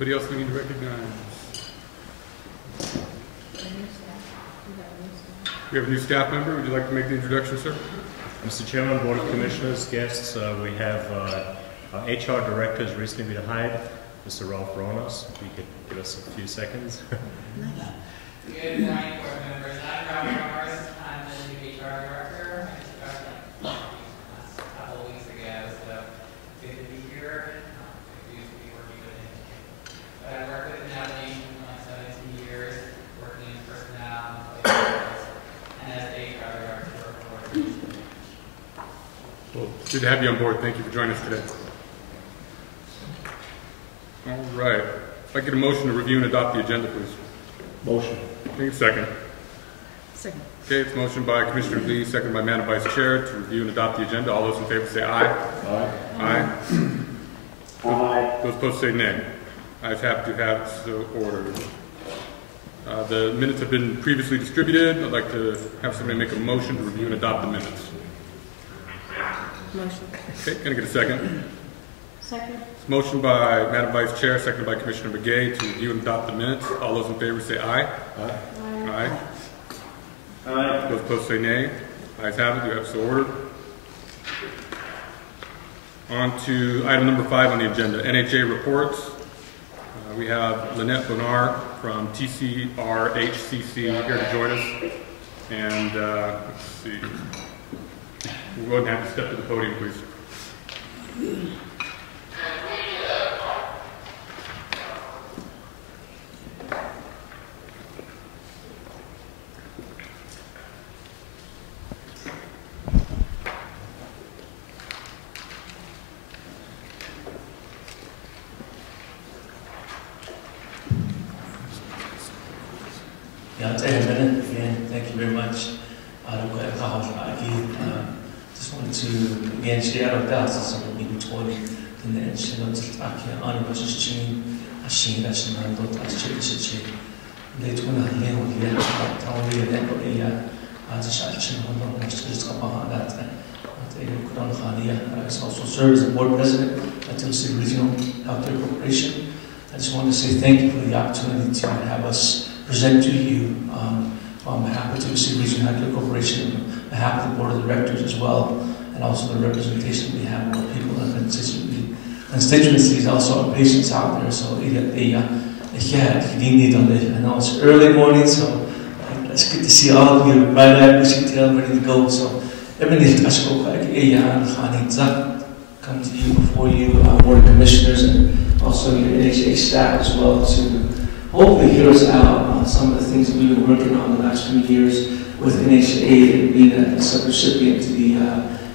Anybody else we need to recognize? We have a new staff member. Would you like to make the introduction, sir? Mr. Chairman, Board of Commissioners, guests, we have our HR Director has recently been hired, Mr. Ralph Ronas. If you could give us a few seconds. Good morning, board members. I'm Ralph Ronas. I'm the new HR Director. I just got a couple of weeks ago, so good to be here. Good to be working with him. But I've worked with Natalie for 17 years, working in personnel, and as HR Director for Well, good to have you on board. Thank you for joining us today. All right. If I get a motion to review and adopt the agenda, please. Motion. Take a second. Second. Okay, it's motion by Commissioner Lee, second by Madam Vice Chair to review and adopt the agenda. All those in favor say aye. Aye. Aye. Aye. Those opposed say nay. Ayes have to have so ordered. The minutes have been previously distributed. I'd like to have somebody make a motion to review and adopt the minutes. Motion. Okay, can I get a second? Second. Motion by Madam Vice Chair, seconded by Commissioner Begay to review and adopt the minutes. All those in favor say aye. Aye. Aye. Aye. Those opposed say nay. Ayes have it. You have so ordered. On to item number 5 on the agenda, NHA reports. We have Lynette Bonar from TCRHCC here to join us. And let's see. We'll go ahead and have to step to the podium, please. Yeah, I'll take a minute again. Thank you very much. Just wanted to again share our doubts and some of the told in the incident that on versus June. I see that some of those changes. They told me that they told me that I just actually want to just come on that. They could on Khania. I also serve as a board president at Tennessee Regional Healthcare Corporation. I just want to say thank you for the opportunity to have us present to you on behalf of Tennessee Regional Healthcare Corporation, on behalf of the Board of Directors as well, and also the representation we have of people in the constituencies, also our patients out there. So I know it's early morning, so it's good to see all of you right at Washington, ready to go. So everything come to you before you, Board of Commissioners, and also your NHA staff as well, to hopefully hear us out on some of the things that we've been working on the last few years with NHA and being a subrecipient to the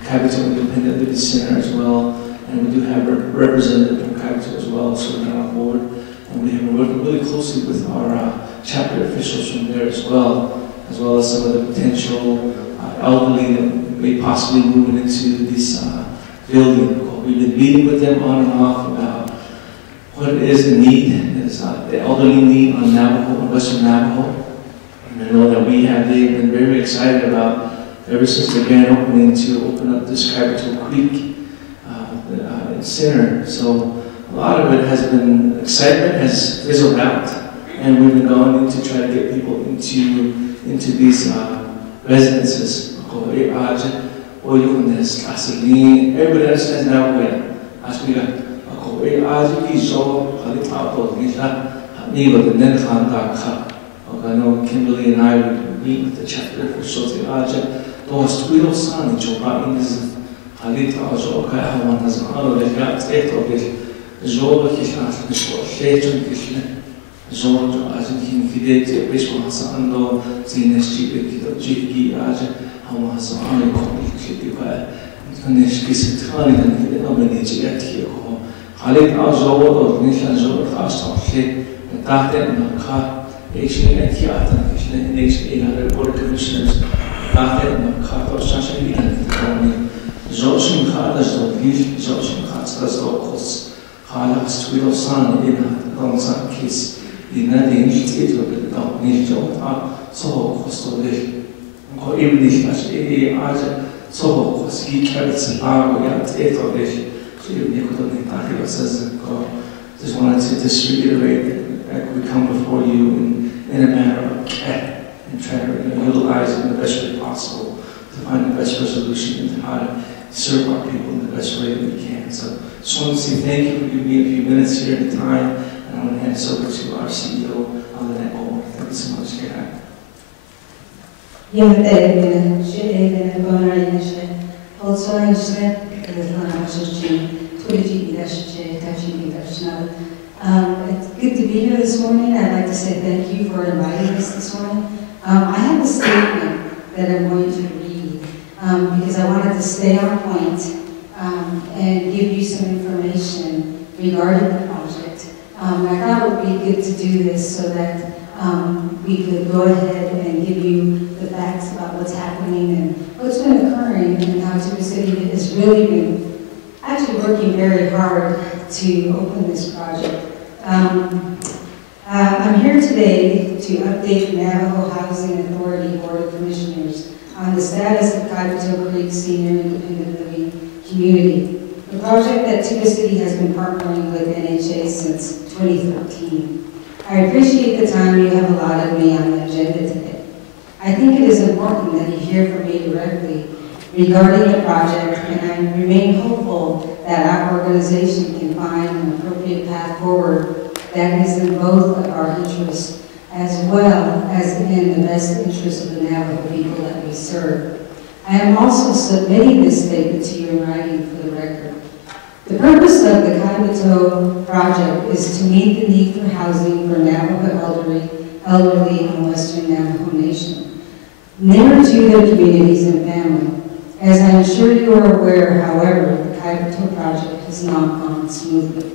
Capital Independent Living Center as well. And we do have a representative from Capital as well, so they're on board. And we have been working really closely with our chapter officials from there as well as some of the potential elderly that may possibly move into this building. We've been meeting with them on and off about what it is the need. It's the elderly need on Navajo, on Western Navajo. And I know that they've been very excited about, ever since the grand opening, to open up this Capital Creek Center. So a lot of it has been, excitement has fizzled out. And we've been going in to try to get people into these residences. Everybody understands Navajo. As we got I know Kimberly and I would meet with the chapter officials in Aja. Those we don't sign each other in this. I did also okay. I want as an honor that got it of it. Zola Kishan, the school, Shayton Kishan, Zola, as in Kinfidate, Bishop Hassan, Zinesti, Jiki Aja, Hamas, Kanish Kisitani, and the nomination yet here. Khalid Azor of Nishan Zor Hassan, and that and Car. Asian and Kiatan, Asian and Board of Commissioners, Latin, Kato, Sasha, and Tony, Zoshim Kadas, Zoshim Katsas, Okos, Halas, Twill San, in Gonsan Kiss, in that initiative of the dog, Nisho, so Costo, English as a so ski carrots and power, we have 8 of this, so you could only talk about Just wanted to just reiterate that we come before you in a manner of care and try to utilize it in the best way possible to find the best resolution and how to serve our people in the best way that we can. So just want to say thank you for giving me a few minutes here at the time, and I'm going to hand this over to our CEO, Lynette Moore. Thank you so much for your time. It's good to be here this morning. I'd like to say thank you for inviting us this morning. I have a statement that I'm going to read because I wanted to stay on point and give you some information regarding the project. I thought it would be good to do this so that we could go ahead and give you the facts about what's happening and what's been occurring and how Tuba City has really been actually working very hard to open this project. I'm here today to update the Navajo Housing Authority Board of Commissioners on the status of Kaibito Creek Senior Independent Living Community, a project that Tuba City has been partnering with NHA since 2013. I appreciate the time you have allotted me on the agenda today. I think it is important that you hear from me directly regarding the project, and I remain hopeful that our organization can find an appropriate path forward that is in both of our interests, as well as in the best interest of the Navajo people that we serve. I am also submitting this statement to you in writing for the record. The purpose of the Kaibito project is to meet the need for housing for Navajo elderly in Western Navajo Nation, near to their communities and family. As I'm sure you are aware, however, the Kaibito project has not gone smoothly.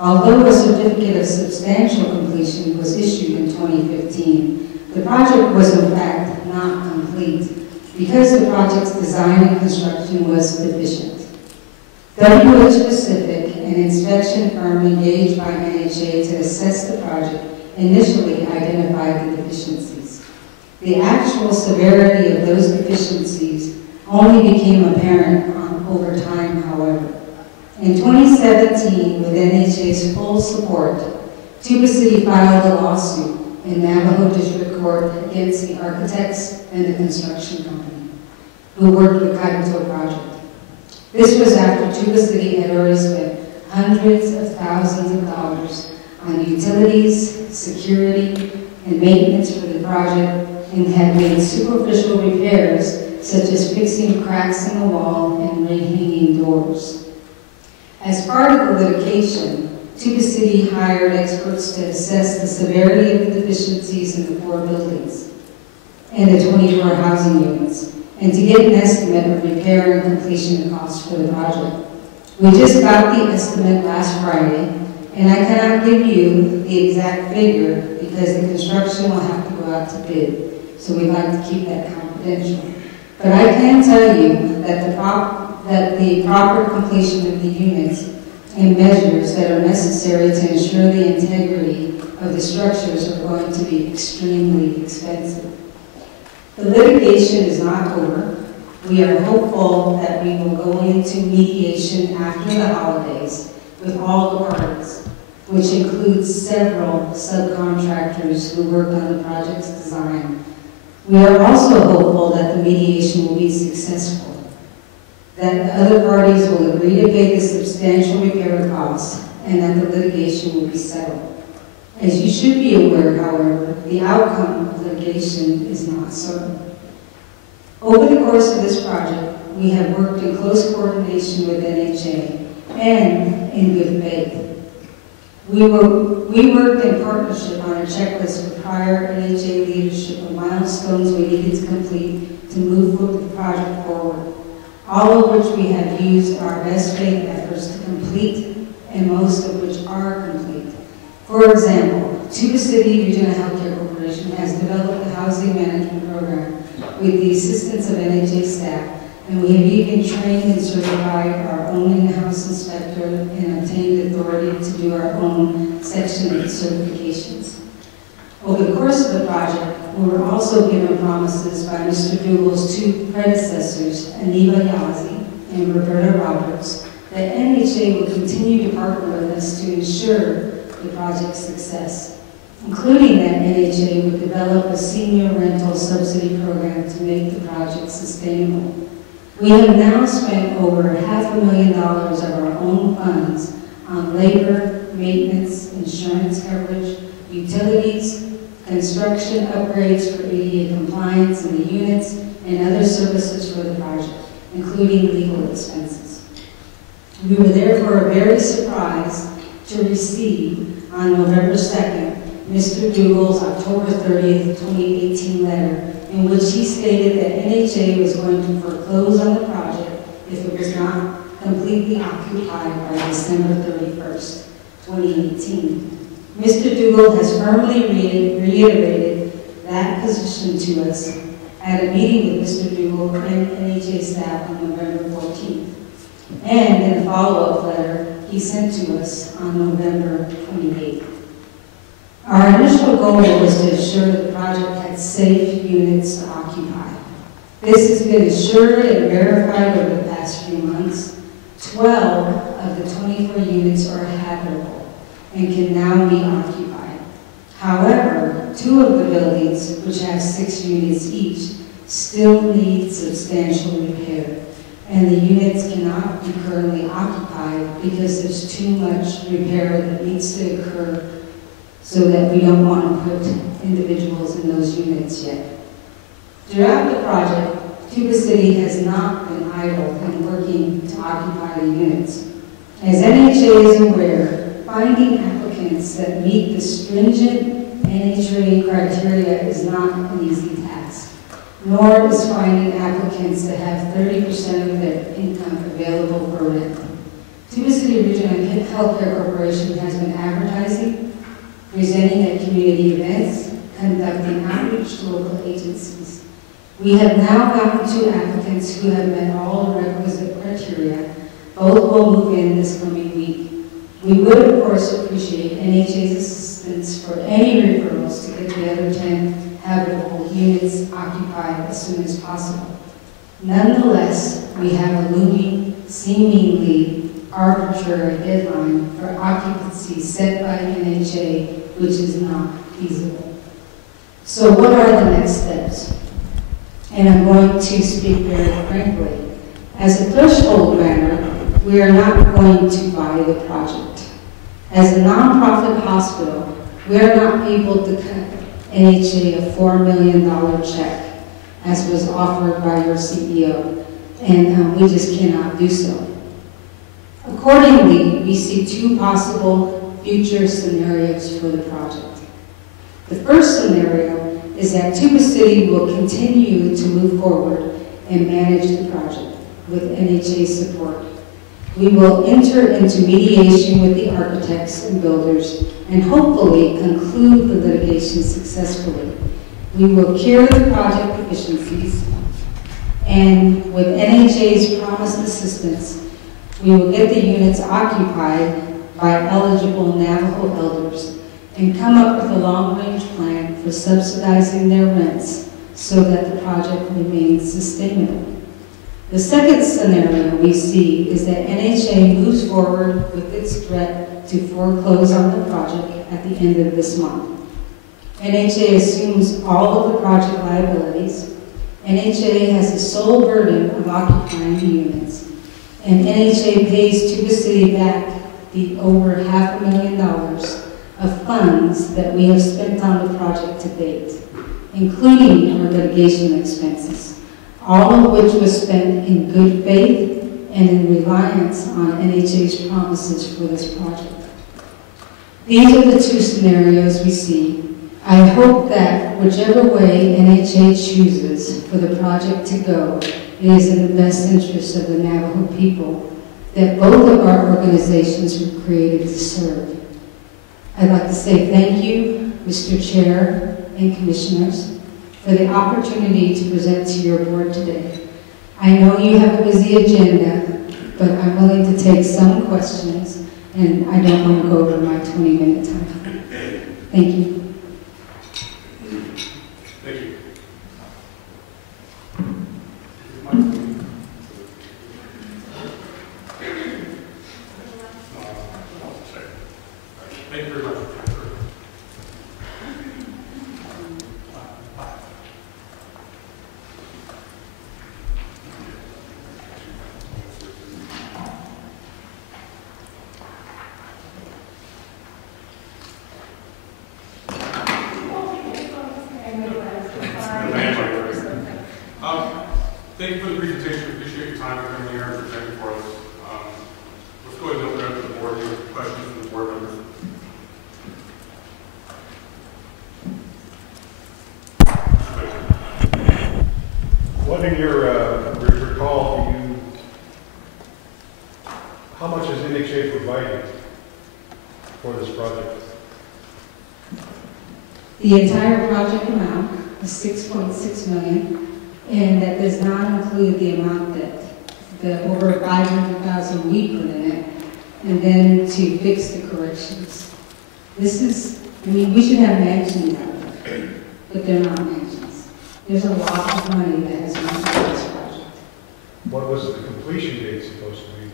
Although a certificate of substantial completion was issued in 2015, the project was in fact not complete because the project's design and construction was deficient. WH Pacific, an inspection firm engaged by NHA to assess the project, initially identified the deficiencies. The actual severity of those deficiencies only became apparent over time, however. In 2017, with NHA's full support, Tuba City filed a lawsuit in Navajo District Court against the architects and the construction company who worked the Kaibito project. This was after Tuba City had already spent hundreds of thousands of dollars on utilities, security, and maintenance for the project, and had made superficial repairs such as fixing cracks in the wall and rehanging doors. As part of the litigation, Tuba City hired experts to assess the severity of the deficiencies in the 4 buildings and the 24 housing units, and to get an estimate of repair and completion costs for the project. We just got the estimate last Friday, and I cannot give you the exact figure because the construction will have to go out to bid, so we'd like to keep that confidential. But I can tell you that the proper completion of the units and measures that are necessary to ensure the integrity of the structures are going to be extremely expensive. The litigation is not over. We are hopeful that we will go into mediation after the holidays with all the parties, which includes several subcontractors who worked on the project's design. We are also hopeful that the mediation will be successful, that the other parties will agree to pay the substantial repair costs, and that the litigation will be settled. As you should be aware, however, the outcome of litigation is not certain. Over the course of this project, we have worked in close coordination with NHA and in good faith. We worked in partnership on a checklist with prior NHA leadership of milestones we needed to complete to move the project forward, all of which we have used our best faith efforts to complete, and most of which are complete. For example, Tuba City Regional Healthcare Corporation has developed a housing management program with the assistance of NHA staff, and we have even trained and certified our own in-house inspector and obtained authority to do our own Section 8 certifications. Over the course of the project, we were also given promises by Mr. Dougall's 2 predecessors, Aniva Yazi and Roberta Roberts, that NHA will continue to partner with us to ensure the project's success, including that NHA would develop a senior rental subsidy program to make the project sustainable. We have now spent over $500,000 of our own funds on labor, maintenance, insurance coverage, utilities, construction upgrades for ADA compliance in the units, and other services for the project, including legal expenses. We were therefore very surprised to receive on November 2nd, Mr. Dougal's October 30th, 2018 letter, in which he stated that NHA was going to foreclose on the project if it was not completely occupied by December 31st, 2018. Mr. Dougal has firmly reiterated that position to us at a meeting with Mr. Dougal and NHA staff on November 14th, and in a follow-up letter he sent to us on November 28th. Our initial goal was to ensure the project had safe units to occupy. This has been assured and verified over the past few months. 12 of the 24 units are habitable and can now be occupied. However, 2 of the buildings, which have 6 units each, still need substantial repair, and the units cannot be currently occupied because there's too much repair that needs to occur, so that we don't want to put individuals in those units yet. Throughout the project, Tuba City has not been idle and working to occupy the units. As NHA is aware, finding applicants that meet the stringent NHA criteria is not an easy task, nor is finding applicants that have 30% of their income available for rent. Tuba City Regional Healthcare Corporation has been advertising, presenting at community events, conducting outreach to local agencies. We have now gotten 2 applicants who have met all the requisite criteria. Both will move in this coming week. We would, of course, appreciate NHA's assistance for any referrals to get the other 10 habitable units occupied as soon as possible. Nonetheless, we have a looming, seemingly arbitrary deadline for occupancy set by NHA, which is not feasible. So what are the next steps? And I'm going to speak very frankly. As a threshold matter, we are not going to buy the project. As a nonprofit hospital, we are not able to cut NHA a $4 million check, as was offered by your CEO, and we just cannot do so. Accordingly, we see 2 possible future scenarios for the project. The first scenario is that Tuba City will continue to move forward and manage the project with NHA support. We will enter into mediation with the architects and builders and hopefully conclude the litigation successfully. We will cure the project deficiencies, and with NHA's promised assistance, we will get the units occupied by eligible Navajo elders and come up with a long-range plan for subsidizing their rents so that the project remains sustainable. The second scenario we see is that NHA moves forward with its threat to foreclose on the project at the end of this month. NHA assumes all of the project liabilities. NHA has the sole burden of occupying the units, and NHA pays Tuba City back the over $500,000 of funds that we have spent on the project to date, including our litigation expenses, all of which was spent in good faith and in reliance on NHA's promises for this project. These are the 2 scenarios we see. I hope that whichever way NHA chooses for the project to go, it is in the best interest of the Navajo people that both of our organizations were created to serve. I'd like to say thank you, Mr. Chair and Commissioners, for the opportunity to present to your board today. I know you have a busy agenda, but I'm willing to take some questions, and I don't want to go over my 20-minute time. Thank you. Thank you. appreciate your time coming here and presenting for us. Let's go ahead and open it up to the board. Any questions from the board members? What in your recall do you, how much is NHA providing for this project? The entire project amount is $6.6 million, and that does not include the amount that the over $500,000 we put in it, and then to fix the corrections. This is, I mean, we should have mansions out there, but they're not mansions. There's a lot of money that has gone into this project. What was the completion date supposed to be?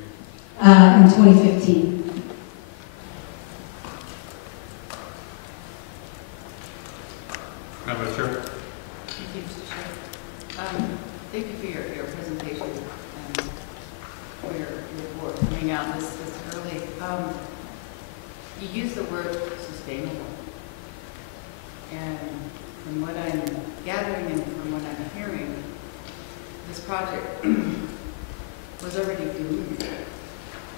In 2015. Madam Chair. Thank you, Mr. Chair. Thank you for your presentation and for your report coming out this early. You used the word sustainable. And from what I'm gathering and from what I'm hearing, this project was already doomed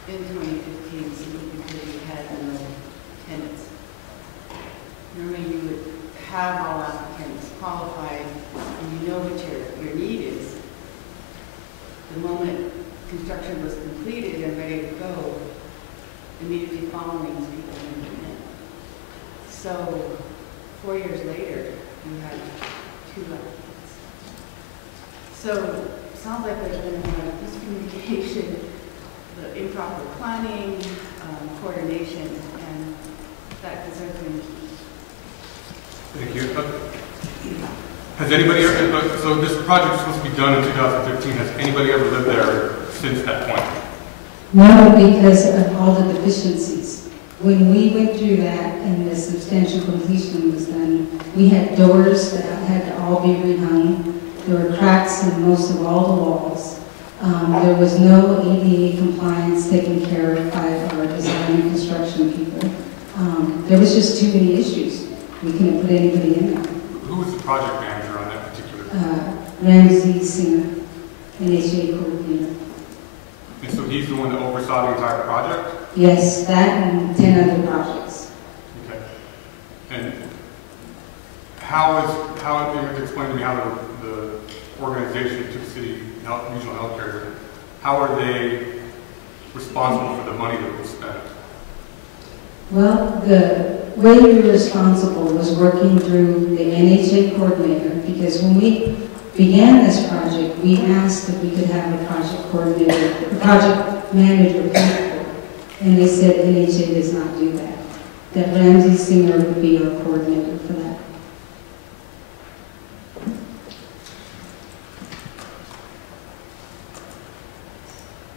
in 2015 simply because you had no tenants. Normally you would have all applicants qualified and you know what your need is. The moment construction was completed and ready to go, immediately following people moving in. So 4 years later, you had 2 applicants. So it sounds like there's been a lot of miscommunication, the improper planning, coordination, and that concerns me. Thank you. Has anybody ever, so this project is supposed to be done in 2015. Has anybody ever lived there since that point? No, because of all the deficiencies. When we went through that and the substantial completion was done, we had doors that had to all be rehung. There were cracks in most of all the walls. There was no ADA compliance taken care of by our design and construction people. There was just too many issues. We couldn't put anybody in there. Who was the project manager on that particular? Ramsey Singer, NHA coordinator. And so he's the one that oversaw the entire project? Yes, that and 10 other projects. Okay. And how you explain to me how the organization took city regional health care, how are they responsible for the money that was spent? Well, the way we were responsible was working through the NHA coordinator, because when we began this project, we asked if we could have a project coordinator, a project manager paid for, and they said NHA does not do that. That Ramsey Singer would be our coordinator for that.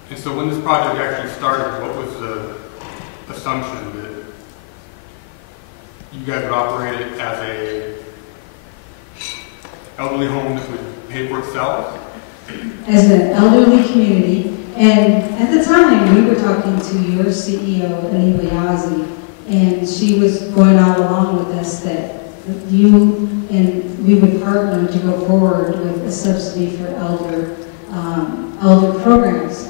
And so when this project actually started, what was the assumption that you guys would operate it as a elderly home that would pay for itself? As an elderly community, and at the time we were talking to your CEO, Anita Yazzie, and she was going all along with us that you and we would partner to go forward with a subsidy for elder programs.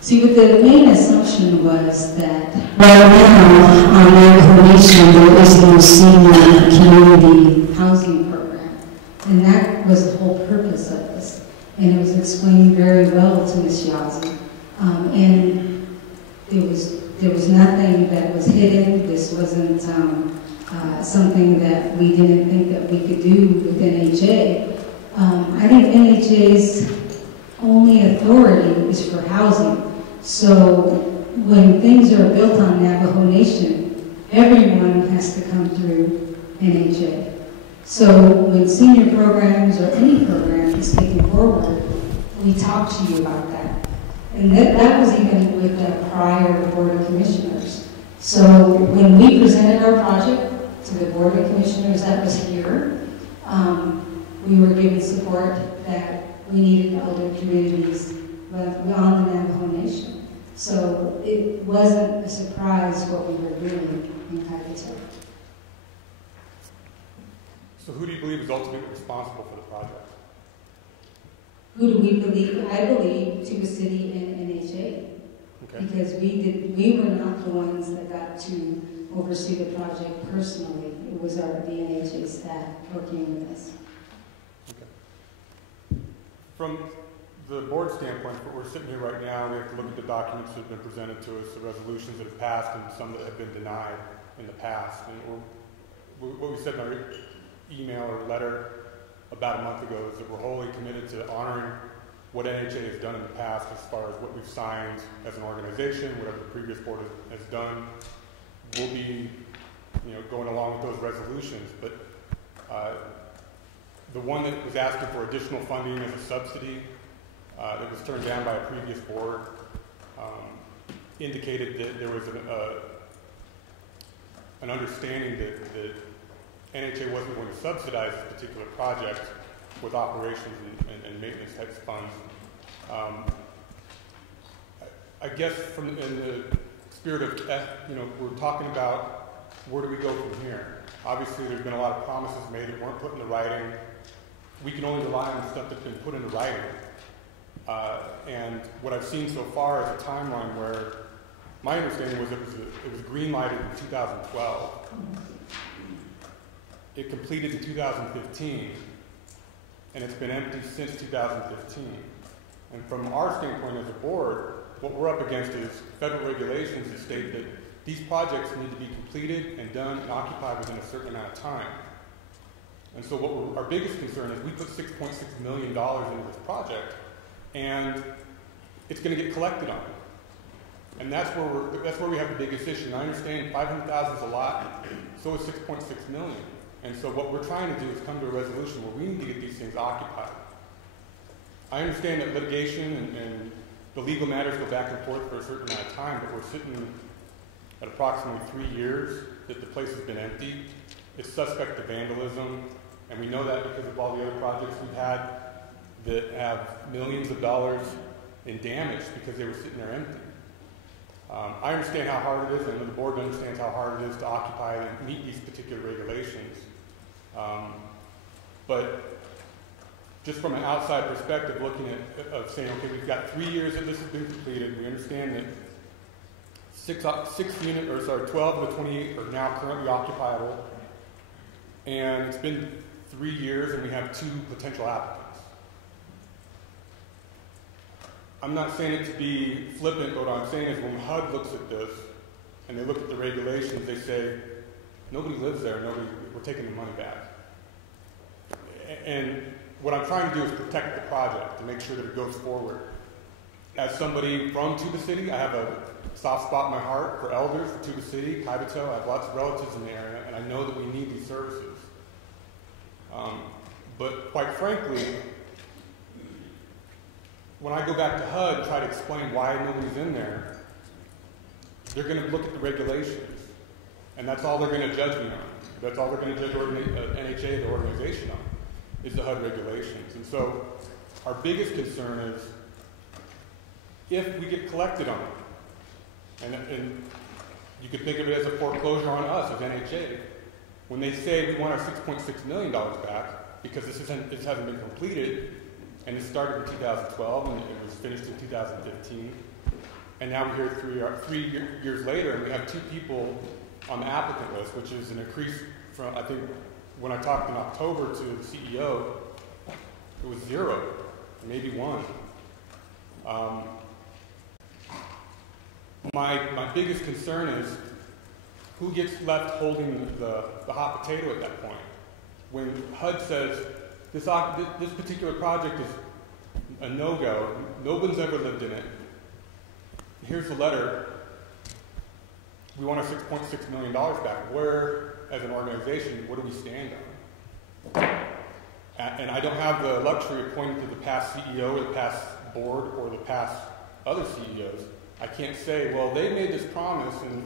See, what the main assumption was that right now on Navajo Nation there is no senior community housing program, and that was the whole purpose of this. And it was explained very well to Ms. Yazzie, and there was nothing that was hidden. This wasn't something that we didn't think that we could do with NHA. I think NHA's only authority is for housing. So when things are built on Navajo Nation, everyone has to come through NHA. So when senior programs or any program is taken forward, we talk to you about that. And that was even with the prior Board of Commissioners. So when we presented our project to the Board of Commissioners that was here, we were given support that we needed elder communities on the Navajo Nation. So it wasn't a surprise what we were doing in Kaikato. So who do you believe is ultimately responsible for the project? Who do we believe? I believe Tuba City and NHA. Okay. Because we were not the ones that got to oversee the project personally. It was the NHA staff working with us. Okay. From the board standpoint, we're sitting here right now, we have to look at the documents that have been presented to us, the resolutions that have passed and some that have been denied in the past. And what we said in our email or letter about a month ago is that we're wholly committed to honoring what NHA has done in the past as far as what we've signed as an organization, whatever the previous board has done. We'll be, going along with those resolutions. But the one that was asking for additional funding as a subsidy that was turned down by a previous board indicated that there was an understanding that NHA wasn't going to subsidize this particular project with operations and maintenance types of funds. I guess in the spirit of, we're talking about where do we go from here. Obviously, there's been a lot of promises made that weren't put into writing. We can only rely on stuff that's been put into writing. And what I've seen so far is a timeline where my understanding was it was green-lighted in 2012. It completed in 2015, and it's been empty since 2015. And from our standpoint as a board, what we're up against is federal regulations that state that these projects need to be completed and done and occupied within a certain amount of time. And so our biggest concern is we put $6.6 million into this project, and it's going to get collected on. And that's where we have the biggest issue. And I understand 500,000 is a lot, so is 6.6 million. And so what we're trying to do is come to a resolution where we need to get these things occupied. I understand that litigation and the legal matters go back and forth for a certain amount of time, but we're sitting at approximately 3 years that the place has been empty. It's suspect of vandalism, and we know that because of all the other projects we've had that have millions of dollars in damage because they were sitting there empty. I understand how hard it is, and the board understands how hard it is to occupy and meet these particular regulations. But just from an outside perspective, looking at saying, okay, we've got 3 years that this has been completed. We understand that 12 of the 28 are now currently occupiable, and it's been 3 years, and we have 2 potential applicants. I'm not saying it to be flippant, but what I'm saying is when HUD looks at this and they look at the regulations, they say, nobody lives there, we're taking the money back. And what I'm trying to do is protect the project to make sure that it goes forward. As somebody from Tuba City, I have a soft spot in my heart for elders, for Tuba City, Kaibito. I have lots of relatives in the area, and I know that we need these services. But quite frankly, when I go back to HUD and try to explain why nobody's in there, they're going to look at the regulations, and that's all they're going to judge me on. That's all they're going to judge NHA, the organization, on, is the HUD regulations. And so our biggest concern is if we get collected on it, and you could think of it as a foreclosure on us as NHA, when they say we want our $6.6 million back because this hasn't been completed, and it started in 2012 and it was finished in 2015, and now we're here 3 years later, and we have 2 people on the applicant list, which is an increase from, I think, when I talked in October to the CEO, it was 0, maybe 1. My biggest concern is who gets left holding the hot potato at that point. When HUD says this particular project is a no-go, no one's ever lived in it. Here's the letter. We want our $6.6 million back. Where, as an organization, what do we stand on? And I don't have the luxury of pointing to the past CEO or the past board or the past other CEOs. I can't say, well, they made this promise, and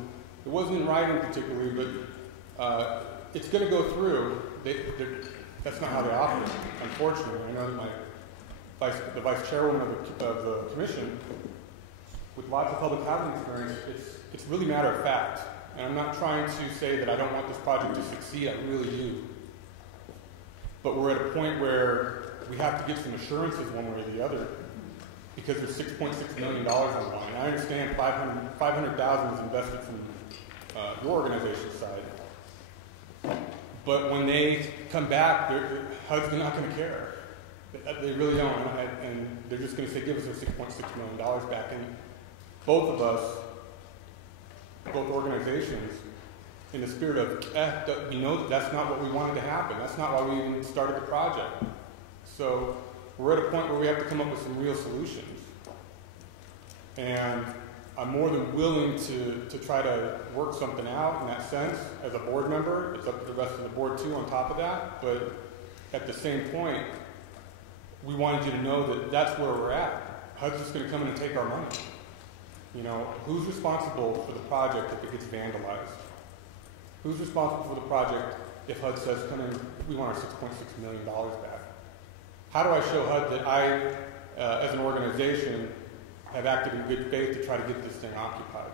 it wasn't in writing particularly, but it's going to go through. That's not how they operate, unfortunately. I know that the vice chairwoman of the commission, with lots of public housing experience, it's really matter of fact. And I'm not trying to say that I don't want this project to succeed. I really do. But we're at a point where we have to get some assurances one way or the other, because there's $6.6 million on the line. I understand $500,000 is invested from your organization's side, but when they come back, HUD's not going to care. They really don't, and they're just going to say, give us our $6.6 million back. And both of us, both organizations, in the spirit of, we know that's not what we wanted to happen. That's not why we even started the project. So we're at a point where we have to come up with some real solutions. And I'm more than willing to try to work something out in that sense as a board member. It's up to the rest of the board too on top of that. But at the same point, we wanted you to know that that's where we're at. HUD's just going to come in and take our money. You know, who's responsible for the project if it gets vandalized? Who's responsible for the project if HUD says, come in, we want our $6.6 million back? How do I show HUD that I, as an organization, have acted in good faith to try to get this thing occupied?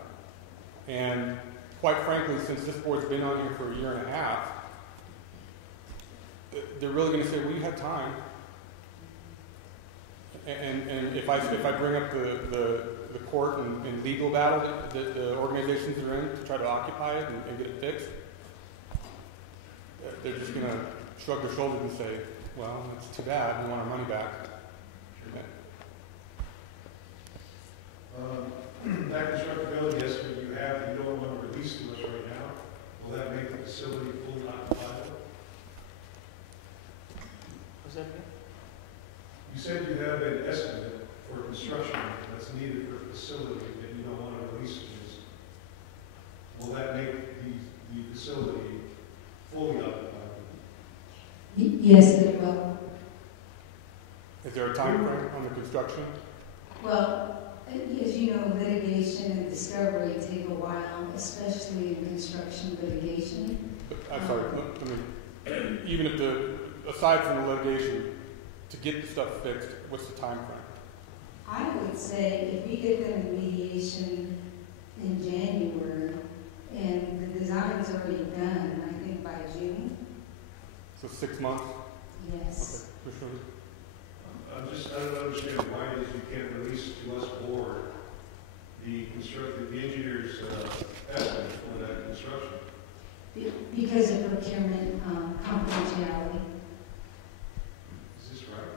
And quite frankly, since this board's been on here for a year and a half, they're really going to say, well, you had time. And if I bring up the court and legal battle that the organizations are in to try to occupy it and get it fixed, they're just going to shrug their shoulders and say, well, it's too bad, we want our money back. That constructability estimate you have, that you don't want to release to us right now, will that make the facility fully occupiable? Was that good? You said you have an estimate for construction that's needed for a facility that you don't want to release to us. Will that make the facility fully occupied? Yes, it will. Is there a time frame on the construction? Well, as you know, litigation and discovery take a while, especially in construction litigation. I'm sorry, let me, even if aside from the litigation, to get the stuff fixed, what's the time frame? I would say if we get them in mediation in January, and the design's already done, I think by June. So 6 months? Yes. Okay, for sure. I don't understand why it is you can't release to us board the engineer's estimate for that construction. Because of procurement confidentiality. Is this right?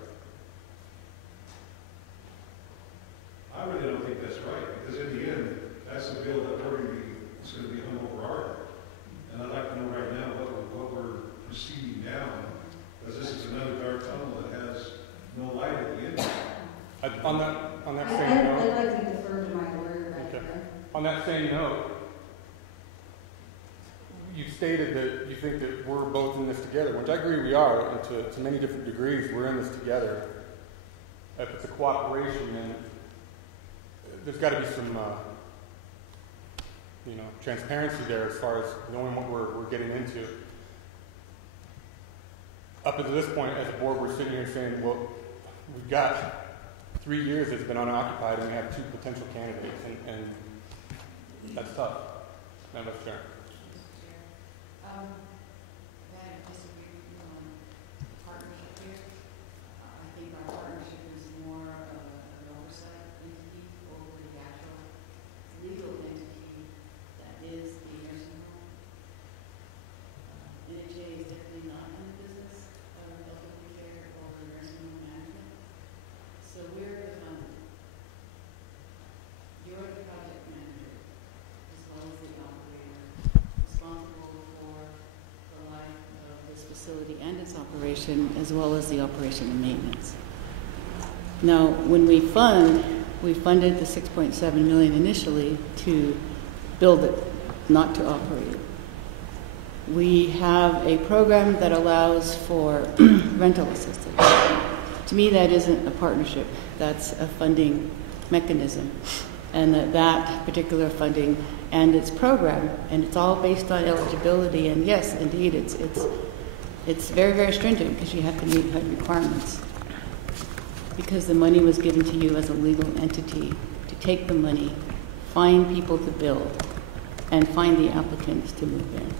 I really don't think that's right, because in the end, that's the bill that it's going to be hung over our head. And I'd like to know right now what we're proceeding down, because this is another dark tunnel that has no light at the end. On that same note, I'd like to defer to my lawyer right there. On that same note, you stated that you think that we're both in this together, which I agree we are, and to many different degrees, we're in this together. If it's a cooperation, then there's got to be some, transparency there as far as knowing what we're getting into. Up until this point, as a board, we're sitting here saying, well, we've got 3 years that's been unoccupied, and we have 2 potential candidates, and that's tough. Madam Vice Chair. I disagree with you on partnership here. I think our partnership is more of an oversight entity over the actual legal entity that is the nursing home. NHA is definitely not in the business of elderly care or nursing home management. So you're the project manager as well as the operator, responsible for the life of this facility and its operation, as well as the operation and maintenance. Now, when we funded the $6.7 million initially to build it, not to operate it. We have a program that allows for rental assistance. To me, that isn't a partnership. That's a funding mechanism. And that particular funding and its program, and it's all based on eligibility. And yes, indeed, it's very, very stringent because you have to meet HUD requirements. Because the money was given to you as a legal entity to take the money, find people to build, and find the applicants to move in.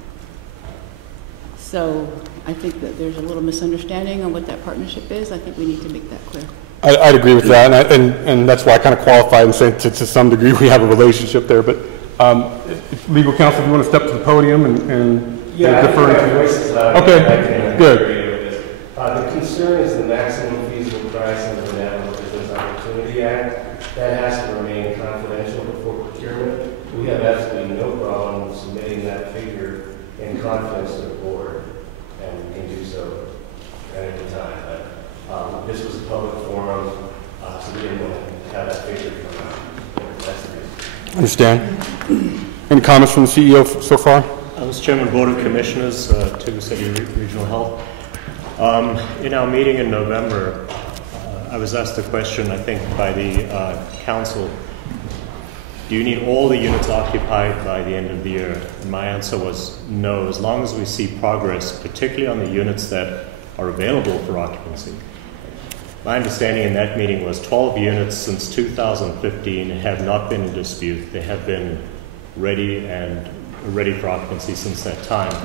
So I think that there's a little misunderstanding on what that partnership is. I think we need to make that clear. I'd agree with that, and that's why I kind of qualified and said to some degree we have a relationship there. But legal counsel, if you want to step to the podium and defer to. Okay, good. The concern is the maximum feasible price under the Navajo Business Opportunity Act. That has to remain confidential before procurement. We have absolutely no problem submitting that figure in confidence to the board, and we can do so at any time. But this was a public forum, so we didn't want to have that figure come out. That's the reason. Understand. Any comments from the CEO so far? Mr. Chairman, Board of Commissioners, Tuba City Regional Health. In our meeting in November, I was asked a question, I think, by the council. Do you need all the units occupied by the end of the year? And my answer was no, as long as we see progress, particularly on the units that are available for occupancy. My understanding in that meeting was 12 units since 2015 have not been in dispute. They have been ready for occupancy since that time.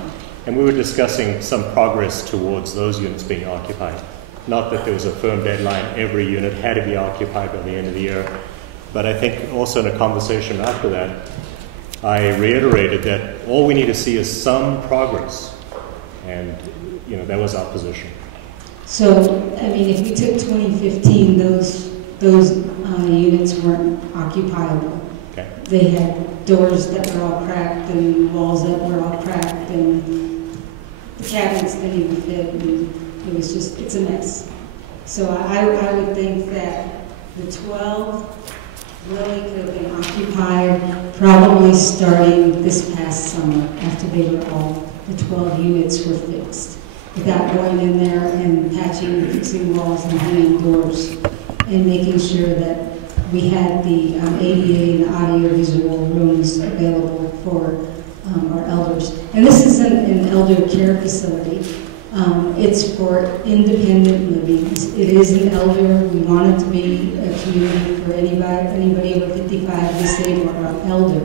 And we were discussing some progress towards those units being occupied. Not that there was a firm deadline, every unit had to be occupied by the end of the year. But I think also in a conversation after that, I reiterated that all we need to see is some progress. And, that was our position. So, I mean, if we took 2015, those units weren't occupiable. Okay. They had doors that were all cracked and walls that were all cracked, and the cabinets didn't even fit, and it was just, it's a mess. So I would think that the 12 really could have been occupied probably starting this past summer after the 12 units were fixed, without going in there and patching and fixing walls and hanging doors and making sure that we had the ADA and audio-visual rooms available for our elders. And this isn't an elder care facility. It's for independent living. It is an elder. We want it to be a community for anybody over 55, disabled or elder.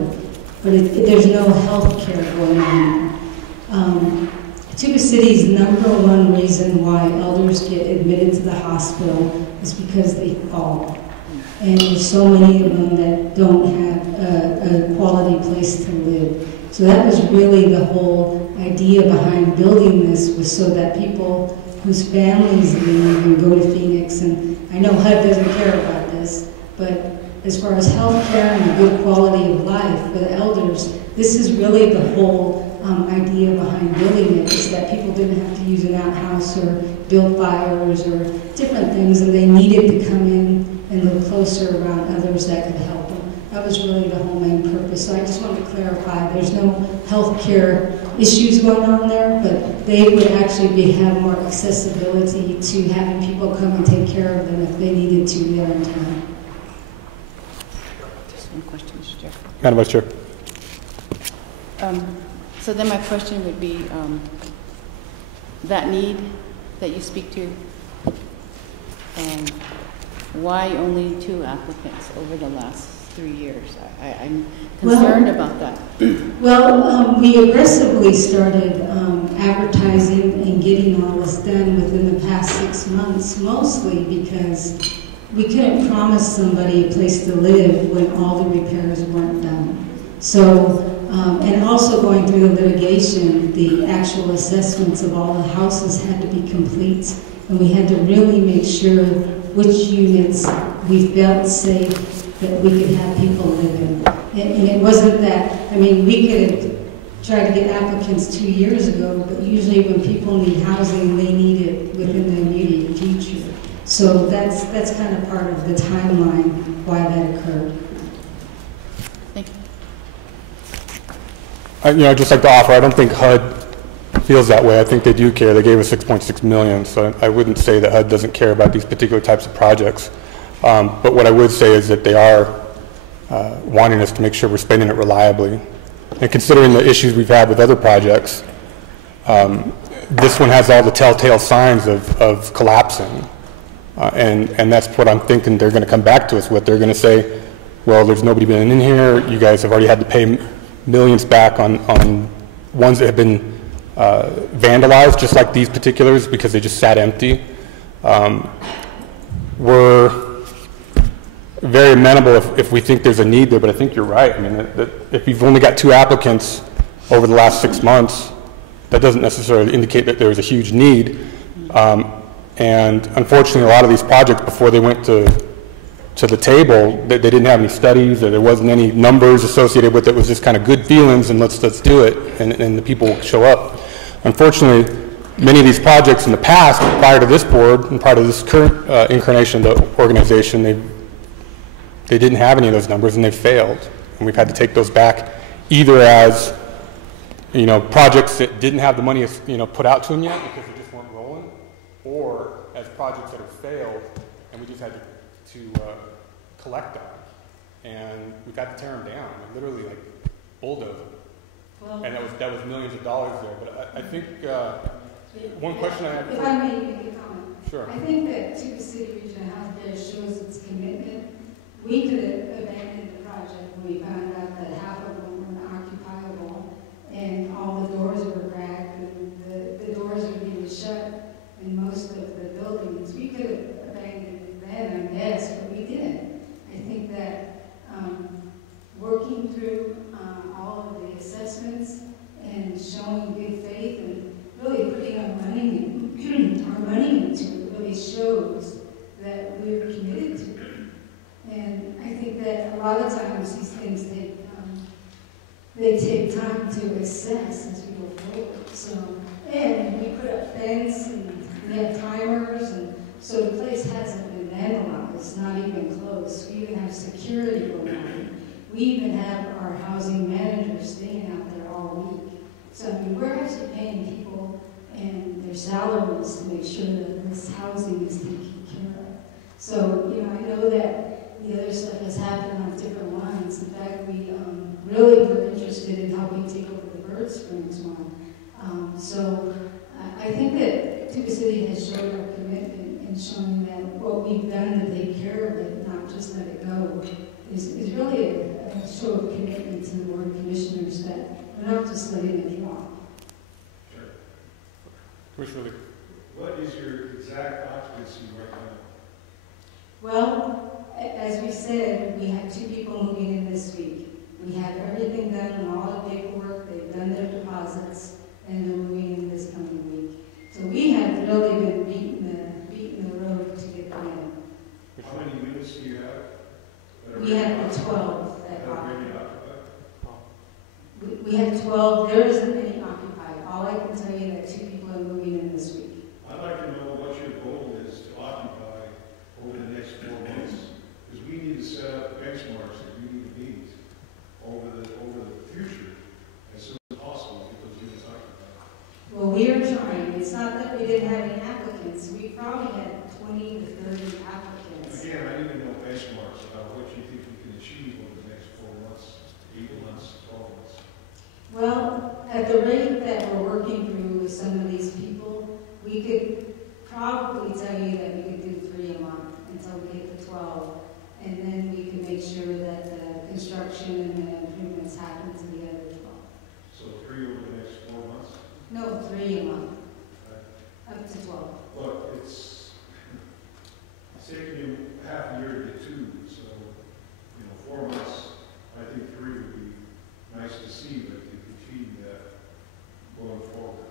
But there's no health care going on there. Tuba City's #1 reason why elders get admitted to the hospital is because they fall. And there's so many of them that don't have a quality place to live. So that was really the whole idea behind building this, was so that people whose families leave and go to Phoenix, and I know HUD doesn't care about this, but as far as health care and a good quality of life for the elders, this is really the whole idea behind building it, is that people didn't have to use an outhouse or build fires or different things, and they needed to come in and live closer around others that could help them. That was really the whole main purpose. So I just want to clarify, there's no health care issues going on there, but they would actually have more accessibility to having people come and take care of them if they needed to there in town. Just one question, Mr. Chair. Madam Vice Chair. So then my question would be, that need that you speak to, why only 2 applicants over the last 3 years? I'm concerned about that. Well, we aggressively started advertising and getting all this done within the past 6 months, mostly because we couldn't promise somebody a place to live when all the repairs weren't done. So, and also going through the litigation, the actual assessments of all the houses had to be complete, and we had to really make sure which units we felt safe that we could have people live in. And it wasn't that, I mean, we could have tried to get applicants 2 years ago, but usually when people need housing, they need it within the immediate future. So that's kind of part of the timeline why that occurred. Thank you. I'd just like to offer, I don't think HUD feels that way. I think they do care. They gave us $6.6 million, so I wouldn't say that HUD doesn't care about these particular types of projects. But what I would say is that they are wanting us to make sure we're spending it reliably. And considering the issues we've had with other projects, this one has all the telltale signs of collapsing. And that's what I'm thinking they're going to come back to us with. They're going to say, well, there's nobody been in here. You guys have already had to pay millions back on ones that have been vandalized, just like these particulars, because they just sat empty. We're very amenable if we think there's a need there, but I think you're right. I mean, that if you've only got 2 applicants over the last 6 months, that doesn't necessarily indicate that there was a huge need. And unfortunately, a lot of these projects, before they went to the table, they didn't have any studies, or there wasn't any numbers associated with it. It was just kind of good feelings, and let's do it, and the people will show up. Unfortunately, many of these projects in the past, prior to this board and prior to this current incarnation of the organization, they didn't have any of those numbers, and they failed. And we've had to take those back, either as projects that didn't have the money put out to them yet because they just weren't rolling, or as projects that have failed, and we just had to collect on. And we've had to tear them down, literally like bulldoze them. Well, And that was millions of dollars there. But I think one question I have. If I may make a comment. Sure. I think that Tuba City Regional Healthcare shows its commitment. We could have abandoned the project when we found out that half of them were unoccupiable and all the doors were cracked and the doors were being shut in most of the buildings. We could have abandoned it then, I guess, but we didn't. I think that working through all of the assessments and showing good faith and really putting our money into it really shows that we're committed to it. And I think that a lot of times these things they take time to assess as we go forward. So, and we put up fence and we have timers, and so the place hasn't been vandalized, not even close. We even have security going on. We even have our housing managers staying out there all week. So I mean, we're actually paying people and their salaries to make sure that this housing is taken care of. So, I know that the other stuff has happened on different lines. In fact, we really were interested in helping take over the Bird Springs one. So I think that Tuba City has showed our commitment in showing that what we've done to take care of it, not just let it go, is really a show of commitment to the Board of Commissioners that we're not just letting it drop. Sure. Commissioner Lee. What is your exact occupancy right now? Well, as we said, we have 2 people moving in this week. We have everything done and all the paperwork. They've done their deposits, and they're moving in this coming week. So we have really been beating the road to get them in. How many units do you have? We have the 12 that That are are already occupied? we have 12. There isn't any occupied. All I can tell you that 2 people are moving in this week. I'd like to know what your goal is to occupy over the next 4 months, because we need to set up benchmarks that we need to meet over the future as soon as possible to get those units occupied. Well, we are trying. It's not that we didn't have any applicants. We probably had 20 to 30 applicants. Again, I need to know benchmarks about what you think we can achieve over the next 4 months, 8 months, 12 months. Well, at the rate that we're working through with some of these people, we could probably tell you that we could do 3 a month until we get to 12. And then we can make sure that the construction and the improvements happen to the other 12. So 3 over the next 4 months? No, 3 a month, up to 12. Look, it's taking you half a year to get 2, so, 4 months, I think 3 would be nice to see, but you can achieve that going forward.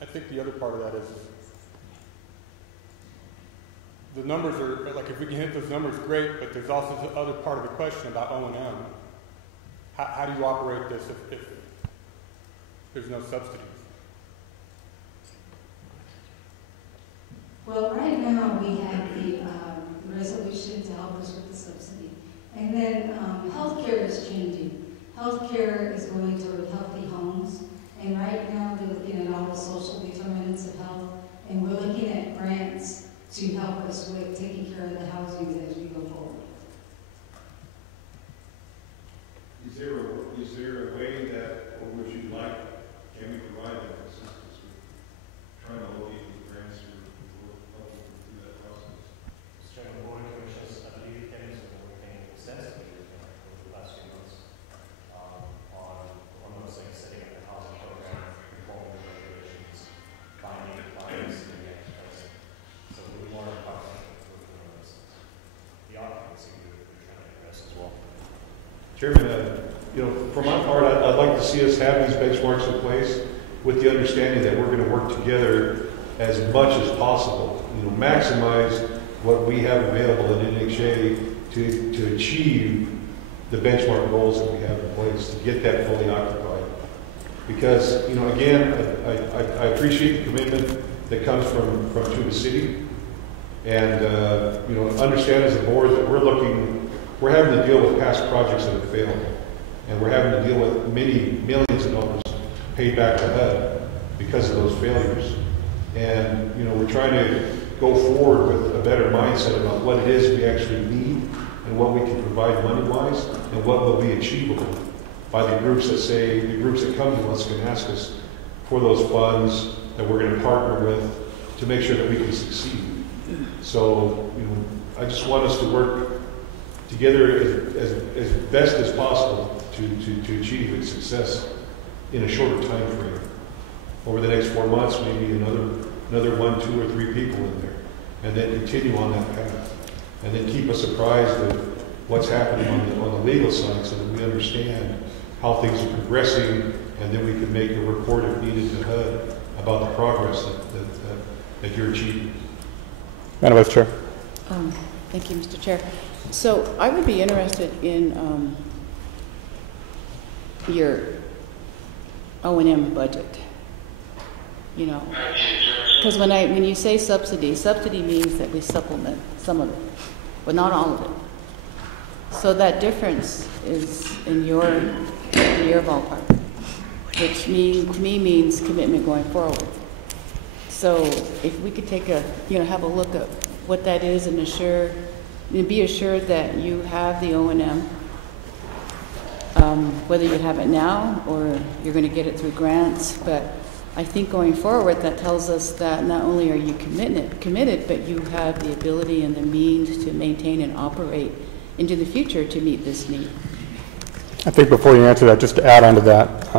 I think the other part of that is the numbers are, like, if we can hit those numbers, great, but there's also the other part of the question about O&M. How do you operate this if there's no subsidies? Well, right now we have the resolution to help us with the subsidy. And then healthcare is changing. Healthcare is going toward healthy homes. And right now they're looking at all the social determinants of health. And we're looking at grants to help us with taking care of the housing as we go forward. Is there a way that, or would you like, can we provide that assistance with trying to locate the grants or helping through that process? Mr. Chairman, the Board of Commissioners, I believe Kenny's been working extensively over the last few months on those things, setting up the housing program, Chairman, for my part, I'd like to see us have these benchmarks in place with the understanding that we're going to work together as much as possible. Maximize what we have available in NHA to achieve the benchmark goals that we have in place to get that fully occupied. Because, again, I appreciate the commitment that comes from Tuba City, and understand as a board that we're having to deal with past projects that have failed, and we're having to deal with many millions of dollars paid back to HUD because of those failures. And we're trying to go forward with a better mindset about what it is we actually need and what we can provide money-wise and what will be achievable by the groups that come to us and ask us for those funds that we're going to partner with to make sure that we can succeed. So, I just want us to work together as best as possible to achieve its success in a shorter time frame. Over the next 4 months, maybe another 1, 2, or 3 people in there, and then continue on that path, and then keep us apprised of what's happening on the legal side so that we understand how things are progressing, and then we can make a report if needed to HUD about the progress that you're achieving. Madam Vice Chair. Thank you, Mr. Chair. So I would be interested in your O&M budget. Because when you say subsidy means that we supplement some of it, but not all of it. So that difference is in your ballpark, which to me means commitment going forward. So if we could take have a look at what that is and be assured that you have the O&M, whether you have it now or you're going to get it through grants, but I think going forward, that tells us that not only are you committed, but you have the ability and the means to maintain and operate into the future to meet this need. I think before you answer that, just to add on to that,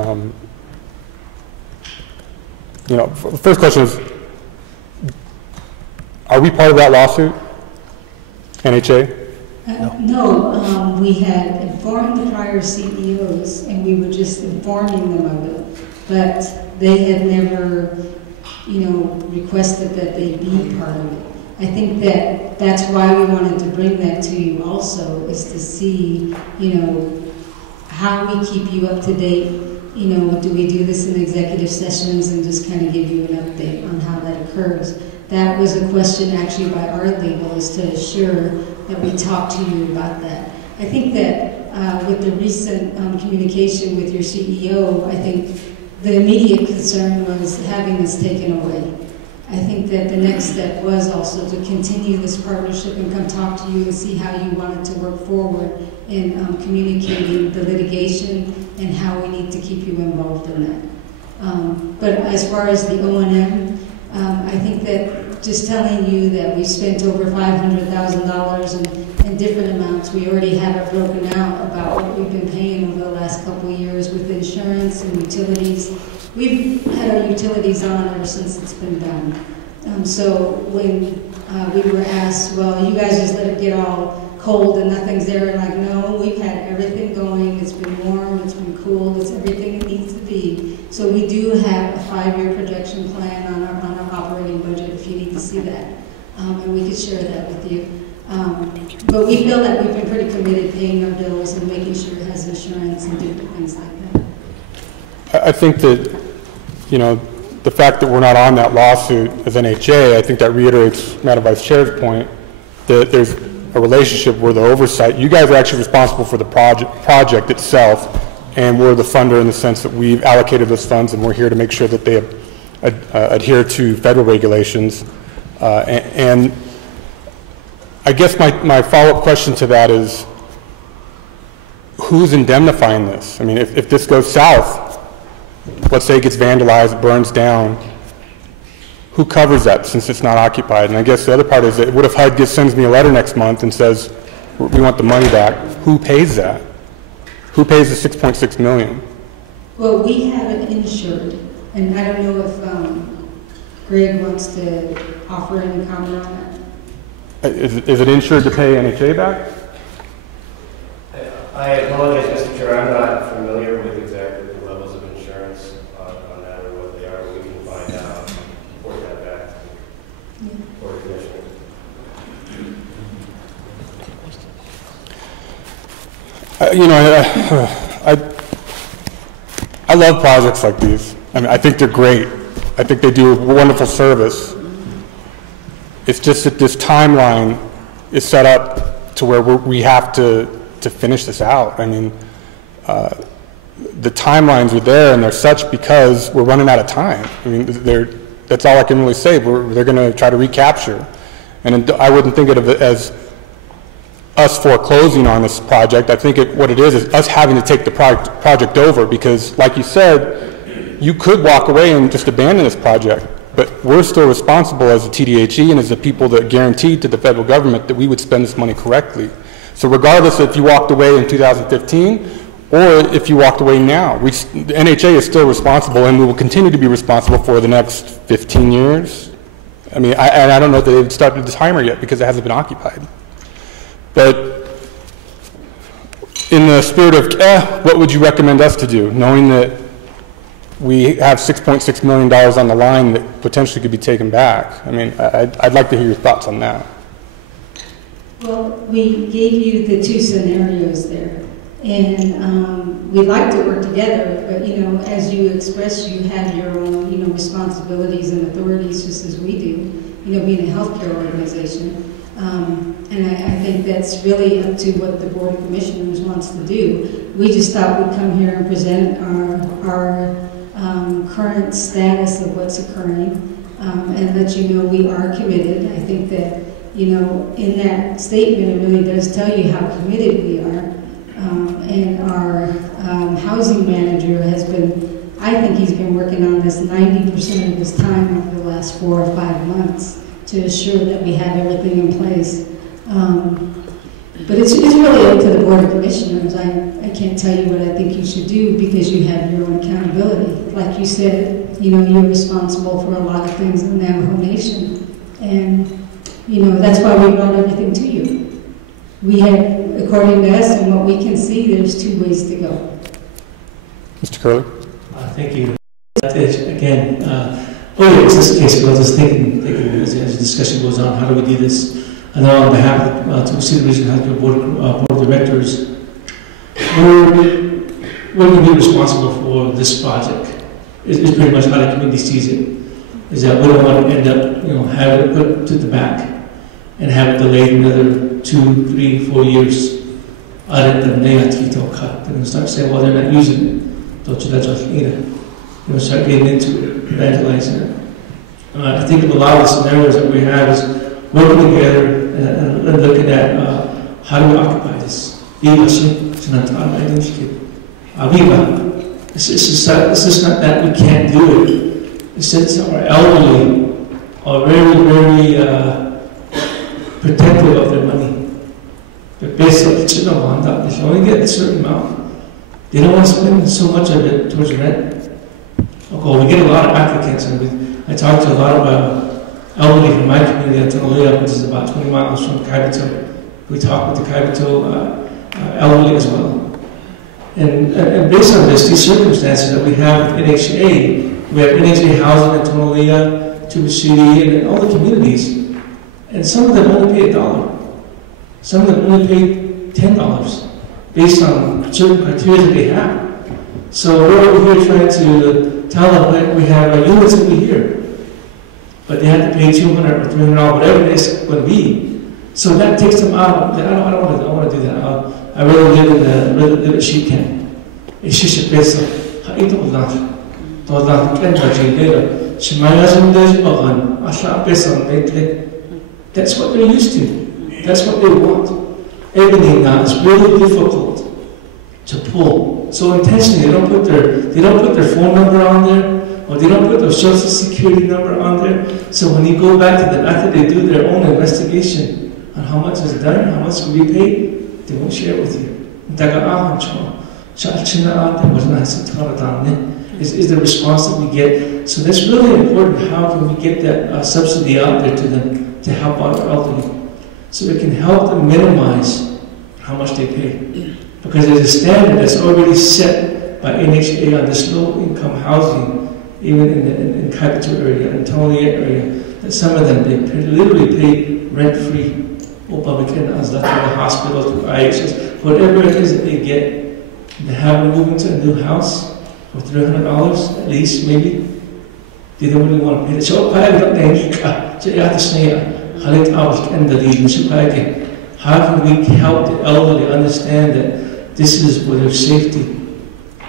the first question is, are we part of that lawsuit, NHA? No, we had informed the prior CEOs, and we were just informing them of it, but they had never, requested that they be part of it. I think that's why we wanted to bring that to you also, is to see, how we keep you up to date. Do we do this in executive sessions and just kind of give you an update on how that occurs? That was a question actually by our legal, is to assure that we talk to you about that. I think that with the recent communication with your CEO, I think the immediate concern was having this taken away. I think that the next step was also to continue this partnership and come talk to you and see how you wanted to work forward in communicating the litigation and how we need to keep you involved in that. But as far as the O&M, I think that just telling you that we spent over $500,000 in different amounts, we already have it broken out about what we've been paying over the last couple of years with insurance and utilities. We've had our utilities on ever since it's been done. So when we were asked, well, you guys just let it get all cold and nothing's there, and like, no, we've had everything going. It's been warm, it's been cool, it's everything it needs to be. So we do have a 5-year projection plan on our operating budget if you need to see that. And we could share that with you. But we feel that we've been pretty committed paying our bills and making sure it has insurance and different things like that. I think that, the fact that we're not on that lawsuit as NHA, I think that reiterates Madam Vice Chair's point that there's a relationship where the oversight, you guys are actually responsible for the project itself, and we're the funder in the sense that we've allocated those funds and we're here to make sure that they adhere to federal regulations. And I guess my follow-up question to that is, who's indemnifying this? I mean, if this goes south, let's say it gets vandalized, burns down, who covers that since it's not occupied? And I guess the other part is that what if HUD sends me a letter next month and says, we want the money back? Who pays that? Who pays the $6.6 million? Well, we have it insured, and I don't know if Greg wants to offer any comment on that. Is it insured to pay NHA back? I apologize, Mr. Chair, I'm not familiar with exactly the levels of insurance on that or what they are. We can find out and report that back for the commissioner. I love projects like these. I mean, I think they're great. I think they do a wonderful service. It's just that this timeline is set up to where we have to finish this out. I mean, the timelines are there, and they're such because we're running out of time. I mean, that's all I can really say. They're going to try to recapture. And I wouldn't think of it as us foreclosing on this project. I think what it is us having to take the project over, because, like you said, you could walk away and just abandon this project, but we're still responsible as a TDHE and as the people that guaranteed to the federal government that we would spend this money correctly. So regardless if you walked away in 2015 or if you walked away now, the NHA is still responsible, and we will continue to be responsible for the next 15 years. I mean, I don't know that they've started the timer yet because it hasn't been occupied. But in the spirit of, what would you recommend us to do, knowing that we have $6.6 million on the line that potentially could be taken back? I mean, I'd like to hear your thoughts on that. Well, we gave you the two scenarios there, and we'd like to work together, but, you know, as you expressed, you have your own, you know, responsibilities and authorities just as we do, you know, being a healthcare organization. And I think that's really up to what the Board of Commissioners wants to do. We just thought we'd come here and present our current status of what's occurring, and let you know we are committed. I think that, you know, in that statement, it really does tell you how committed we are. And our housing manager has been, I think he's been working on this 90% of his time over the last 4 or 5 months to assure that we have everything in place. But it's really up to the Board of Commissioners. I can't tell you what I think you should do because you have your own accountability. Like you said, you know, you're responsible for a lot of things in the Navajo Nation. And, you know, that's why we brought everything to you. We have, according to us and what we can see, there's 2 ways to go. Mr. Curley? Thank you. Again, it's this case, but I was just thinking as the discussion goes on, how do we do this? I know on behalf of the City Regional Healthcare Board of Directors, we're going to be responsible for this project. It's pretty much how the community sees it. Is that we don't want to end up, you know, have it put to the back and have it delayed another 2, 3, 4 years. Other than they have to cut and start saying, well, they're not using it. Don't you that's either. You know, start getting into it, evangelizing it. I think of a lot of the scenarios that we have is working together and looking at how do we occupy this. It's just not that we can't do it. It's that our elderly are very, very protective of their money. But basically, they only get a certain amount. They don't want to spend so much of it towards rent. Okay, we get a lot of applicants, and I talk to a lot of elderly from my community at Tunalea, which is about 20 miles from Kaibito. We talk with the Kaibito elderly as well. And based on this, these circumstances that we have with NHA, we have NHA housing in Tunalea, Tuba City, and all the communities, and some of them only pay $1. Some of them only pay $10 based on certain criteria that they have. So we're over here trying to tell them that we have units over here, but they have to pay $200 or $300, whatever it is going to be. So that takes them out. I don't want to do that. I really live in a sheep camp. It's just a place of haito lang. Toda kenda jilera. Shimayas mudej ogan. Asha pesan metle. That's what they're used to. That's what they want. Everything now is really difficult to pull. So intentionally, they don't put their phone number on there, or they don't put their social security number on there. So when you go back to them after they do their own investigation on how much is done, how much we paid, they won't share with you. Is the response that we get. So that's really important. How can we get that subsidy out there to them to help out our elderly? So we can help them minimize how much they pay. Because there's a standard that's already set by NHA on this low-income housing, even in capital area, in Tony area, that some of them, they literally pay rent-free. As that to the hospital, to IHS, whatever it is that they get, they have to move into a new house for $300 at least, maybe. They don't really want to pay it. So, how can we help the elderly understand that this is for their safety,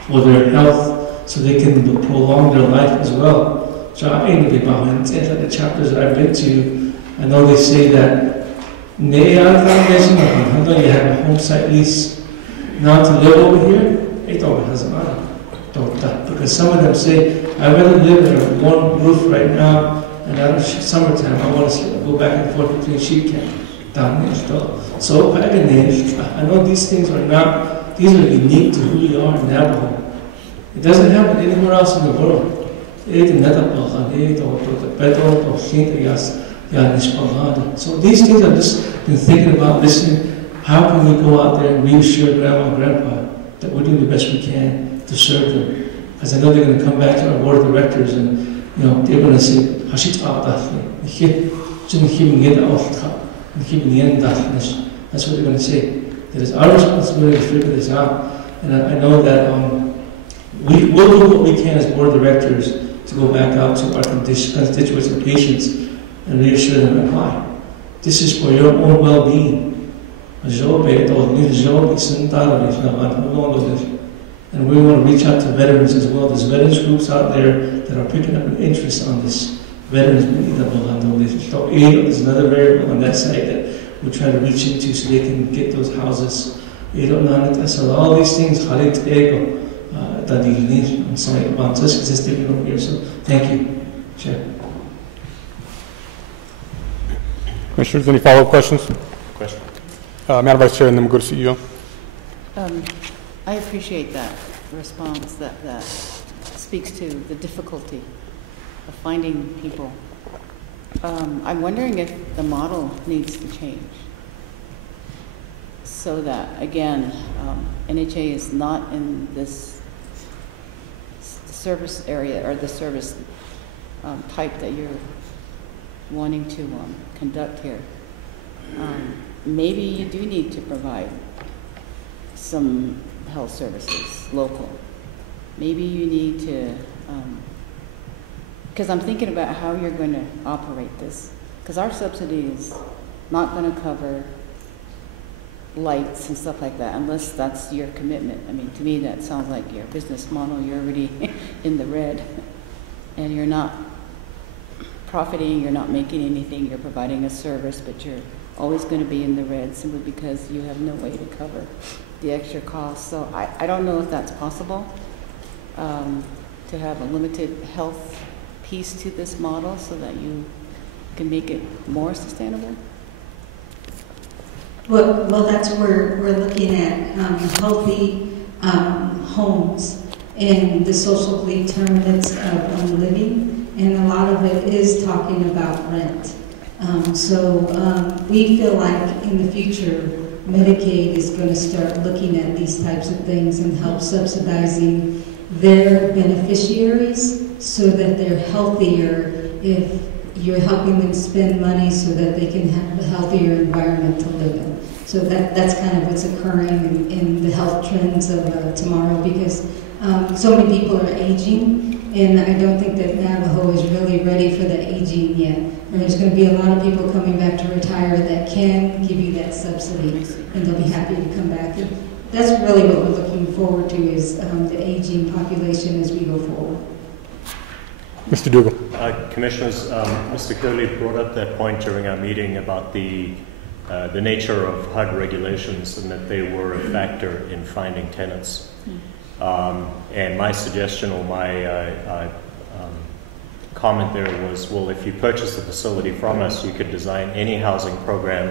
for their health, so they can prolong their life as well? So, in the chapters that I've been to, I know they say that you have a home site lease. Now to live over here, it always has money. Because some of them say, I'd rather live in one roof right now, and out of summertime, I want to go back and forth between sheep camp. So, I know these things are not, these are unique to who we are in Navajo. It doesn't happen anywhere else in the world. So these things I've just been thinking about, listening. How can we go out there and reassure Grandma and Grandpa that we're doing the best we can to serve them? Because I know they're going to come back to our board of directors and they're going to say, that's what they're going to say. That it's our responsibility to figure this out. And I know that we'll do what we can as board of directors to go back out to our constituents and patients and reassure them why. This is for your own well-being. And we want to reach out to veterans as well. There's veterans groups out there that are picking up an interest on this. Veterans, there's another variable on that side that we're trying to reach into so they can get those houses. So all these things, I'm sorry about just taking over here. So thank you, Chair. Commissioners, any follow-up questions? Question. Madam Vice Chair, and then we'll go to CEO. I appreciate that response that speaks to the difficulty of finding people. I'm wondering if the model needs to change so that, again, NHA is not in this service area or the service type that you're wanting to conduct here. Maybe you do need to provide some health services local. Maybe you need to, because I'm thinking about how you're going to operate this, because our subsidy is not going to cover lights and stuff like that unless that's your commitment. I mean, to me that sounds like your business model. You're already in the red and you're not profiting, you're not making anything, you're providing a service, but you're always going to be in the red simply because you have no way to cover the extra cost. So I don't know if that's possible, to have a limited health piece to this model so that you can make it more sustainable. Well, that's where we're looking at healthy homes and the social determinants of living, and a lot of it is talking about rent. We feel like in the future, Medicaid is going to start looking at these types of things and help subsidizing their beneficiaries so that they're healthier if you're helping them spend money so that they can have a healthier environment to live in. So that's kind of what's occurring in the health trends of tomorrow, because so many people are aging, and I don't think that Navajo is really ready for the aging yet. And there's going to be a lot of people coming back to retire that can give you that subsidy, and they'll be happy to come back. And that's really what we're looking forward to, is the aging population as we go forward. Mr. Dougal. Commissioners, Mr. Curley brought up that point during our meeting about the nature of HUD regulations and that they were a factor in finding tenants. And my suggestion or my comment there was, well, if you purchase the facility from us, you could design any housing program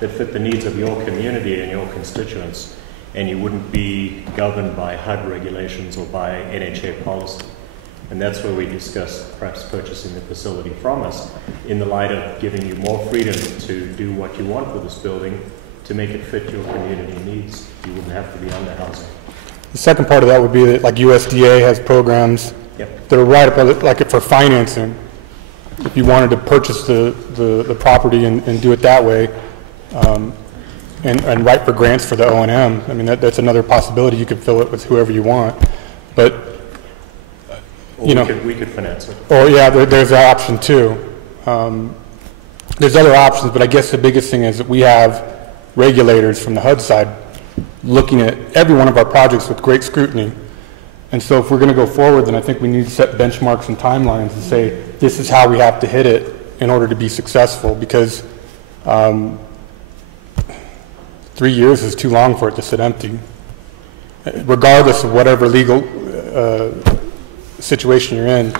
that fit the needs of your community and your constituents, and you wouldn't be governed by HUD regulations or by NHA policy. And that's where we discussed perhaps purchasing the facility from us in the light of giving you more freedom to do what you want with this building, to make it fit your community needs. You wouldn't have to be under housing. The second part of that would be that like USDA has programs Yep. that are right up like for financing. If you wanted to purchase the property and do it that way, and write for grants for the O&M, I mean, that's another possibility. You could fill it with whoever you want. But, Or you know. we could finance it. Or, yeah, there's that option too. There's other options, but I guess the biggest thing is that we have regulators from the HUD side looking at every one of our projects with great scrutiny. And so if we're going to go forward, then I think we need to set benchmarks and timelines and say, this is how we have to hit it in order to be successful, because 3 years is too long for it to sit empty, regardless of whatever legal situation you're in.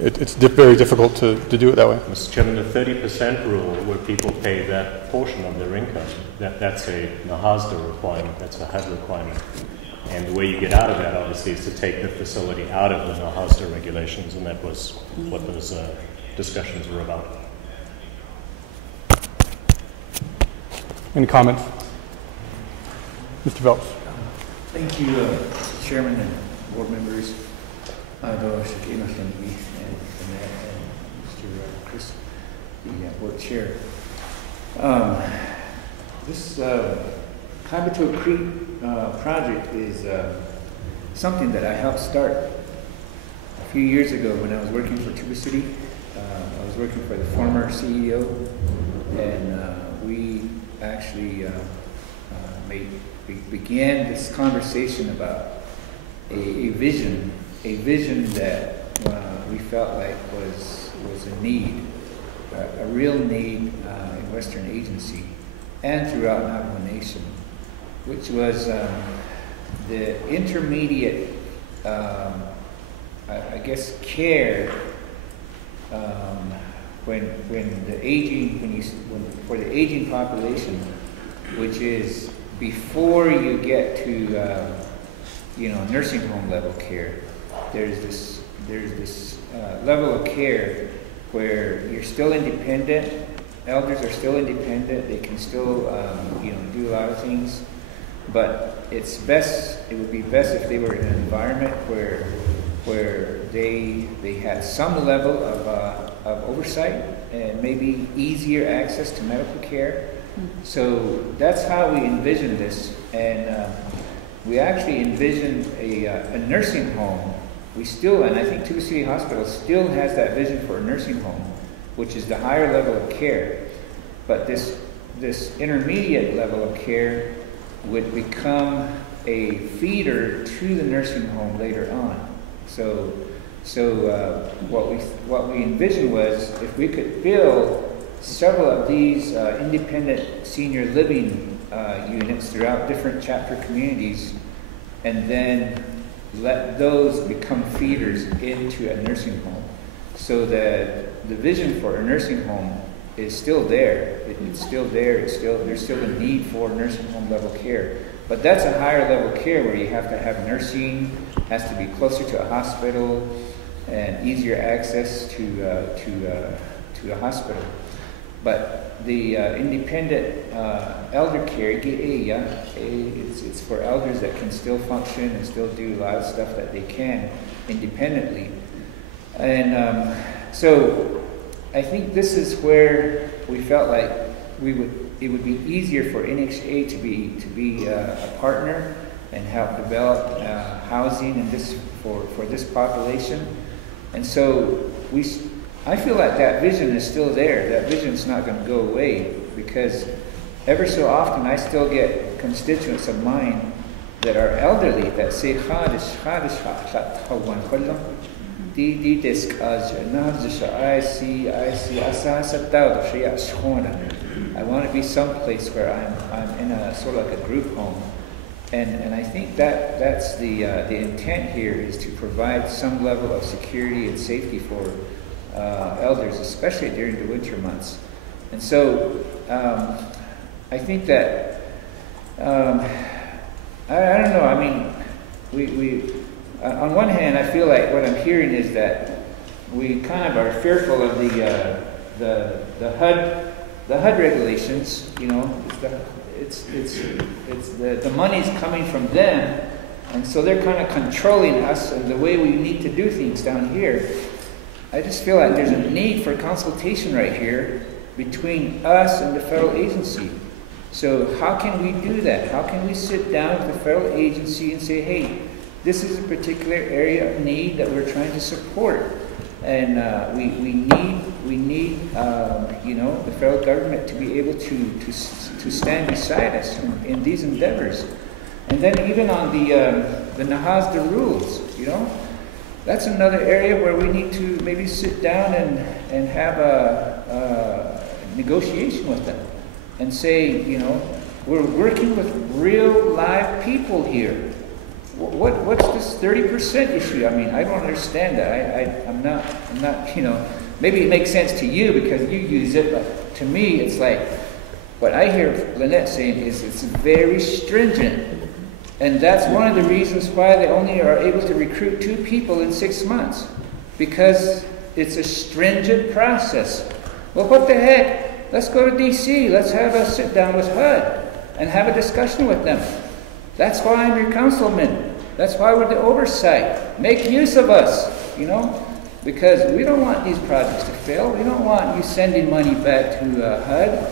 It's very difficult to do it that way. Mr. Chairman, the 30% rule where people pay that portion of their income, that's a NAHASDA requirement, that's a HUD requirement. And the way you get out of that, obviously, is to take the facility out of the NAHASDA regulations, and that was what those discussions were about. Any comments? Mr. Phelps. Thank you, Mr. Chairman and board members, and Mr. Chris, the board chair. This Habito Creek project is something that I helped start a few years ago when I was working for Tuba City. I was working for the former CEO, and we actually began this conversation about a vision that we felt like was a need, a real need in Western Agency and throughout Navajo Nation, which was the intermediate, I guess, care for the aging population, which is before you get to nursing home level care. There's this level of care where you're still independent. Elders are still independent. They can still do a lot of things, but it's best. It would be best if they were in an environment where they had some level of oversight and maybe easier access to medical care. So that's how we envisioned this, and we actually envisioned a nursing home. We still, and I think Tuba City Hospital still has that vision for a nursing home, which is the higher level of care. But this intermediate level of care would become a feeder to the nursing home later on. So what we envisioned was if we could build several of these independent senior living units throughout different chapter communities, and then let those become feeders into a nursing home, so that the vision for a nursing home is still there. It's still there. There's still a need for nursing home level care, but that's a higher level care where you have to have nursing, has to be closer to a hospital, and easier access to a hospital. But the independent elder care, it's for elders that can still function and still do a lot of stuff that they can independently. And so I think this is where we felt like it would be easier for NHA to be a partner and help develop housing and for this population. And so I feel like that vision is still there. That vision's not going to go away, because ever so often I still get constituents of mine that are elderly that say, I want to be someplace where I'm in a sort of like a group home. And I think that's the intent here, is to provide some level of security and safety for elders, especially during the winter months. And so I think that I don't know. I mean, we on one hand, I feel like what I'm hearing is that we kind of are fearful of the HUD the HUD regulations, you know, the money's coming from them, and so they're kind of controlling us and the way we need to do things down here. I just feel like there's a need for consultation right here between us and the federal agency. So how can we do that? How can we sit down with the federal agency and say, hey, this is a particular area of need that we're trying to support, and we need you know, the federal government to be able to stand beside us in these endeavors. And then even on the Navajo rules, you know, that's another area where we need to maybe sit down and have a negotiation with them and say, you know, we're working with real live people here. What's this 30% issue? I mean, I don't understand that. I'm not, you know, maybe it makes sense to you because you use it, but to me, it's like, what I hear Lynette saying is it's very stringent. And that's one of the reasons why they only are able to recruit 2 people in 6 months. Because it's a stringent process. Well, what the heck? Let's go to DC. Let's have a sit down with HUD and have a discussion with them. That's why I'm your councilman. That's why we're the oversight. Make use of us, you know, because we don't want these projects to fail. We don't want you sending money back to HUD.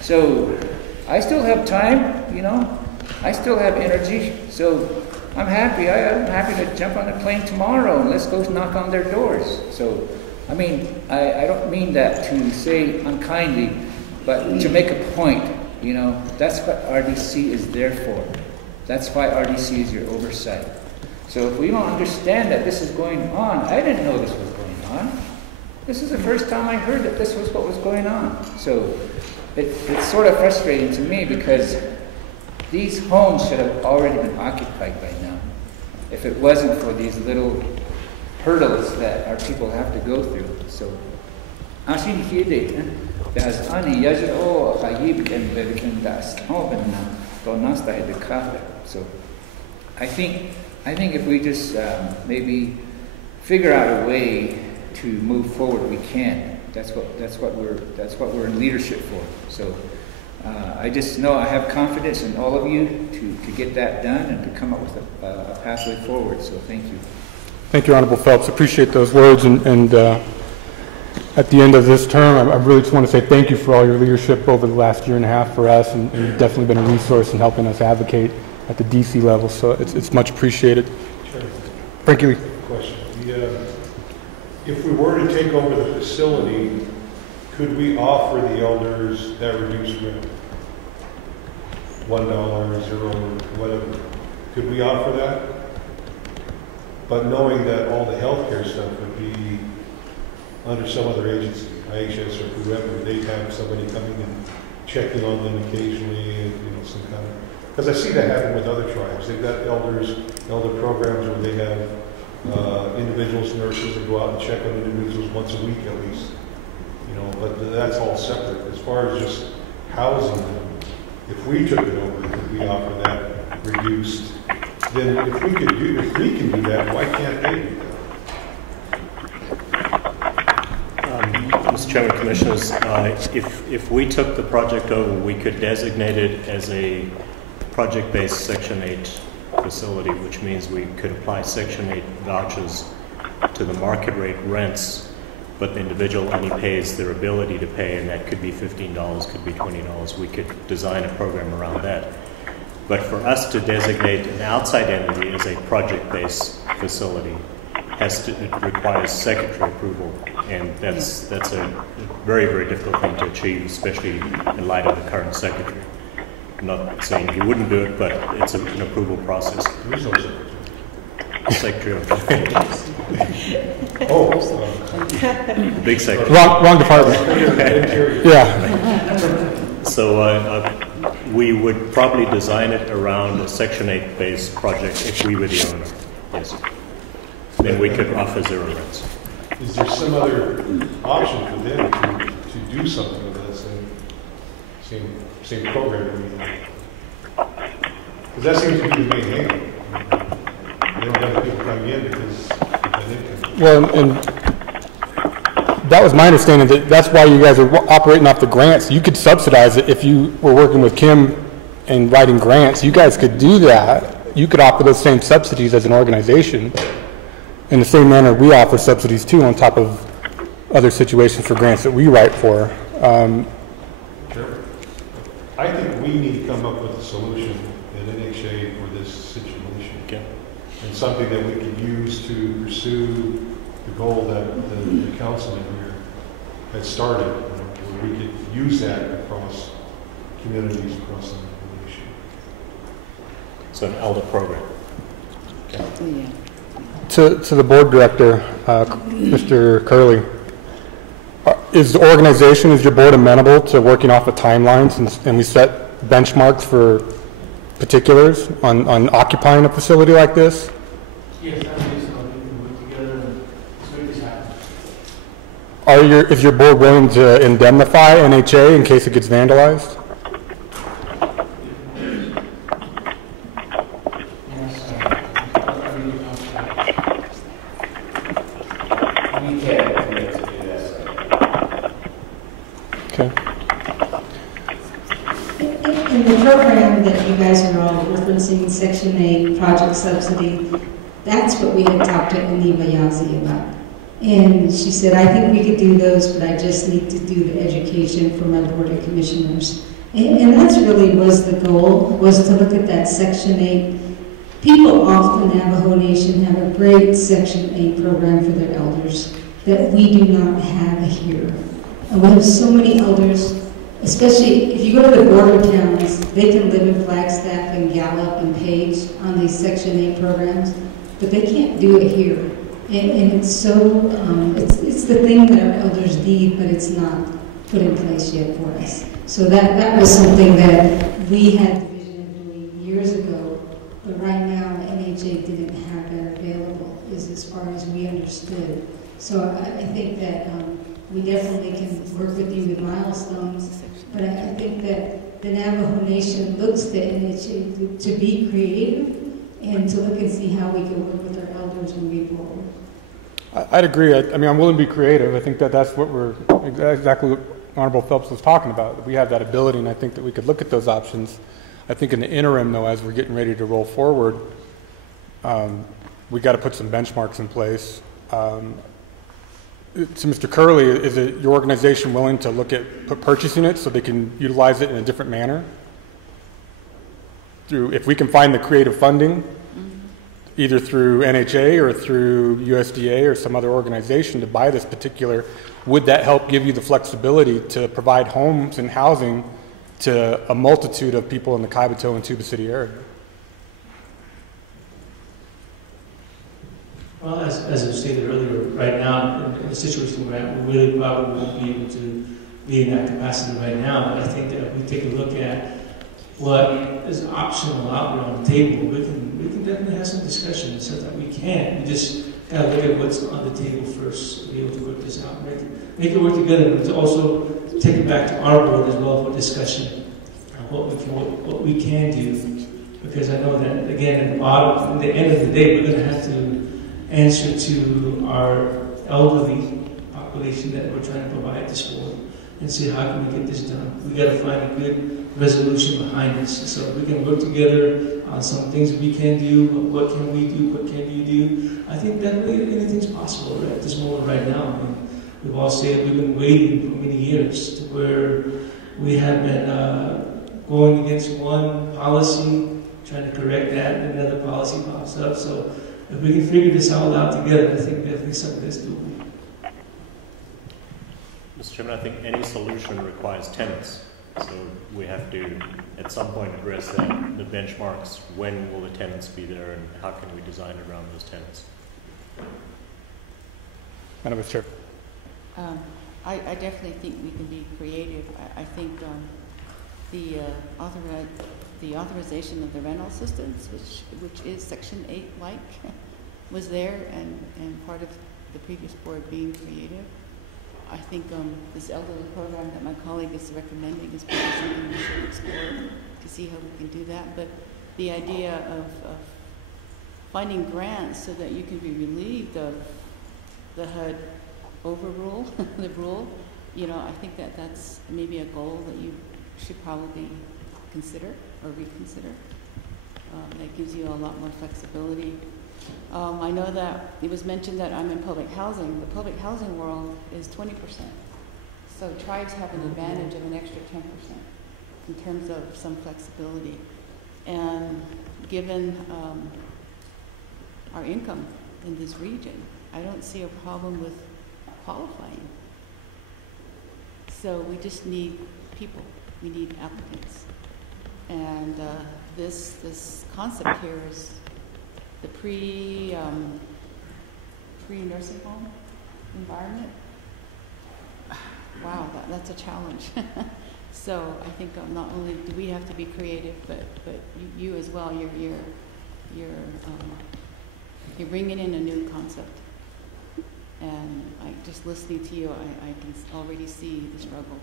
So I still have time, you know. I still have energy. So I'm happy. I'm happy to jump on a plane tomorrow and let's go knock on their doors. So, I mean, I don't mean that to say unkindly, but to make a point, you know, that's what RDC is there for. That's why RDC is your oversight. So if we don't understand that this is going on, I didn't know this was going on. This is the first time I heard that this was what was going on. So it's sort of frustrating to me because these homes should have already been occupied by now. If it wasn't for these little hurdles that our people have to go through. So, so I think if we just maybe figure out a way to move forward, we can. That's what we're in leadership for. So I just know I have confidence in all of you to get that done and to come up with a pathway forward. So thank you. Thank you, Honorable Phelps. Appreciate those words. And at the end of this term, I really just want to say thank you for all your leadership over the last year and a half for us, and you've definitely been a resource in helping us advocate at the DC level. So it's much appreciated. Sure. Thank you. Question. If we were to take over the facility, could we offer the elders that reduced rent? $1, $0, whatever. Could we offer that? But knowing that all the healthcare stuff would be under some other agency, IHS or whoever, they'd have somebody coming and checking on them occasionally, and you know, some kind of. Because I see that happen with other tribes. They've got elder programs where they have individuals, nurses that go out and check on individuals once a week at least. You know, but that's all separate. As far as just housing them, if we took it over, could we offer that reduced? Then if we can do that, why can't they do that? Mr. Chairman, Commissioners, if we took the project over, we could designate it as a project-based Section 8 facility, which means we could apply Section 8 vouchers to the market rate rents, but the individual only pays their ability to pay, and that could be $15, could be $20. We could design a program around that. But for us to designate an outside entity as a project-based facility, it requires secretary approval, and that's a very, very difficult thing to achieve, especially in light of the current secretary. I'm not saying he wouldn't do it, but it's an approval process. There is no secretary. Secretary. Oh. Big secretary. Wrong department. Yeah. So we would probably design it around a Section 8 based project if we were the owner. Yes. Then we could offer zero rents. Is there some other option for them to do something with that same program? Because that seems to be the main aim. They don't have the people coming in because of income. Well, and that was my understanding, that that's why you guys are operating off the grants. You could subsidize it if you were working with Kim and writing grants. You guys could do that. You could offer those same subsidies as an organization in the same manner we offer subsidies too, on top of other situations for grants that we write for. Sure. I think we need to come up with a solution at NHA for this situation. Okay. And something that we can use to pursue the goal that the councilman here had started, where we could use that across communities across the nation. So an elder program. Okay. Yeah. To the board director, Mr. Curley, is the organization, is your board amenable to working off of timelines and we set benchmarks for particulars on occupying a facility like this? Yes, I think so. We can work together and make this happen. Is your board willing to indemnify NHA in case it gets vandalized? Yes, We can't commit to do that. Okay. In the program that you guys are all referencing, Section 8, Project Subsidy, that's what we had talked to Aniva Yazi about. And she said, I think we could do those, but I just need to do the education for my Board of Commissioners. And that's really was the goal, was to look at that Section 8. People off the Navajo Nation have a great Section 8 program for their elders that we do not have here. And we have so many elders, especially if you go to the border towns, they can live in Flagstaff and Gallup and Page on these Section 8 programs, but they can't do it here. And it's so, it's the thing that our elders need, but it's not put in place yet for us. So that was something that we had the vision of doing years ago, but right now NHA didn't have that available, is as far as we understood. So I think that we definitely can work with you with milestones, but I think that the Navajo Nation looks to NHA to be creative and to look and see how we can work with our elders moving forward. I'd agree. I mean, I'm willing to be creative. I think that that's what exactly what Honorable Phelps was talking about. We have that ability, and I think that we could look at those options. I think in the interim, though, as we're getting ready to roll forward, we got to put some benchmarks in place. To Mr. Curley, is it your organization willing to look at purchasing it so they can utilize it in a different manner? If we can find the creative funding, either through NHA or through USDA or some other organization to buy this particular, would that help give you the flexibility to provide homes and housing to a multitude of people in the Kaibito and Tuba City area? Well, as I stated earlier, right now, in the situation we're at, we really probably won't be able to be in that capacity right now. But I think that if we take a look at what is optional out there on the table, we can definitely have some discussion so that we can. We just got to look at what's on the table first to be able to work this out, make it work together, but to also take it back to our board as well for discussion on what we can do. Because I know that, again, at the end of the day, we're going to have to answer to our elderly population that we're trying to provide this for and see how can we get this done. We got to find a good resolution behind this so we can work together on some things we can do. What can we do? What can you do? I think that anything's possible right at this moment right now. I mean, we've all said we've been waiting for many years to where we have been going against one policy, trying to correct that, and another policy pops up. So if we can figure this all out together, I think definitely something that's doable. Mr. Chairman, I think any solution requires tenants. So we have to, at some point, address that, the benchmarks. When will the tenants be there, and how can we design around those tenants? Madam Chair. I definitely think we can be creative. I think the authorization of the rental assistance, which is Section 8-like, was there, and part of the previous board being creative. I think this elderly program that my colleague is recommending is probably something we should explore to see how we can do that. But the idea of finding grants so that you can be relieved of the HUD overrule the rule. You know, I think that that's maybe a goal that you should probably consider or reconsider. That gives you a lot more flexibility. I know that it was mentioned that I'm in public housing. The public housing world is 20%. So tribes have an advantage of an extra 10% in terms of some flexibility. And given our income in this region, I don't see a problem with qualifying. So we just need people. We need applicants. And this concept here is the pre-nursing home environment. Wow, that's a challenge. So I think not only do we have to be creative, but you as well. You're bringing in a new concept. And just listening to you, I can already see the struggle.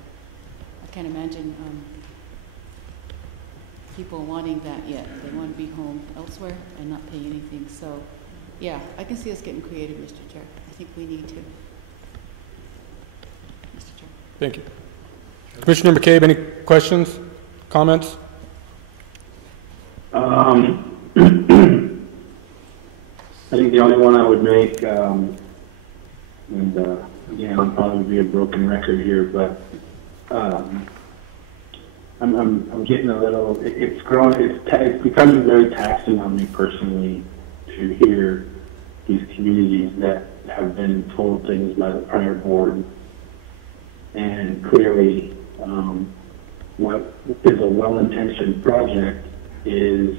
I can't imagine people wanting that yet. They want to be home elsewhere and not pay anything. So, yeah, I can see us getting creative, Mr. Chair. I think we need to. Mr. Chair. Thank you. Commissioner McCabe, any questions, comments? I think the only one I would make, and again, I'll probably be a broken record here, but I'm getting a little. It's growing. It's becoming very taxing on me personally to hear these communities that have been told things by the prior board, and clearly, what is a well-intentioned project is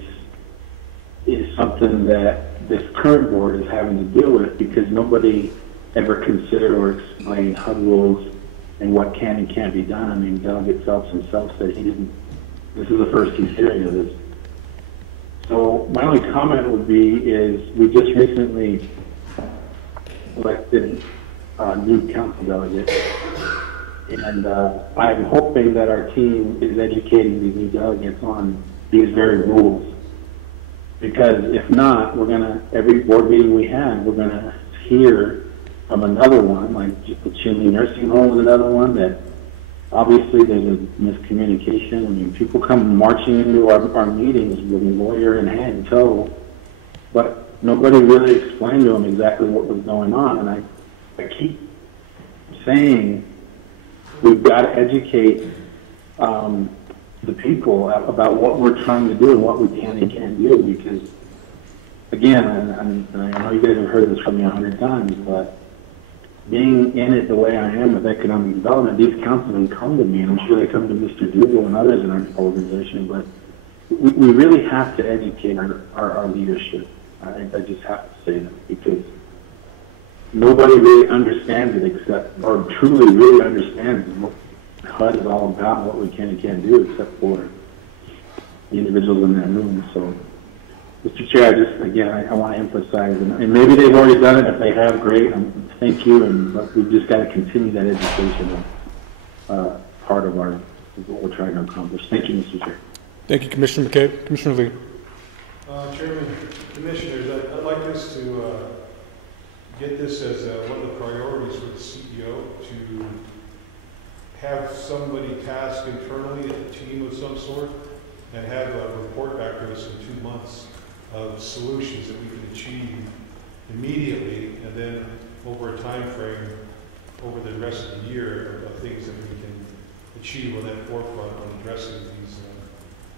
something that this current board is having to deal with because nobody ever considered or explained HUD rules and what can and can't be done. I mean, Delegate Phelps himself said he didn't, this is the first he's hearing of this. So my only comment would be is we just recently elected a new council delegate. And I'm hoping that our team is educating these new delegates on these very rules. Because if not, we're gonna, every board meeting we have, we're gonna hear from another one, like the Chimney Nursing Home is another one that obviously there's a miscommunication. I mean, people come marching into our meetings with a lawyer in hand and toe, but nobody really explained to them exactly what was going on. And I keep saying we've got to educate the people about what we're trying to do and what we can and can't do, because again, and I know you guys have heard this from me 100 times, but being in it the way I am with economic development, these councilmen come to me, and I'm sure they come to Mr. Dugal and others in our organization, but we really have to educate our leadership. I just have to say that, because nobody really understands it except, or truly really understands what HUD is all about, what we can and can't do, except for the individuals in that room. So, Mr. Chair, I want to emphasize, and maybe they've already done it. If they have, great. Thank you. But we've just got to continue that education part of what we're trying to accomplish. Thank you, Mr. Chair. Thank you, Commissioner McCabe. Commissioner Lee. Chairman, Commissioners, I'd like us to get this as one of the priorities for the CEO to have somebody tasked internally, a team of some sort, and have a report back to us in 2 months of solutions that we can achieve immediately, and then over a time frame over the rest of the year of things that we can achieve on that forefront on addressing these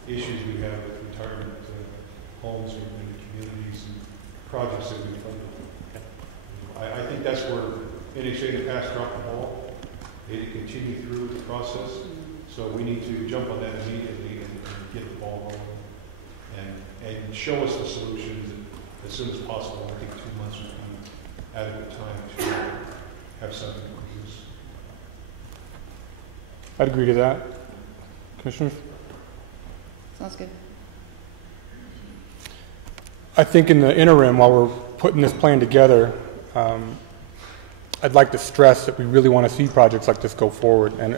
issues we have with retirement homes in the communities and projects that we funded. I think that's where NHA in the past dropped the ball. They didn't continue through the process, so we need to jump on that immediately and get the ball rolling and show us the solutions as soon as possible. I think 2 months would be adequate time to have something to produce. I'd agree to that. Commissioners? Sounds good. I think in the interim, while we're putting this plan together, I'd like to stress that we really want to see projects like this go forward. And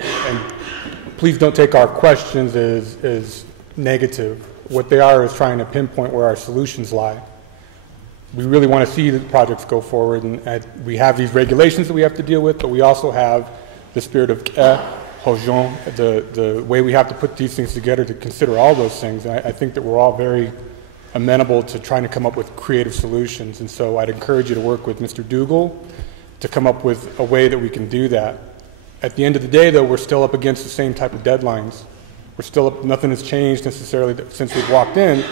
please don't take our questions as negative. What they are is trying to pinpoint where our solutions lie. we really want to see the projects go forward, and we have these regulations that we have to deal with, but we also have the spirit of the way we have to put these things together to consider all those things. And I think that we're all very amenable to trying to come up with creative solutions, and so I'd encourage you to work with Mr. Dougal to come up with a way that we can do that. At the end of the day, though, we're still up against the same type of deadlines. We're still up, nothing has changed necessarily since we've walked in.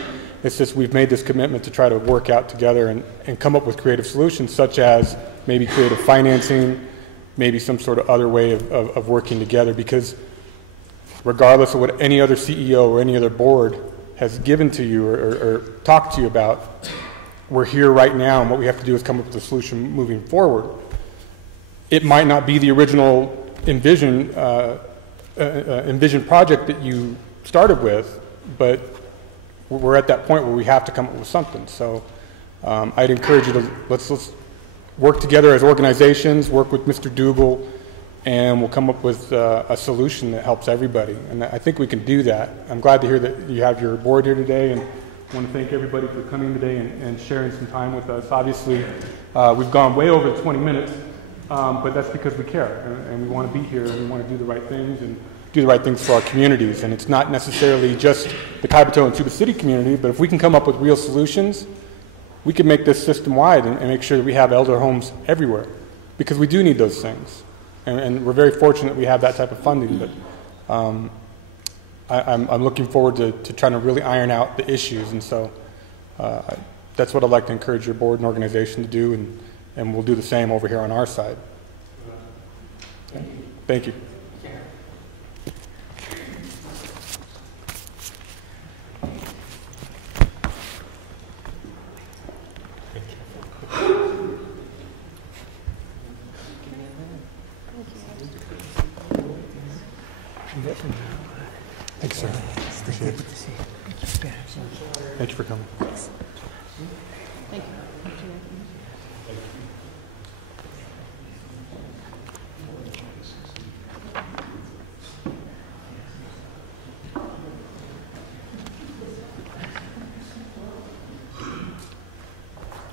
It's just we've made this commitment to try to work out together and come up with creative solutions, such as maybe creative financing, maybe some sort of other way of working together, because regardless of what any other CEO or any other board has given to you or talked to you about, we're here right now, and what we have to do is come up with a solution moving forward. It might not be the original envision project that you started with, but we're at that point where we have to come up with something. So I'd encourage you to let's work together as organizations, work with Mr. Dougal, and we'll come up with a solution that helps everybody. And I think we can do that. I'm glad to hear that you have your board here today, and I want to thank everybody for coming today and sharing some time with us. Obviously, we've gone way over 20 minutes, but that's because we care, and we want to be here, and we want to do the right things and do the right things for our communities. And it's not necessarily just the Kaibito and Tuba City community, but if we can come up with real solutions, we can make this system-wide and make sure that we have elder homes everywhere, because we do need those things. And we're very fortunate we have that type of funding, but I'm looking forward to trying to really iron out the issues, and so that's what I'd like to encourage your board and organization to do, and we'll do the same over here on our side. Thank you. Thanks, sir. Appreciate it. Thank you for coming. Thank you.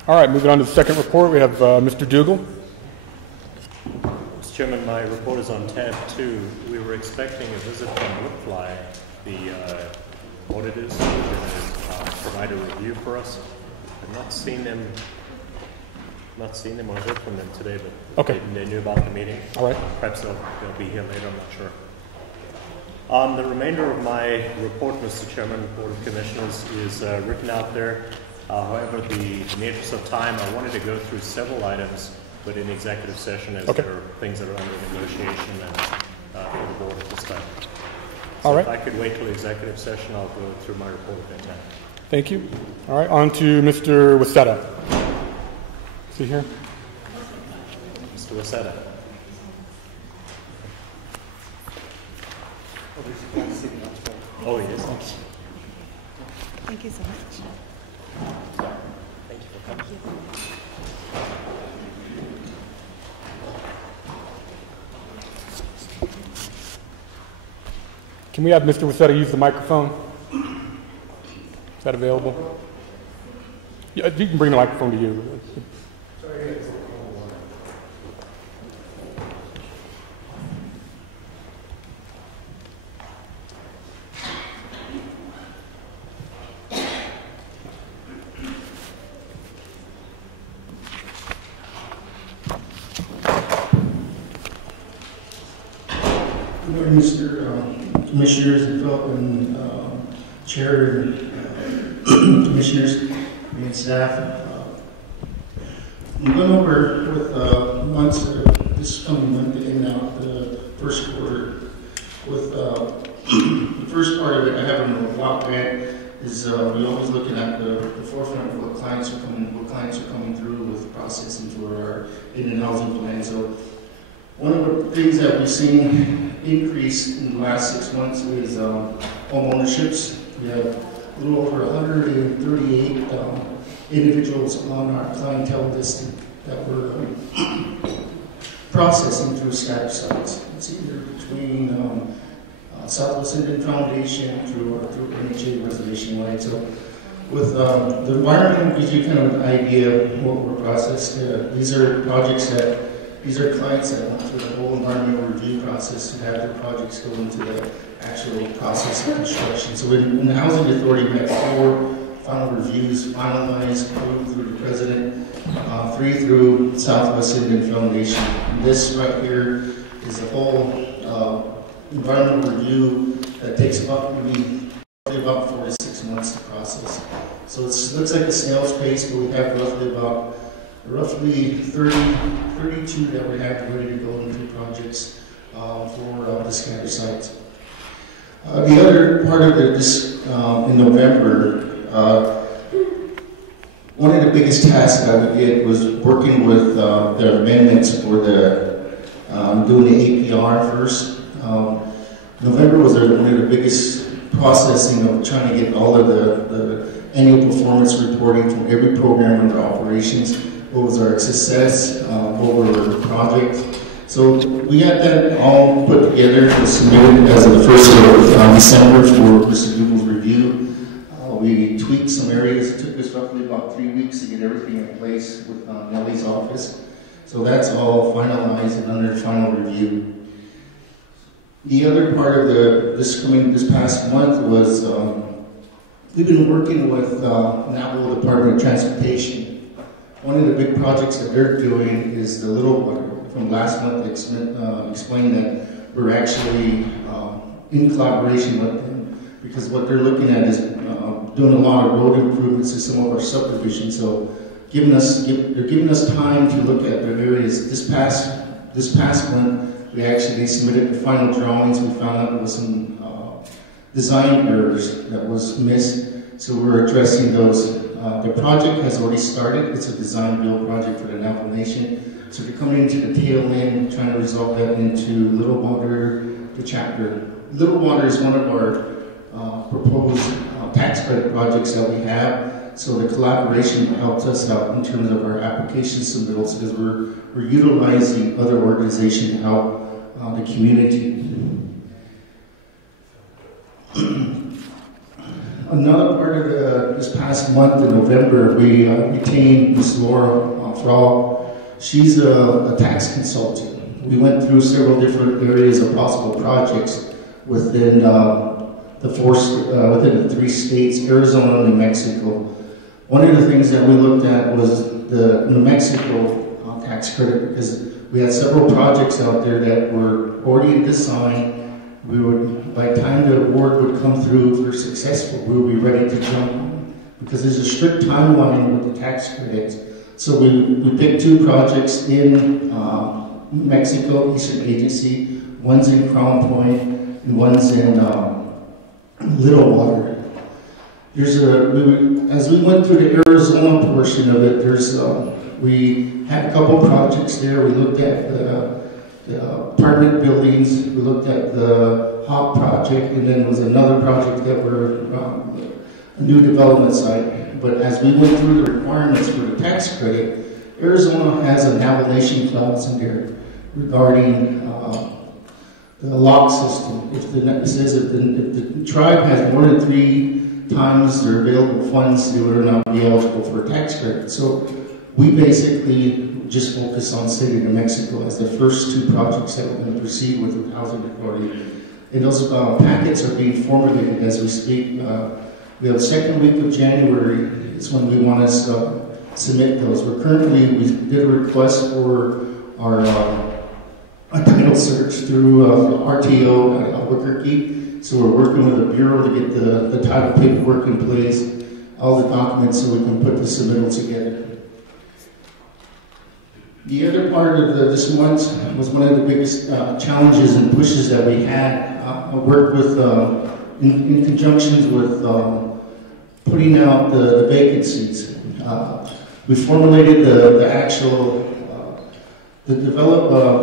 All right, moving on to the second report, we have Mr. Dougal. Mr. Chairman, my report is on tab 2. We were expecting a visit from Woodfly, the auditors, who are going to provide a review for us. I've not seen them or heard from them today, but okay. They knew about the meeting. All right. Perhaps they'll be here later, I'm not sure. The remainder of my report, Mr. Chairman, Board of Commissioners, is written out there. However, in the interest of time, I wanted to go through several items, but in executive session, as there are things that are under negotiation and for the board at this time. So all right. If I could wait till the executive session, I'll go through my report at that time. Thank you. All right, on to Mr. Wasetta. Is he here? Mr. Wasetta. Oh, he is. Thank you so much. Thank you for coming. Can we have Mr. Wasetta use the microphone? Is that available? Yeah, you can bring the microphone to you. Good morning, Mr. Commissioners and Chair and Commissioners and staff. I'm going over with months this coming month in out the first quarter. With the first part of it, I have in the block grant is we're always looking at the forefront of what clients are coming through with processing for our Indian housing plan. So one of the things that we've seen increase in the last 6 months is home ownerships. We have a little over 138 individuals on our clientele list that we're processing through scatter sites. It's either between Southwest Indian Foundation through NHA reservation wide. So With the environment gives you kind of an idea of what we're processing. These are clients that went through the whole environmental review process to have their projects go into the actual process of construction. So in the Housing Authority, we had 4 final reviews finalized, approved through the President, 3 through Southwest Indian Foundation. And this right here is a whole environmental review that takes about 4 to 6 months to process. So it looks like a snail's pace, but we have roughly 32 that we have ready to go into projects for the scatter sites. The other part of this in November, one of the biggest tasks that we did was working with the amendments for doing the APR first. November was one of the biggest processing of trying to get all of the annual performance reporting from every program under operations. What was our success? What were the projects? So we got that all put together and submitted as of the 1st of December for Mr. Google's review. We tweaked some areas. It took us roughly about 3 weeks to get everything in place with Nellie's office. So that's all finalized and under final review. The other part of this past month was we've been working with Navajo Department of Transportation. One of the big projects that they're doing is the little one from last month. Explained that we're actually in collaboration with them because what they're looking at is doing a lot of road improvements to some of our subdivisions. So they're giving us time to look at their areas. This past month, we actually submitted the final drawings. We found out there was some design errors that was missed, so we're addressing those. The project has already started. It's a design build project for the Navajo Nation. So they're coming into the tail end, trying to resolve that into Little Water, the chapter. Little Water is one of our proposed tax credit projects that we have. So the collaboration helps us out in terms of our application submittals because we're utilizing other organizations to help the community. Another part of this past month in November, we retained Ms. Laura Frall. She's a tax consultant. We went through several different areas of possible projects within within the 3 states, Arizona and New Mexico. One of the things that we looked at was the New Mexico tax credit because we had several projects out there that were already in design. We would, by the time the award would come through, if we're successful, we would be ready to jump because there's a strict timeline with the tax credits. So we picked 2 projects in New Mexico, Eastern Agency. One's in Crown Point and one's in Little Water. As we went through the Arizona portion of it, we had a couple projects there. We looked at the apartment buildings, we looked at the HOP project, and then there was another project that were a new development site. But as we went through the requirements for the tax credit, Arizona has a Navajo Nation clause in there regarding the lock system. It says if the tribe has more than 3 times their available funds, they would not be eligible for a tax credit. So we basically just focus on State of New Mexico as the first 2 projects that we're going to proceed with Housing Authority. And those packets are being formulated as we speak. We have the 2nd week of January is when we want to submit those. We did a request for our title search through RTO at Albuquerque. So we're working with the Bureau to get the title paperwork in place, all the documents so we can put the submittal together. The other part of this month was one of the biggest challenges and pushes that we had. I worked with, in conjunction with putting out the vacancies. We formulated the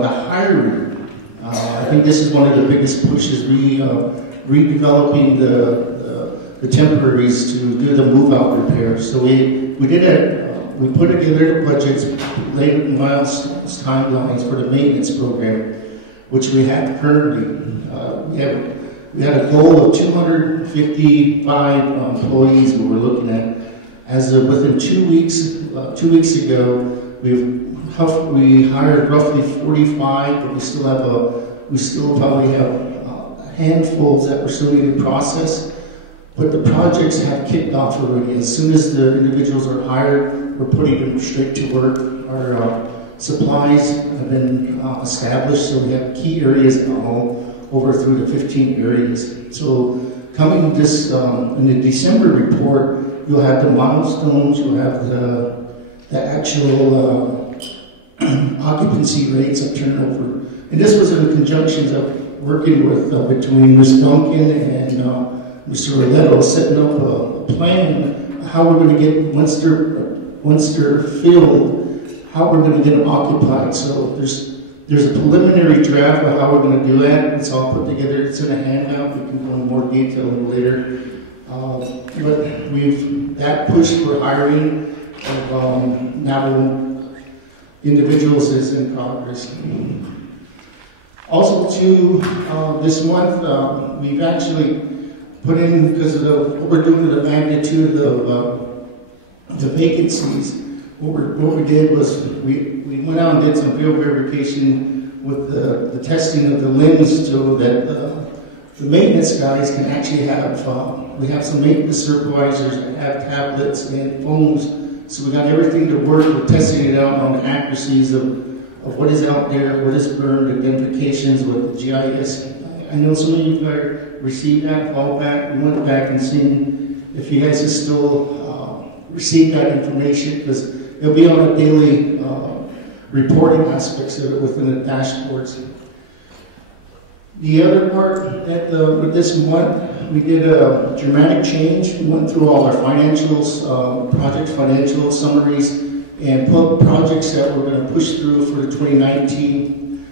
hiring. I think this is one of the biggest pushes, redeveloping the temporaries to do the move-out repairs. So we did it. We put together the budgets, laid milestones, timelines for the maintenance program, which we have currently. We had a goal of 255 employees we were looking at. As of within 2 weeks ago, we hired roughly 45, but we still probably have handfuls that we're still need to process. But the projects have kicked off already. As soon as the individuals are hired, we're putting them straight to work. Our supplies have been established, so we have key areas all over through the 15 areas. So coming this in the December report, you'll have the milestones, you'll have the actual occupancy rates of turnover. And this was in conjunction of working with between Ms. Duncan and Mr. Roletto, setting up a plan how we're going to get, once they're filled, how we're going to get them occupied. So there's a preliminary draft of how we're going to do that. It's all put together. It's in a handout. We can go into more detail later. But that push for hiring of Navajo individuals is in progress. Also, too, this month we've actually put in, because of what we're doing, the magnitude of the vacancies. What we did was we went out and did some field verification with the testing of the limbs, so that the maintenance guys can actually have. We have some maintenance supervisors that have tablets and phones, so we got everything to work. We're testing it out on the accuracies of what is out there, what is burned, identifications with the GIS. I know some of you guys received that fallback. We went back and seen if you guys have still received that information, because it'll be on a daily reporting aspects of it within the dashboards. The other part that with this month, we did a dramatic change. We went through all our financials, project financial summaries, and put projects that we're going to push through for the 2019.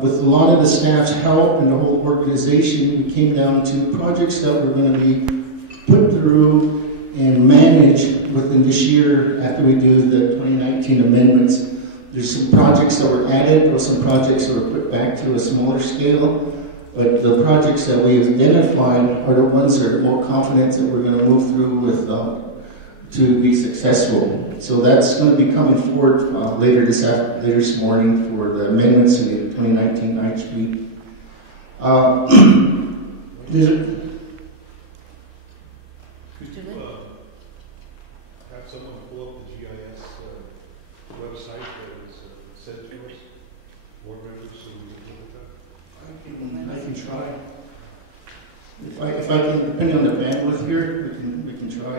With a lot of the staff's help and the whole organization, we came down to projects that we're going to be put through and managed within this year after we do the 2019 amendments. There's some projects that were added or some projects that were put back to a smaller scale, but the projects that we identified are the ones that are more confident that we're going to move through with to be successful. So that's going to be coming forward later this morning for the amendments in the 2019 9th Street. Have someone pull up the GIS website that was sent to us, board members, so we can look at that? I can try. If I can, depending on the bandwidth here, we can try.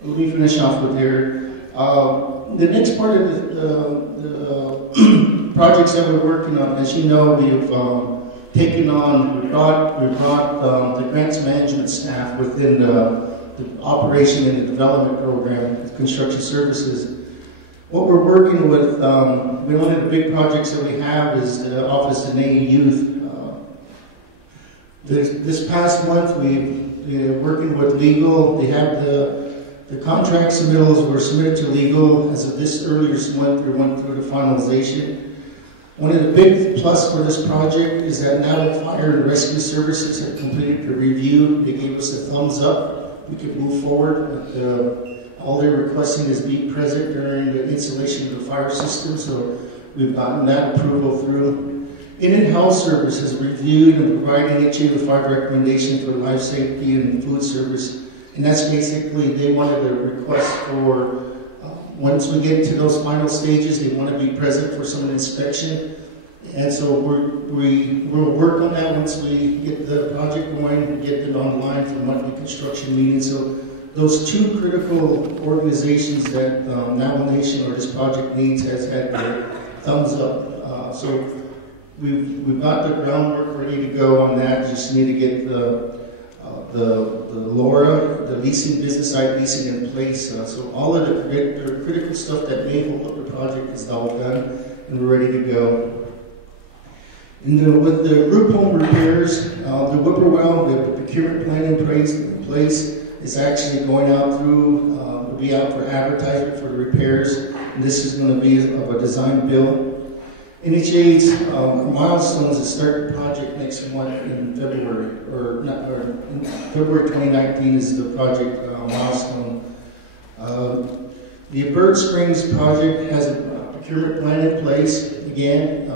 Let me finish off with here. The next part of the projects that we're working on, as you know, we've taken on, we brought the grants management staff within the operation and the development program of construction services. What we're working with, one of the big projects that we have is the Office of Navy Youth. This past month, we're working with legal. They have the contract submittals were submitted to legal as of this earlier month. We went through the finalization. One of the big plus for this project is that Navajo Fire and Rescue Services have completed the review. They gave us a thumbs up. We could move forward. All they're requesting is be present during the installation of the fire system, so we've gotten that approval through. Indian Health Service has reviewed and provided HA with 5 recommendations for life safety and food service. And that's basically, they wanted a request for, once we get to those final stages, they want to be present for some inspection. And so we'll work on that once we get the project going, get it online for monthly construction meetings. So those two critical organizations that Navajo Nation or this project needs has had their thumbs up. So we've got the groundwork ready to go on that. Just need to get the LoRa, the leasing, business side leasing in place. So all of the critical stuff that may hold up the project is all done, and we're ready to go. And with the group home repairs, the Whippoorwill, the procurement plan in place is actually going out through, will be out for advertisement for the repairs. And this is going to be of a design build. NHA's milestones to start the project next month in February, in February 2019 is the project milestone. The Bird Springs project has a procurement plan in place. Again,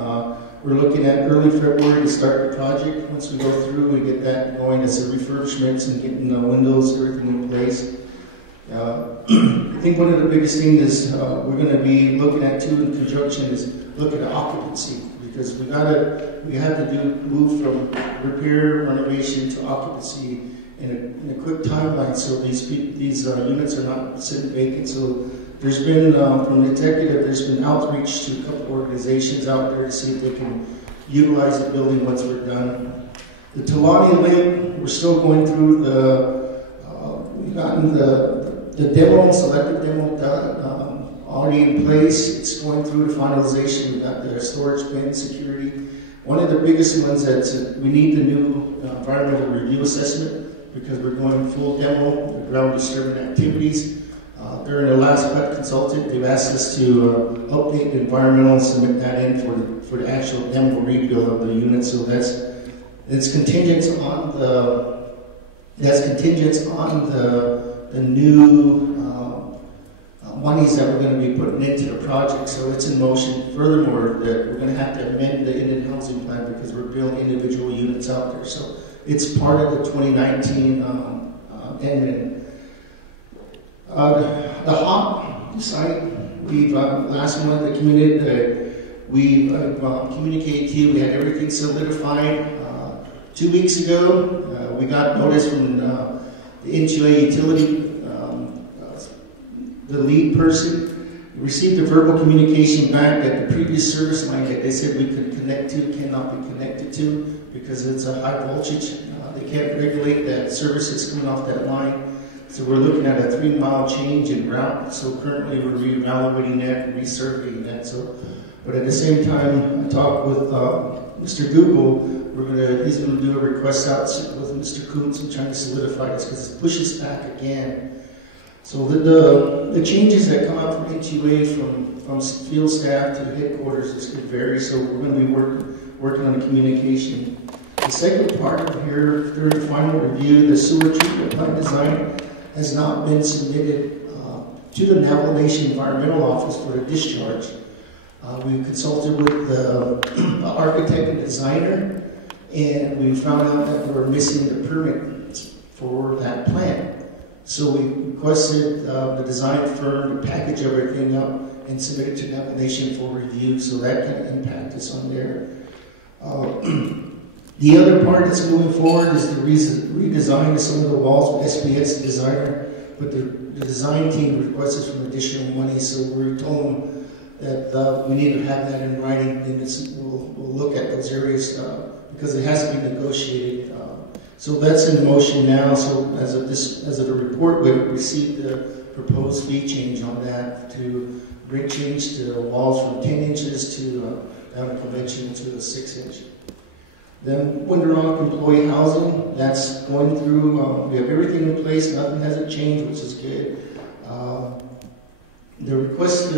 we're looking at early February to start the project. Once we go through, we get that going. It's the refurbishments and getting the windows, everything in place. I think one of the biggest things is we're going to be looking at too in conjunction is look at occupancy, because we have to move from repair, renovation to occupancy in a quick timeline, so these units are not sitting vacant. So there's been, from the executive, there's been outreach to a couple organizations out there to see if they can utilize the building once we're done. The Talani link, we're still going through we've gotten the demo, selected demo done, already in place. It's going through the finalization. We got the storage bin security. One of the biggest ones that we need the new environmental review assessment, because we're going full demo, the ground disturbing activities. During the last PUT consultant, they've asked us to update the environmental and submit that in for the actual demo rebuild of the unit. So it's contingent on the new monies that we're going to be putting into the project. So it's in motion. Furthermore, that we're going to have to amend the Indian housing plan because we're building individual units out there. So it's part of the 2019 amendment. The HOP site, we've last month the community, we communicated to you. We had everything solidified. 2 weeks ago, we got notice from the NQA utility, the lead person. We received a verbal communication back that the previous service line that they said we could connect to cannot be connected to because it's a high voltage. They can't regulate that service that's coming off that line. So we're looking at a 3-mile change in route. So currently we're reevaluating that and resurveying that. So, but at the same time, I talked with Mr. Google. He's going to do a request out with Mr. Kuntz and trying to solidify this because it pushes back again. So the changes that come out from HUA from field staff to headquarters is could vary. So we're going to be working on the communication. The second part of here, during the final review, the sewer treatment plant design has not been submitted to the Navajo Nation Environmental Office for a discharge. We consulted with the architect and designer, and we found out that we were missing the permit for that plant. So we requested the design firm to package everything up and submit it to Navajo Nation for review, so that can impact us on there. The other part that's moving forward is the redesign of some of the walls with SBS designer, but the design team requested some additional money, so we told them that we need to have that in writing, and we'll look at those areas because it has to be negotiated. So that's in motion now. So as of the report, we received the proposed fee change on that to bring change to the walls from 10 inches to down a conventional to a 6-inch. Then Winter Rock employee housing, that's going through, we have everything in place, nothing hasn't changed, which is good. The request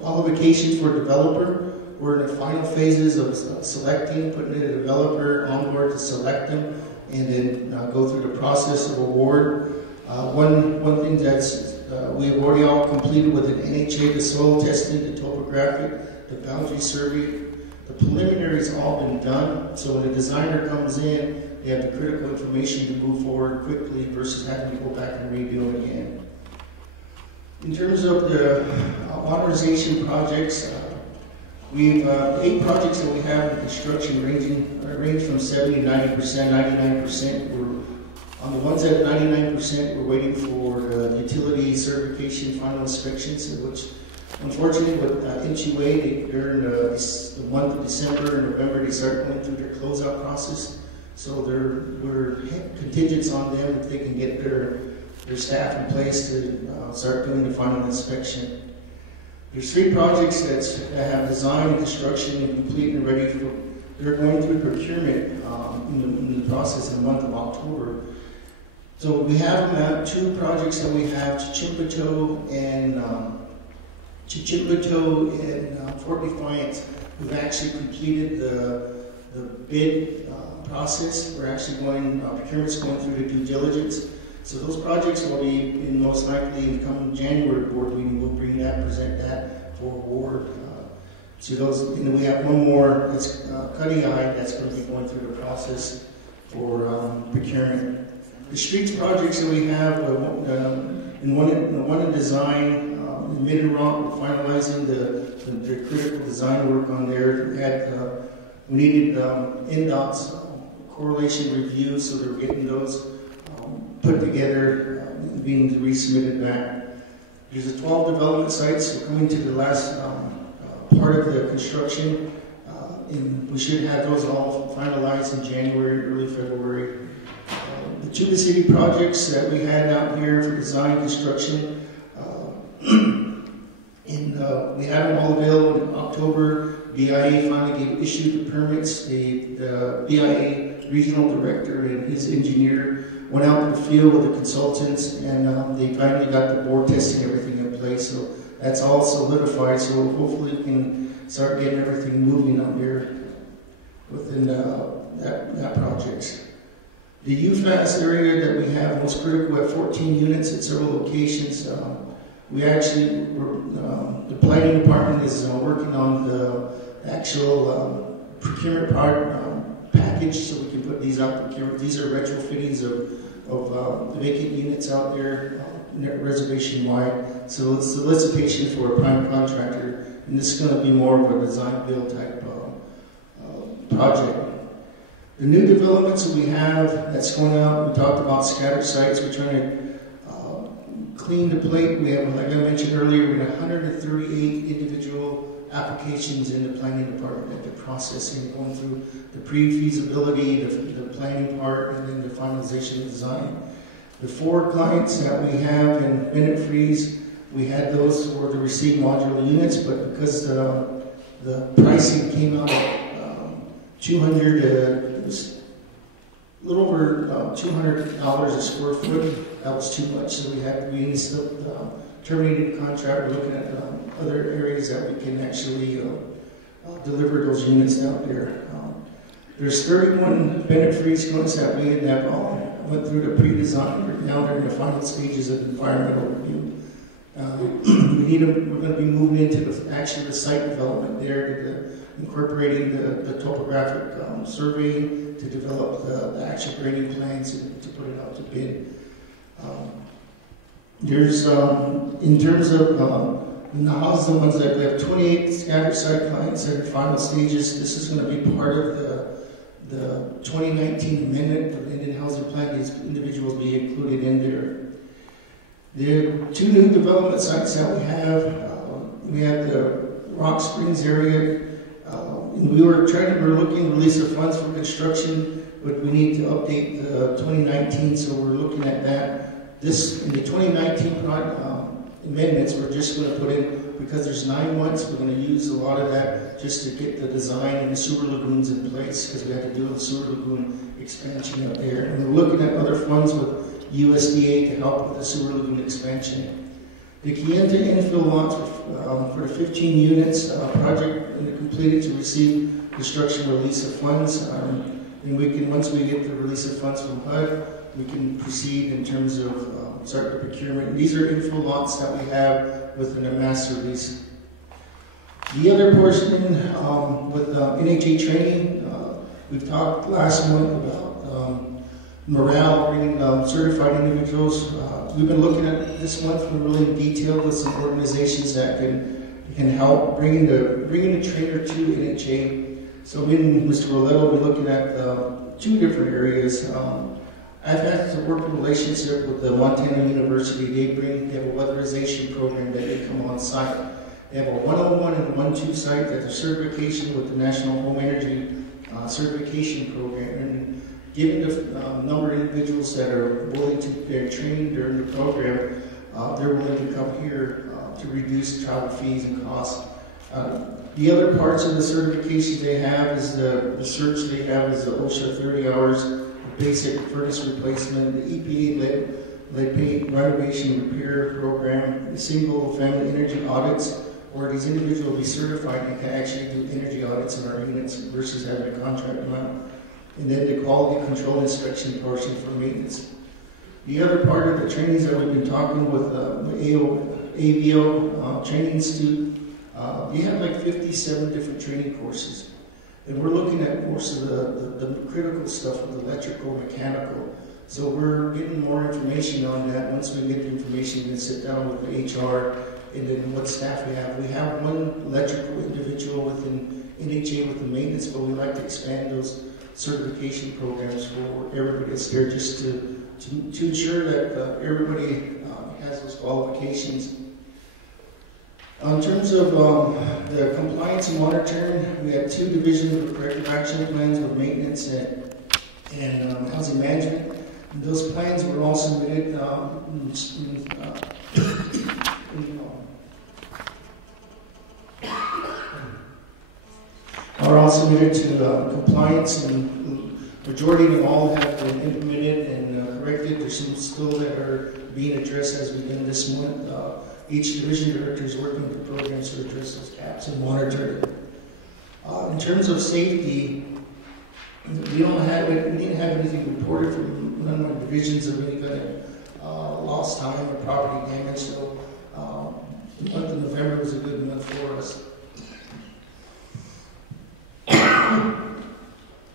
qualifications for developer, we're in the final phases of selecting, putting in a developer on board to select them, and then go through the process of award. One thing that's, we have already all completed with an NHA, the soil testing, the topographic, the boundary survey. The preliminary's all been done, so when the designer comes in, they have the critical information to move forward quickly versus having to go back and redo it again. In terms of the modernization projects, we've 8 projects that we have in construction range from 70 to 90%, 99%. We're on the ones at 99%, we're waiting for the utility certification final inspections, which unfortunately, with NQA, during the month of December and November, they start going through their closeout process. So we're contingents on them if they can get their staff in place to start doing the final inspection. There's 3 projects that have design and construction and complete and ready for. They're going through procurement in the process in the month of October. So we have 2 projects that we have, Chichimbato and Fort Defiance. We've actually completed the bid process. We're actually going, procurement's going through the due diligence. So those projects will be, in most likely, in the coming January board meeting, we'll bring that, present that for award. To those, and then we have one more that's Cuddy Eye that's going to be going through the process for procurement. The streets projects that we have, in one in design, in Mid-Rock, we're finalizing the critical design work on there. We needed NDOT's correlation review, so they're getting those put together, being resubmitted back. There's 12 development sites. We're coming to the last part of the construction, and we should have those all finalized in January, early February. The two of the city projects that we had out here for design construction, we had them all available in October. BIA finally issued the permits. The BIA regional director and his engineer went out in the field with the consultants, and they finally got the board testing everything in place. So that's all solidified. So hopefully we can start getting everything moving out there within that project. The UFAS area that we have, most critical, at 14 units at several locations. We actually, the planning department is working on the actual procurement package, so we can put these out. These are retrofittings of vacant units out there, reservation-wide. So it's solicitation for a prime contractor, and this is going to be more of a design-build type project. The new developments that we have that's going out, we talked about scattered sites. We're trying to clean the plate. We have, like I mentioned earlier, we have 138 individual applications in the planning department at the processing, going through the pre-feasibility, the planning part, and then the finalization of design. The 4 clients that we have in Minute Freeze, we had those for to receive modular units, but because the pricing came out at it was a little over $200 a square foot. That was too much, so we ended up terminating the contract. We're looking at other areas that we can actually deliver those units out there. There's 31 Bennett Freeze units that we have all went through the pre-design. We're now they're in the final stages of environmental review. We're going to be moving into the site development there, incorporating the topographic survey to develop the actual grading plans and to put it out to bid. There's, in terms of the houses, the ones that we have 28 scattered site clients that are in final stages. This is going to be part of the 2019 amendment of the Indian Housing Plan. These individuals will be included in there. There are 2 new development sites that we have. We have the Rock Springs area. We were looking to release the funds for construction, but we need to update the 2019, so we're looking at that. In the 2019 amendments, we're just going to put in, because there's 9 months, we're going to use a lot of that just to get the design and the sewer lagoons in place, because we have to do the sewer lagoon expansion up there. And we're looking at other funds with USDA to help with the sewer lagoon expansion. The Kayenta infill lots for the 15 units project completed to receive construction release of funds. And we can, once we get the release of funds from HUD, we can proceed in terms of start the procurement. And these are infill lots that we have within a master lease. The other portion with NHA training, we've talked last month about morale, bringing certified individuals. We've been looking at this month really in detail with some organizations that can help bringing the trainer to NHA. So me and Mr. Rolletto will be looking at 2 different areas. I've had a working relationship with the Montana University. They have a weatherization program that they come on site. They have a 101 and a 1-2 site that they're certification with the National Home Energy Certification Program. And given the number of individuals that are willing to get trained during the program, they're willing to come here to reduce travel fees and costs. The other parts of the certification they have is the certs they have is the OSHA 30 hours, basic furnace replacement, the EPA lead paint renovation repair program, the single family energy audits, where these individuals will be certified and can actually do energy audits in our units versus having a contract them out. And then the quality control inspection portion for maintenance. The other part of the trainings that we've been talking with AVO Training Institute, we have like 57 different training courses. And we're looking at most of the critical stuff with electrical, mechanical. So we're getting more information on that. Once we get the information, we can sit down with the HR and then what staff we have. We have one electrical individual within NHA with the maintenance, but we like to expand those certification programs for everybody that's there just to ensure that everybody has those qualifications. In terms of the compliance and monitoring, we have 2 divisions of corrective action plans with maintenance and housing management. And those plans were all submitted to compliance, and majority of them all have been implemented and corrected. There's some still that are being addressed as we've done this month. Each division director is working with the programs to address those gaps and monitor them. In terms of safety, we didn't have anything reported from none of my divisions of any kind of lost time or property damage. So the month of November was a good month for us.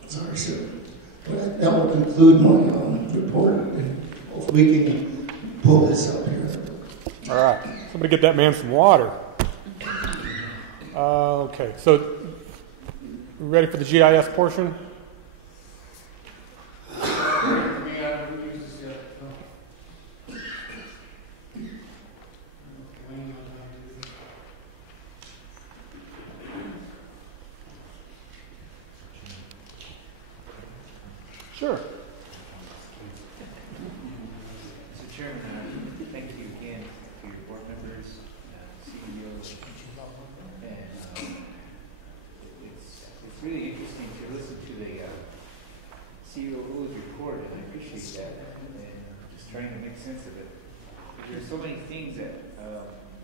Sorry, sir. But that will conclude my report, and hopefully we can pull this up here. All right. Somebody get that man some water. Okay, so we ready for the GIS portion? Sure. Mr. Chairman, thank you again to your board members, CEO, and it's really interesting to listen to the COO's report, and I appreciate that, and just trying to make sense of it. There's so many things that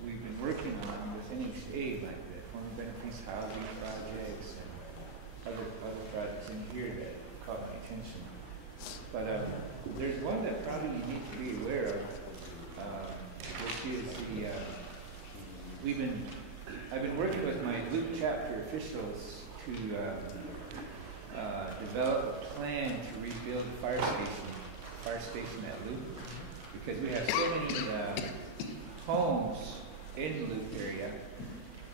we've been working on with NHA, like the home benefits, housing projects, and other projects in here that caught my attention. But there's one that probably you need to be aware of, which is I've been working with my Loop chapter officials to develop a plan to rebuild the fire station at Loop, because we have so many homes in the Loop area,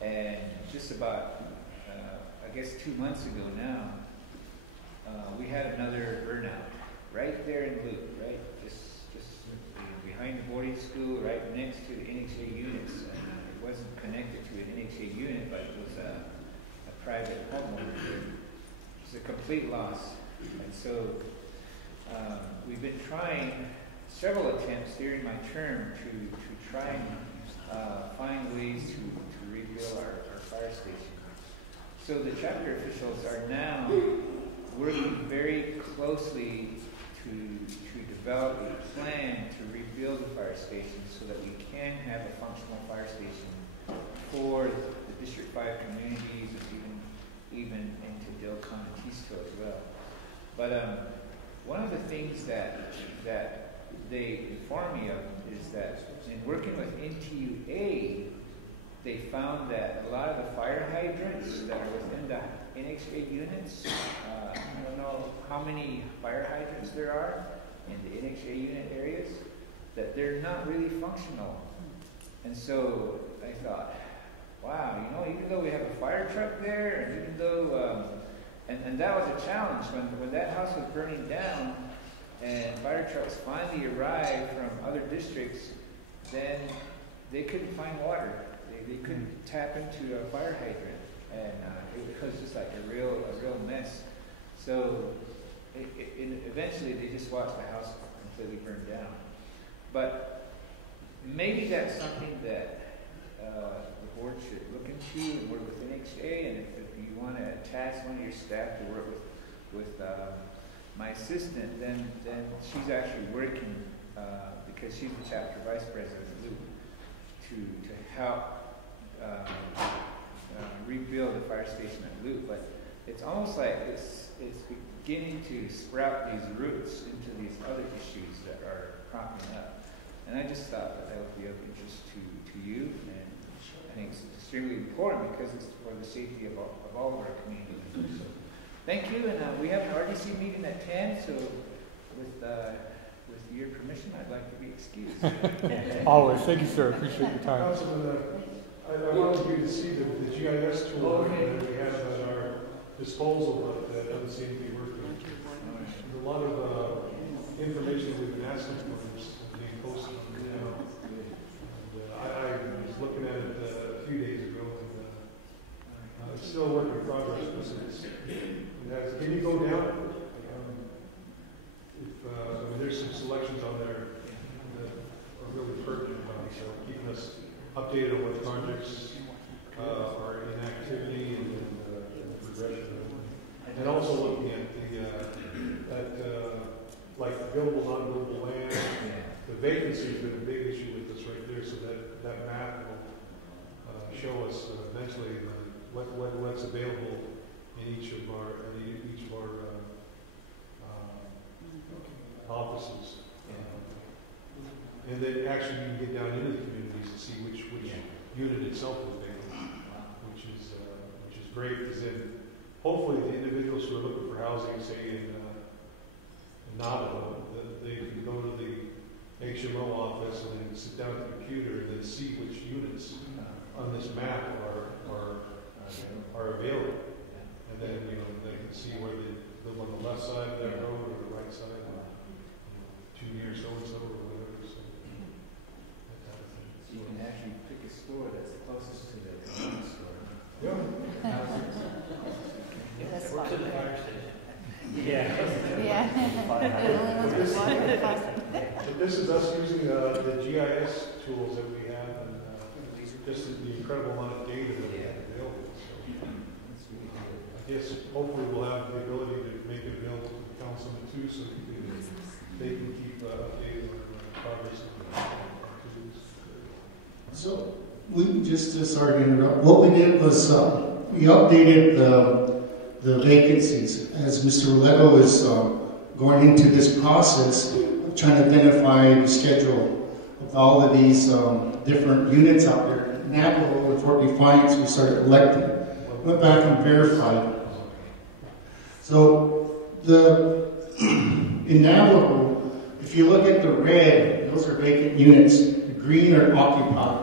and just about, I guess 2 months ago now, we had another burnout right there in Loop, right? Just behind the boarding school, right next to the NHA units. And it wasn't connected to an NHA unit, but it was a private homeowner. It was a complete loss. And so we've been trying several attempts during my term to try and find ways to rebuild our fire station. So the chapter officials are now working very closely to develop a plan to rebuild the fire station so that we can have a functional fire station for the District 5 communities, and even into Dilcon and Tisco as well. But one of the things that they informed me of is that in working with NTUA, they found that a lot of the fire hydrants that are within the NHA units, I don't know how many fire hydrants there are in the NHA unit areas, that they're not really functional. And so I thought, wow, even though we have a fire truck there, and even though, and that was a challenge when that house was burning down, and fire trucks finally arrived from other districts, then they couldn't find water. They couldn't tap into a fire hydrant, and it was just like a real mess. So eventually they just watched the house completely burn down. But maybe that's something that the board should look into and work with NHA, and if you want to task one of your staff to work with my assistant, then she's actually working, because she's the chapter vice president of Loop, to help rebuild the fire station at Loop, but it's almost like it's beginning to sprout these roots into these other issues that are cropping up. And I just thought that would be of interest to you, and I think it's extremely important because it's for the safety of all of our community members. So, thank you, and we have an RDC meeting at 10, so with your permission, I'd like to be excused. Always. Thank you, sir. Appreciate your time. Councilman, I wanted you to see the GIS tool that we have at our disposal, but that doesn't seem to be working. A lot of information we've been asking for is being posted on the now. I was looking at it a few days ago, and it's still a work in progress. Can you go down? I mean, there's some selections on there that are really pertinent about keeping us updated on what projects are in activity and progression. And also looking at like buildable, non-buildable land. The vacancy has been a big issue with us right there, so that map will show us eventually what's available in each of our offices. And then actually you can get down into the communities and see which unit itself is available, which is great, because then hopefully the individuals who are looking for housing, say in Navajo, they can go to the HMO office and then sit down at the computer and then see which units on this map are available. And then they can see where they live on the left side of that road or the right side. Too near so-and-so or whatever. So you can actually pick a store that's closest to the convenience store. Yeah. That's Or to the fire station. Yeah. But this is us using the GIS tools that we have, and just the incredible amount of data that we have available. So I guess hopefully we'll have the ability to make it available to the councilman too, so they can keep updated on progress. So we just sorry to interrupt. What we did was we updated the vacancies as Mr. Lego is going into this process of trying to identify the schedule of all of these different units out there. Navajo and Fort Defiance, we started electing. Went back and verified. So in Navajo, if you look at the red, those are vacant units. The green are occupied.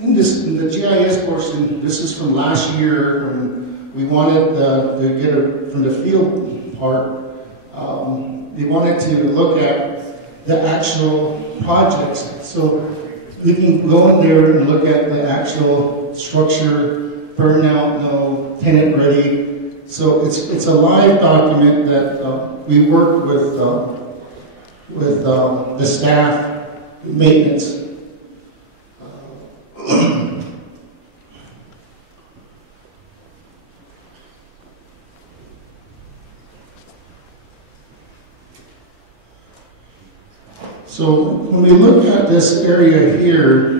In the GIS portion, this is from last year when we wanted to get it from the field part. They wanted to look at the actual projects. So we can go in there and look at the actual structure, burnout, no, tenant ready. So it's a live document that we worked with the staff, maintenance. So when we look at this area here,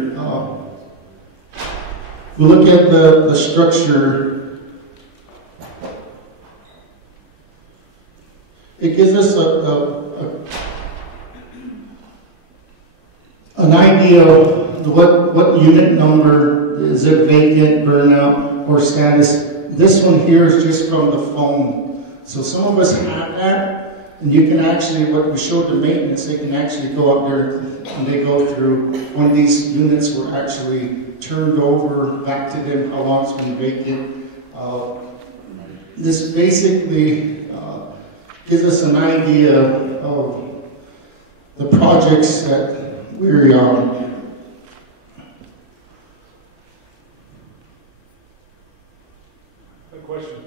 we look at the structure. It gives us an idea of what unit number, is it vacant, burnout, or status. This one here is just from the phone. So some of us have that. And you can actually, what we showed the maintenance, they can actually go up there and they go through. One of these units were actually turned over back to them, how long it's been vacant. This basically gives us an idea of the projects that we're on. A question.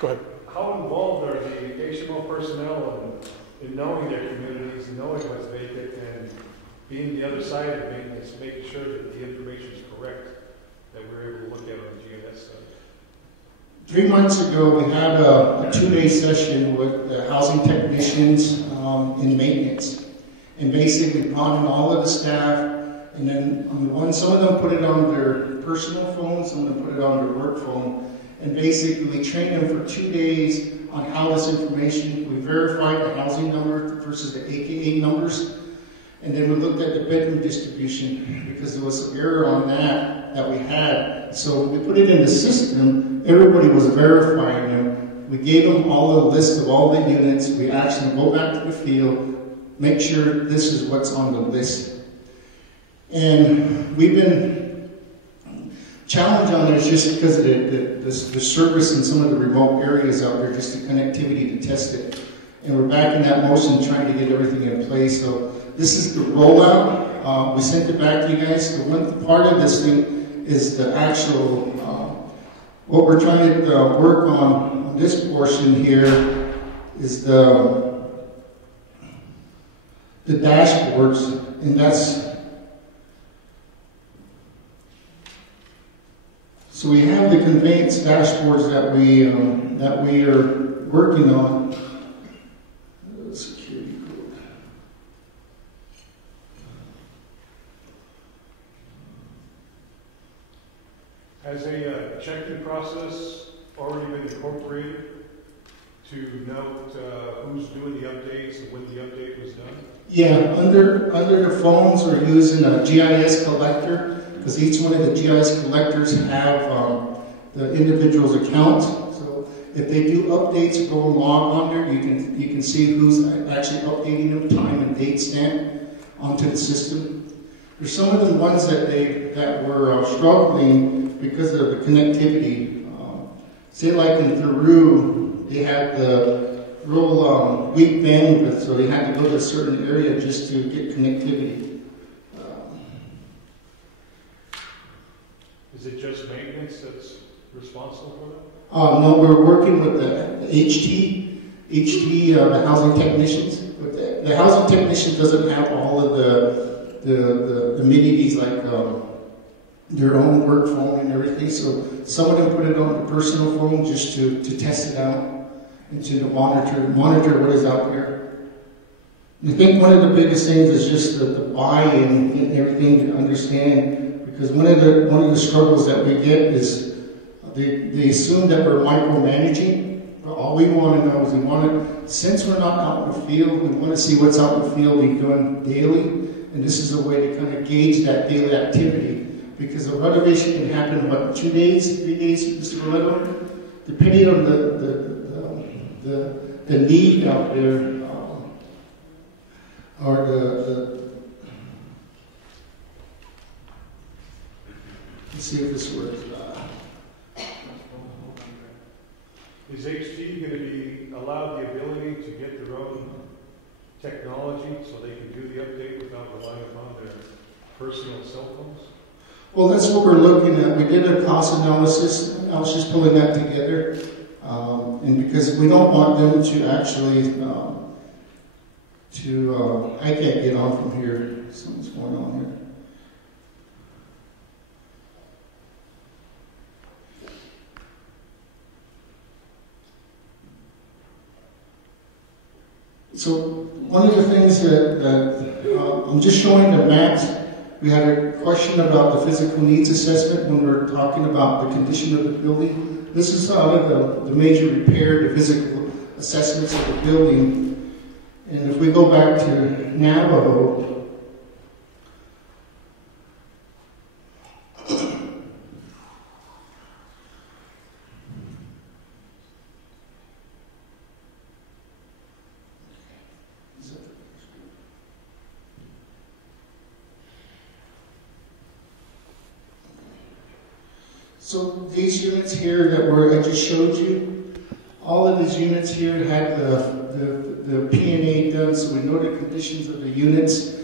Go ahead. How involved are the HMO personnel in knowing their communities, and knowing what's vacant, and being the other side of maintenance, making sure that the information is correct, that we're able to look at on the GIS side? 3 months ago, we had a 2-day session with the housing technicians in maintenance, and basically brought in all of the staff And then on the one, some of them put it on their personal phone, some of them put it on their work phone. And basically, we trained them for 2 days on how this information, we verified the housing number versus the AKA numbers. And then we looked at the bedroom distribution because there was some error on that we had. So we put it in the system, everybody was verifying them. We gave them all a list of all the units. We asked them to go back to the field, make sure this is what's on the list. And we've been challenged on this just because of the service in some of the remote areas out there, just the connectivity to test it. And we're back in that motion trying to get everything in place. So this is the rollout. We sent it back to you guys. The one part of this thing is the actual, what we're trying to work on this portion here is the dashboards, and that's, so we have the conveyance dashboards that we are working on. Security code. Has a check-in process already been incorporated to note who's doing the updates and when the update was done? Yeah, under the phones we're using a GIS collector because each one of the GIS collectors have the individual's account. So if they do updates, go and log on there. You can see who's actually updating them, time and date stamp onto the system. There's some of the ones that were struggling because of the connectivity. Say like in Peru, they had the real weak bandwidth, so they had to go to a certain area just to get connectivity. Is it just maintenance that's responsible for that? No, we're working with the HT, the housing technicians. But the housing technician doesn't have all of the amenities like their own work phone and everything. So some of them put it on the personal phone just to test it out and to monitor what is out there. I think one of the biggest things is just the buy-in and everything to understand. Because one of the struggles that we get is they assume that we're micromanaging, but all we want to know is since we're not out in the field, we want to see what's out in the field being done daily, and this is a way to kind of gauge that daily activity. Because a renovation can happen in about 2 days, 3 days, Mr. Loretto, depending on the need out there, or let's see if this works. Is HT going to be allowed the ability to get their own technology so they can do the update without relying upon their personal cell phones? Well, that's what we're looking at. We did a cost analysis. I was just pulling that together. And because we don't want them to actually, I can't get on from here. Something's going on here. So one of the things that I'm just showing the maps. We had a question about the physical needs assessment when we were talking about the condition of the building. This is out of the major repair, the physical assessments of the building. And if we go back to Navajo, so these units here that I just showed you, all of these units here had the P&A done, so we know the conditions of the units.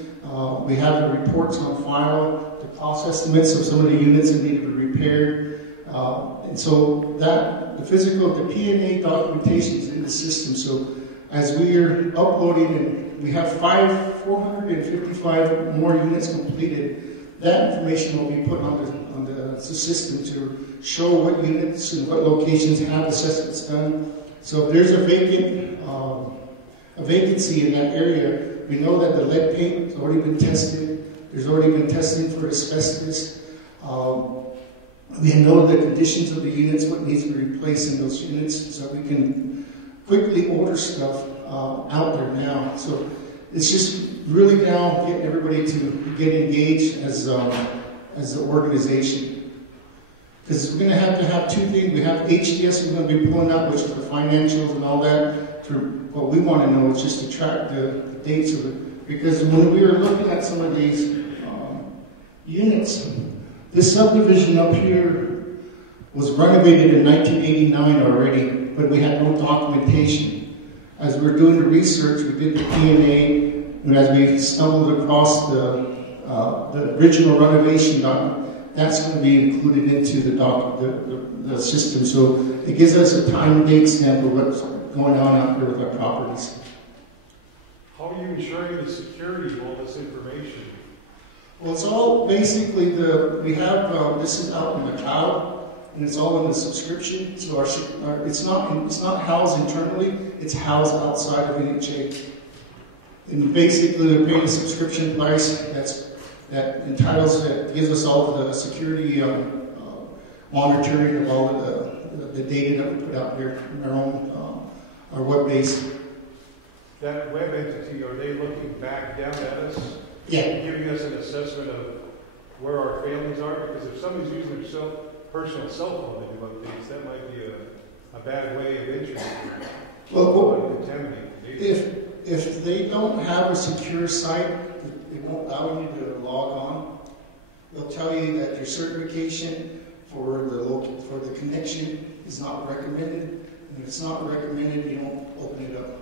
We have the reports on file, the cost estimates of some of the units that need to be repaired. And so the P&A documentation is in the system. So as we are uploading, and we have 455 more units completed, that information will be put on the system to show what units and what locations have assessments done. So if there's a vacancy in that area, we know that the lead paint has already been tested, There's already been testing for asbestos. We know the conditions of the units, what needs to be replaced in those units, so we can quickly order stuff out there now. So it's just really now getting everybody to get engaged as the organization. Because we're going to have two things. We have HDS we're going to be pulling out, which is the financials and all that. What we want to know is just to track the dates of it. Because when we were looking at some of these units, this subdivision up here was renovated in 1989 already, but we had no documentation. As we were doing the research, we did the DNA, and as we stumbled across the original renovation document, that's going to be included into the system. So it gives us a time and date stamp of what's going on out there with our properties. How are you ensuring the security of all this information? Well, it's all basically we have, this is out in the cloud, and it's all in the subscription. So it's not housed internally, it's housed outside of NHA. And basically, we pay a subscription price that gives us all the security monitoring of all of the data that we put out there in our own, our web base. That web entity, are they looking back down at us? Yeah. Giving us an assessment of where our families are? Because if somebody's using their personal cell phone to do updates, that might be a bad way of entering. Well, contaminate the data. If they don't have a secure site, it won't allow you to log on. They'll tell you that your certification for the connection is not recommended, and if it's not recommended, you don't open it up.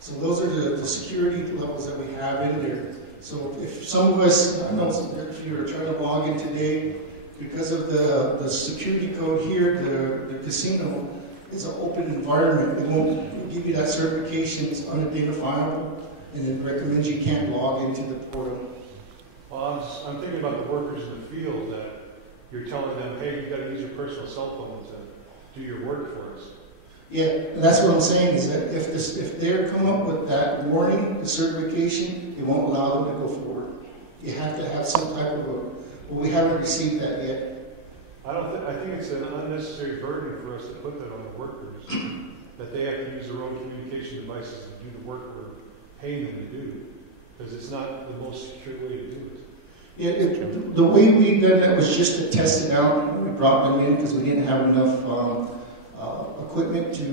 So those are the security levels that we have in there. So if some of us, I don't know if you're trying to log in today, because of the security code here, the casino is an open environment. It won't give you that certification. It's unidentifiable, and it recommends you can't log into the portal. Well, I'm thinking about the workers in the field that you're telling them, hey, you've got to use your personal cell phone to do your work for us. Yeah, and that's what I'm saying is that if they're come up with that warning, the certification, it won't allow them to go forward. You have to have some type of but we haven't received that yet. I think it's an unnecessary burden for us to put that on the workers, that they have to use their own communication devices to do the work we're paying them to do, because it's not the most secure way to do it. Yeah, the way we did that was just to test it out. We brought them in because we didn't have enough equipment to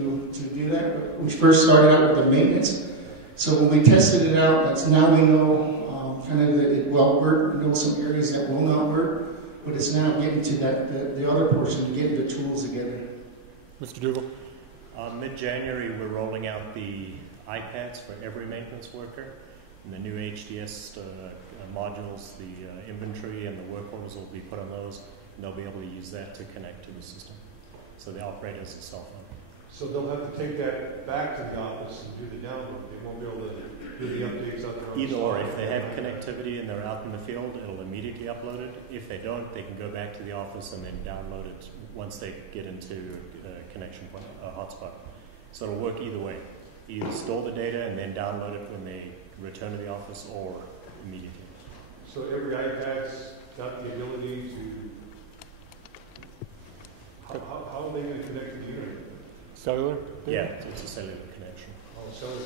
do that. We first started out with the maintenance. So when we tested it out, now we know kind of that it will work. We know some areas that will not work, but it's now getting to the other portion, getting the tools together. Mr. Dougal? Mid-January, we're rolling out the iPads for every maintenance worker. And the new HDS modules, the inventory and the work orders will be put on those, and they'll be able to use that to connect to the system. So the operator has a cell phone. So they'll have to take that back to the office and do the download. They won't be able to do the updates out there. Either or, if they have connectivity and they're out in the field, it'll immediately upload it. If they don't, they can go back to the office and then download it once they get into a connection point, hotspot. So it'll work either way. Either store the data and then download it when they return to the office, or immediately. So every iPad's got the ability to. How are they going to connect to the internet? Cellular? Yeah, it's a cellular connection. Oh, cellular.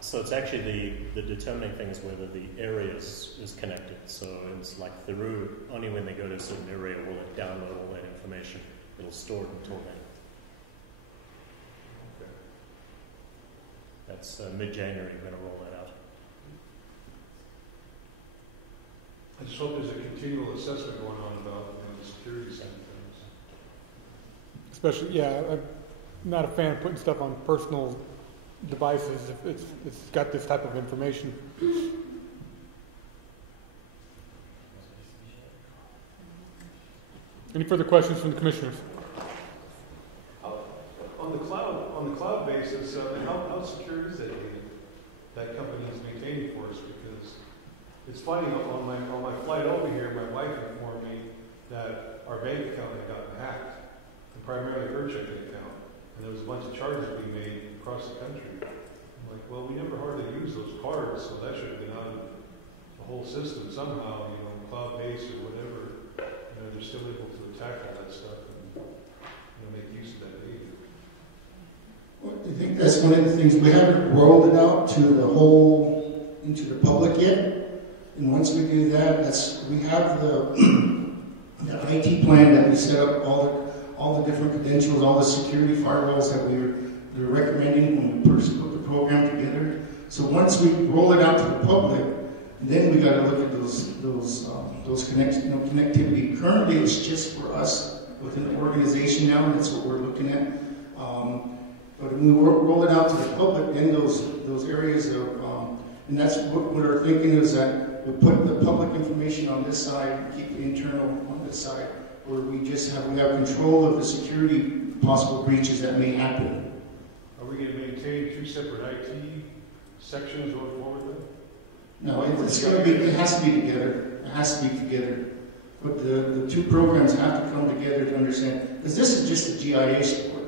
So it's actually the determining thing is whether the area is connected. So it's like through, only when they go to a certain area will it download all that information. It'll store it until then. Okay. That's mid-January, we're going to roll that out. I just hope there's a continual assessment going on about the security side of things. Especially, yeah, I'm not a fan of putting stuff on personal devices if it's got this type of information. Any further questions from the commissioners? On the cloud basis, how secure is that data that company is maintaining for us? Because it's funny, on my flight over here, my wife informed me that our bank account had gotten hacked, and primarily her checking account, and there was a bunch of charges being made across the country. I'm like, well, we never hardly use those cards, so that should have been out of the whole system somehow, you know, cloud-based or whatever, you know, they're still able to attack all that stuff and, you know, make use of that data. Well, I think that's one of the things. We haven't rolled it out to the whole, into the public yet. And once we do that, we have the IT plan that we set up, all the different credentials, all the security firewalls that we're recommending when we first put the program together. So once we roll it out to the public, then we got to look at those connectivity. Currently, it's just for us within the organization now, and that's what we're looking at. But when we roll it out to the public, then those areas of, and that's what our thinking is, that we put the public information on this side, and keep the internal on this side, where we have control of the security possible breaches that may happen. Are we going to maintain two separate IT sections going forward then? No, it's going to be. It has to be together. It has to be together. But the two programs have to come together to understand, because this is just the GIA support.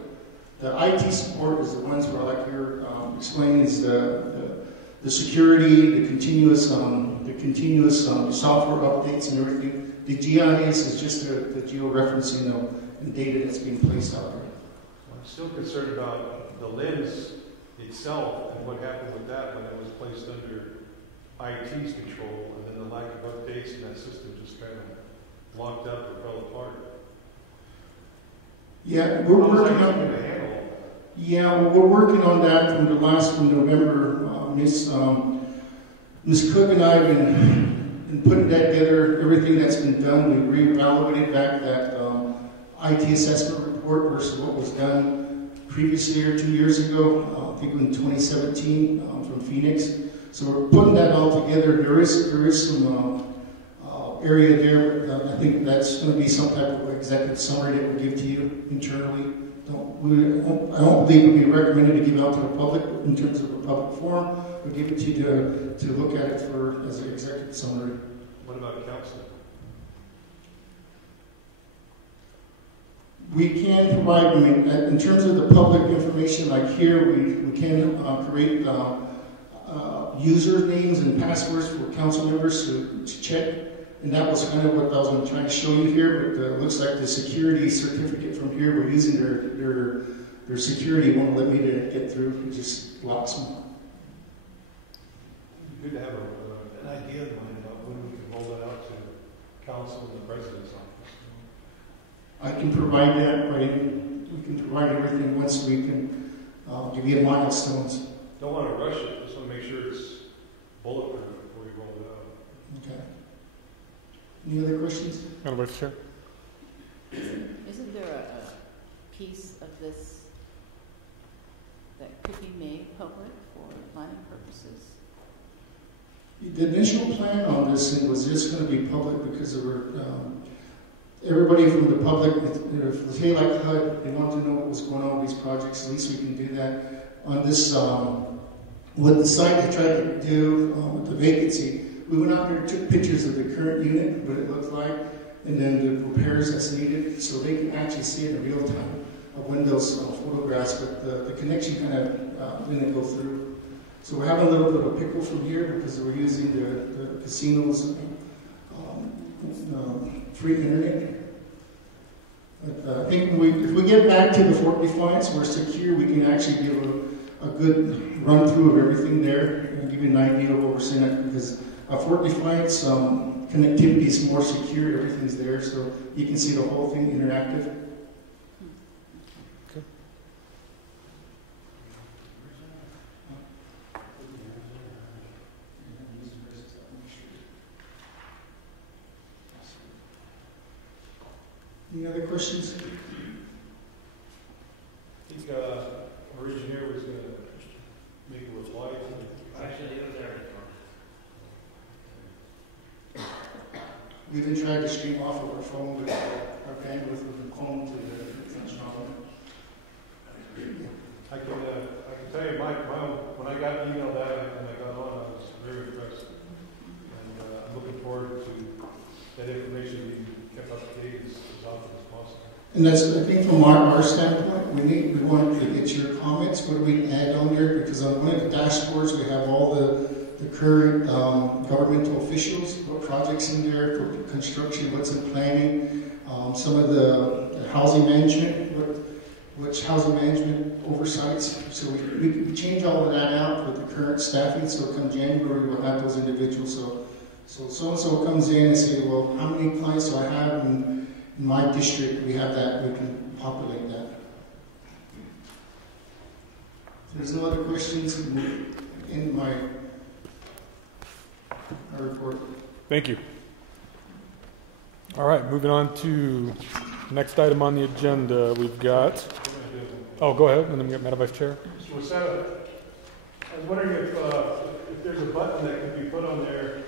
The IT support is the ones where, like you're explaining, is the security, the continuous software updates and everything. The GIS is just the georeferencing of the data that's being placed out there. I'm still concerned about the lens itself and what happened with that when it was placed under IT's control, and then the lack of updates in that system just kind of locked up or fell apart. Yeah, we're working on. Yeah, well, we're working on that from November. Ms. Cook and I have been putting that together. Everything that's been done, we reevaluated back that IT assessment report versus what was done previously or 2 years ago. I think in 2017 from Phoenix. So we're putting that all together. There is some area there. I think that's going to be some type of executive summary that we'll give to you internally. I don't believe it would be recommended to give out to the public in terms of a public forum. We'll give it to you to look at it as an executive summary. What about counseling? We can provide, in terms of the public information, like here, we can create user names and passwords for council members to check. And that was kind of what I was trying to show you here, but it looks like the security certificate from here, we're using their security won't let me to get through. It just blocks me. Good to have an idea in mind about when we can roll that out to council and the president's office. I can provide that, right? We can provide everything once we can give you milestones. Don't want to rush it. Just want to make sure it's bulletproof before we roll it out. Okay. Any other questions? Madam Vice Chair. Isn't there a piece of this that could be made public for planning purposes? The initial plan on this thing was just going to be public because there were everybody from the public, if they like HUD, they want to know what was going on with these projects. At least we can do that on this. What the site I tried to do with the vacancy, we went out there and took pictures of the current unit, what it looked like, and then the repairs that's needed, so they can actually see it in real time of when those photographs, but the connection kind of didn't go through. So we're having a little bit of a pickle from here because we're using the casino's free internet. But I think if we get back to the Fort Defiance, we're secure, we can actually give a good run through of everything there and give you an idea of what we're seeing because Fort Defiance connectivity is more secure, everything's there, so you can see the whole thing interactive. Okay. Any other questions? I think our engineer was going to make a reply. Actually, it was there. We've been trying to stream off of our phone with our bandwidth with the phone to the phone. I can tell you, Mike, when I got emailed that and I got on, I was very impressed. And I'm looking forward to that information being kept up to date as often as possible. And that's, I think, from our standpoint, we wanted to get your comments. What do we add on there? Because on one of the dashboards, we have all the the current governmental officials, what projects in there for construction, what's in planning, some of the housing management, which housing management oversights. So we change all of that out with the current staffing. So come January, we'll have those individuals. So and so comes in and say, well, how many clients do I have in my district? We have that. We can populate that. There's no other questions in my report. Thank you. All right, moving on to next item on the agenda. We've got, oh, go ahead, and then we got Madam Vice Chair. Mr. Wasetta, I was wondering if there's a button that could be put on there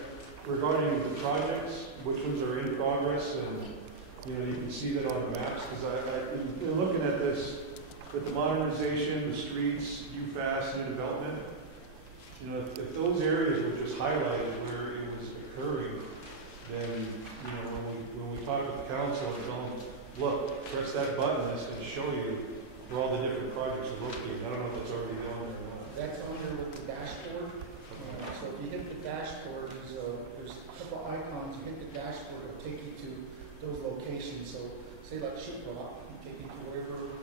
regarding the projects, which ones are in progress, and you can see that on the maps. Because I've looking at this with the modernization, the streets, UFAS, new development. If those areas were just highlighted where it was occurring, then when we talk with the council and tell them, look, press that button, that's going to show you where all the different projects are located. I don't know if it's already on there or not. That's on there with the dashboard. So if you hit the dashboard, there's a couple icons. You hit the dashboard, it'll take you to those locations. So say like Shiprock, it'll take you to wherever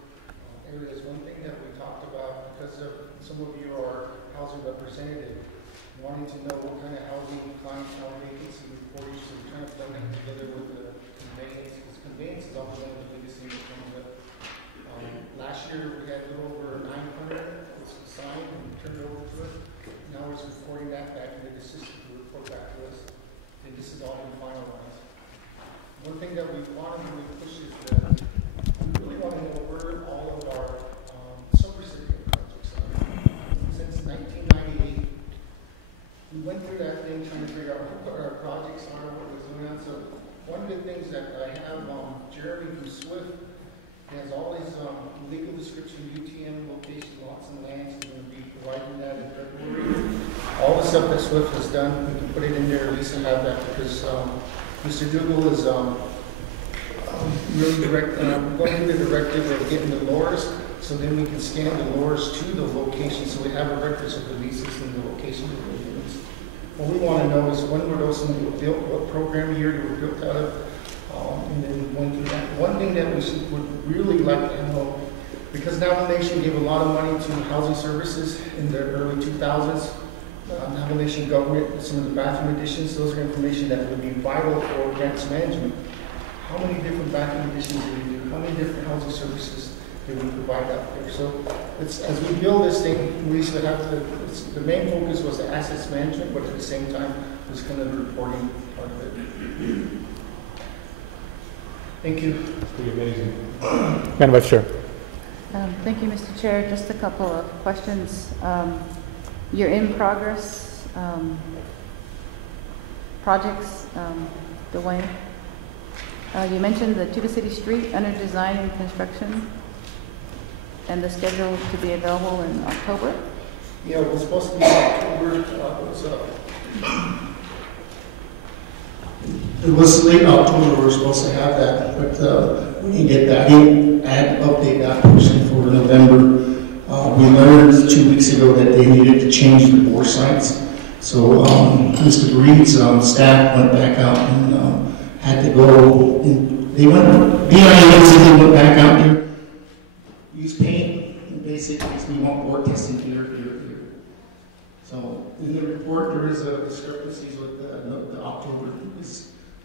areas. One thing that we talked about, because some of you are housing representative, wanting to know what kind of housing clientele vacancy reporting, so we're trying to blend that together with the conveyance, because conveyance is always one of the biggest things that comes up. Last year we had a little over 900, it's signed and turned over to us. Now we're reporting that back into the system to report back to us, and this is all been finalized. One thing that we want to really push is that we really want to know where all of our sub-recipient projects are. Since 1998, we went through that thing trying to figure out what our projects are, what was going on. So one of the things that I have, Jeremy from Swift has all his legal description, UTM, location, lots and lands. He's going to be providing that in February. All the stuff that Swift has done, we can put it in there, at least to have that, because Mr. Dougal is really going through the directive of getting the LORs, so then we can scan the LORs to the location, so we have a record of the leases and the location of the units. What we want to know is when were those things built, what program year they were built out of, and then going through that. One thing that we would really like to know, because Navajo Nation gave a lot of money to housing services in the early 2000s, Navajo Nation government, some of the bathroom additions, those are information that would be vital for grants management. How many different bathroom additions do we do? How many different housing services do we provide out there? So as we build this thing, we should have the main focus was the assets management, but at the same time was kind of the reporting part of it. Thank you. It's pretty amazing. Madam Vice Chair. Thank you, Mr. Chair. Just a couple of questions. Your in-progress projects, Dwayne. You mentioned the Tuba City Street under design and construction, and the schedule to be available in October? Yeah, it was supposed to be October. It was late October we were supposed to have that, but we didn't get that. Update that portion for November. We learned 2 weeks ago that they needed to change the bore sites. So Mr. Breed's staff went back out and had to go. They went back out there, use paint, and basically we want bore testing here. So in the report there is a discrepancies with the October.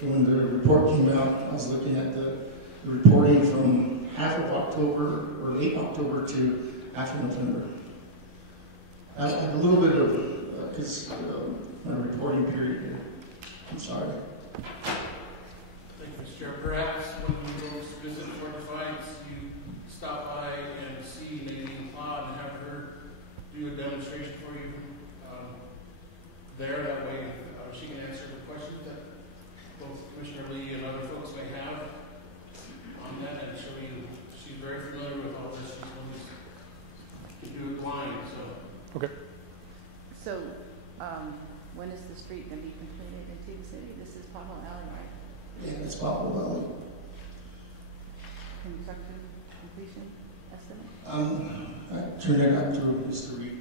When the report came out, I was looking at the reporting from half of October or late October to after November. I had a little bit of my reporting period here. I'm sorry. Thank you, Mr. Chair. Perhaps when you go to visit Fort Defiance, you stop by and see Nadine Claude and have her do a demonstration for you there. That way she can answer the questions that both Commissioner Lee and other folks may have on that, and show you. She's very familiar with all this. She's going to do it blind. So. Okay. So, when is the street going to be completed in Tuba City? This is Pothole Alley, right? Yeah, it's Pothole Alley. Construction completion estimate? I turned it up to Mr. Reed.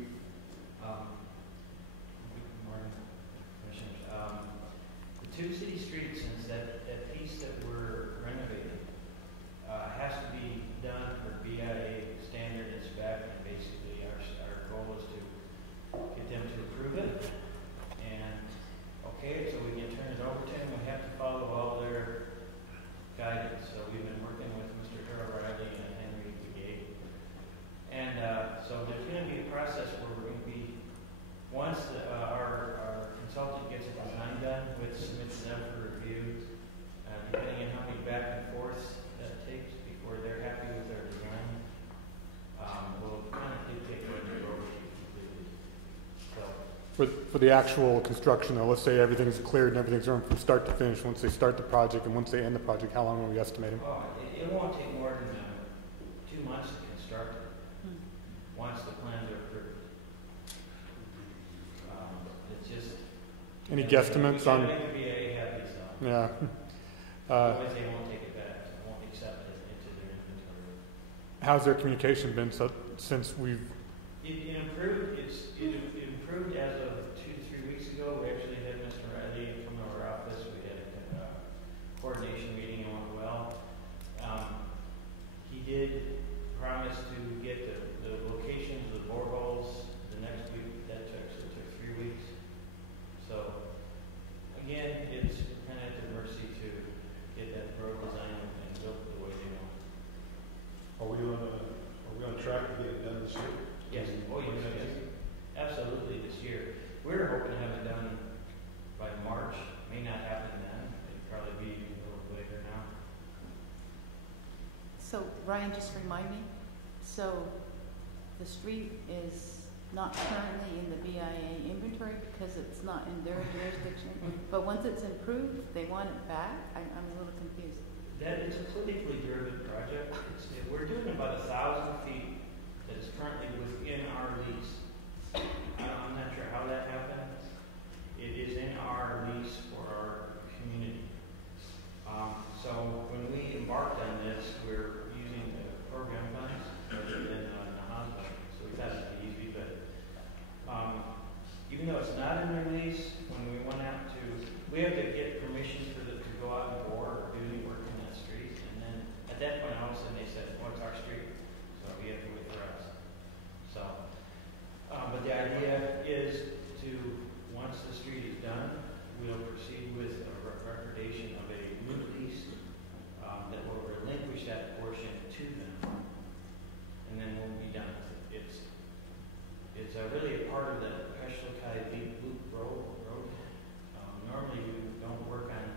once our consultant gets a design done, which submits them for review, depending on how many back and forths that takes before they're happy with their design, we'll kind of dictate when the road will be completed. So, For the actual construction, though, let's say everything's cleared and everything's run from start to finish, once they start the project and once they end the project, how long are we estimating? oh, it won't take more than 2 months to construct it, once the plans are approved. It's just... Any guesstimates on... Yeah. Otherwise they won't take it back, they won't accept it into their inventory. How's their communication been since we've... It improved. It improved as of 2 to 3 weeks ago. We actually had Mr. Riley come to our office. We had a coordination meeting and went well. He did promise to get the locations of the boreholes the next week. That took 3 weeks. So again, it's kind of at the mercy to get that road design and built the way they want. Are we on track to get it done this year? Yes. Oh, yes. Absolutely this year. We're hoping to have it done by March. May not happen then. It'd probably be a little later now. So Ryan, just remind me, so the street is not currently in the BIA inventory because it's not in their jurisdiction, but once it's improved, they want it back? I'm a little confused. That is a politically driven project. We're doing about 1,000 feet that is currently within our lease. I'm not sure how that happened. It is in our lease for our community. So when we embarked on this, we're using the program funds rather than Navajo funds. So we thought it'd be easy, but even though it's not in their lease, when we went out to, we have to get permission to go out and bore or do any work in that street. And then at that point, all of a sudden they said, well, it's our street. So we have to wait for us. So, but the idea is to, once the street is done, we'll proceed with a recordation of a new lease that will relinquish that portion to them. And then we'll be done. It's really a part of the Peshlokai Loop Road. Normally we don't work on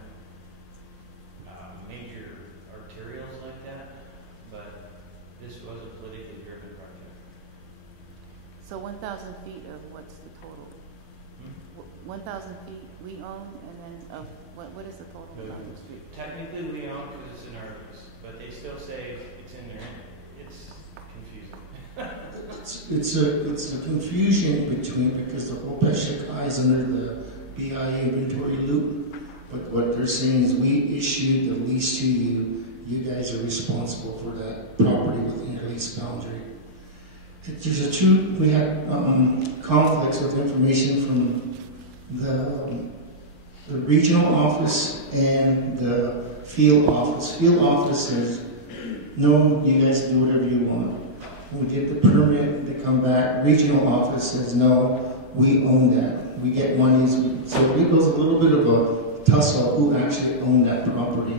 major arterials like that, but this was a politically driven project. So 1,000 feet of what's the total? 1,000 feet we own, and then of what is the total? Technically we own because it's in our lease, but they still say it's in there. It's confusing. It's a confusion because the whole Peshlokai is under the BIA inventory loop, but what they're saying is we issued the lease to you. You guys are responsible for that property within your lease boundary. We had conflicts with information from the regional office and the field office. Field office says, no, you guys do whatever you want. We get the permit, they come back. Regional office says, no, we own that. We get monies. So it goes a little bit of a tussle who actually owned that property.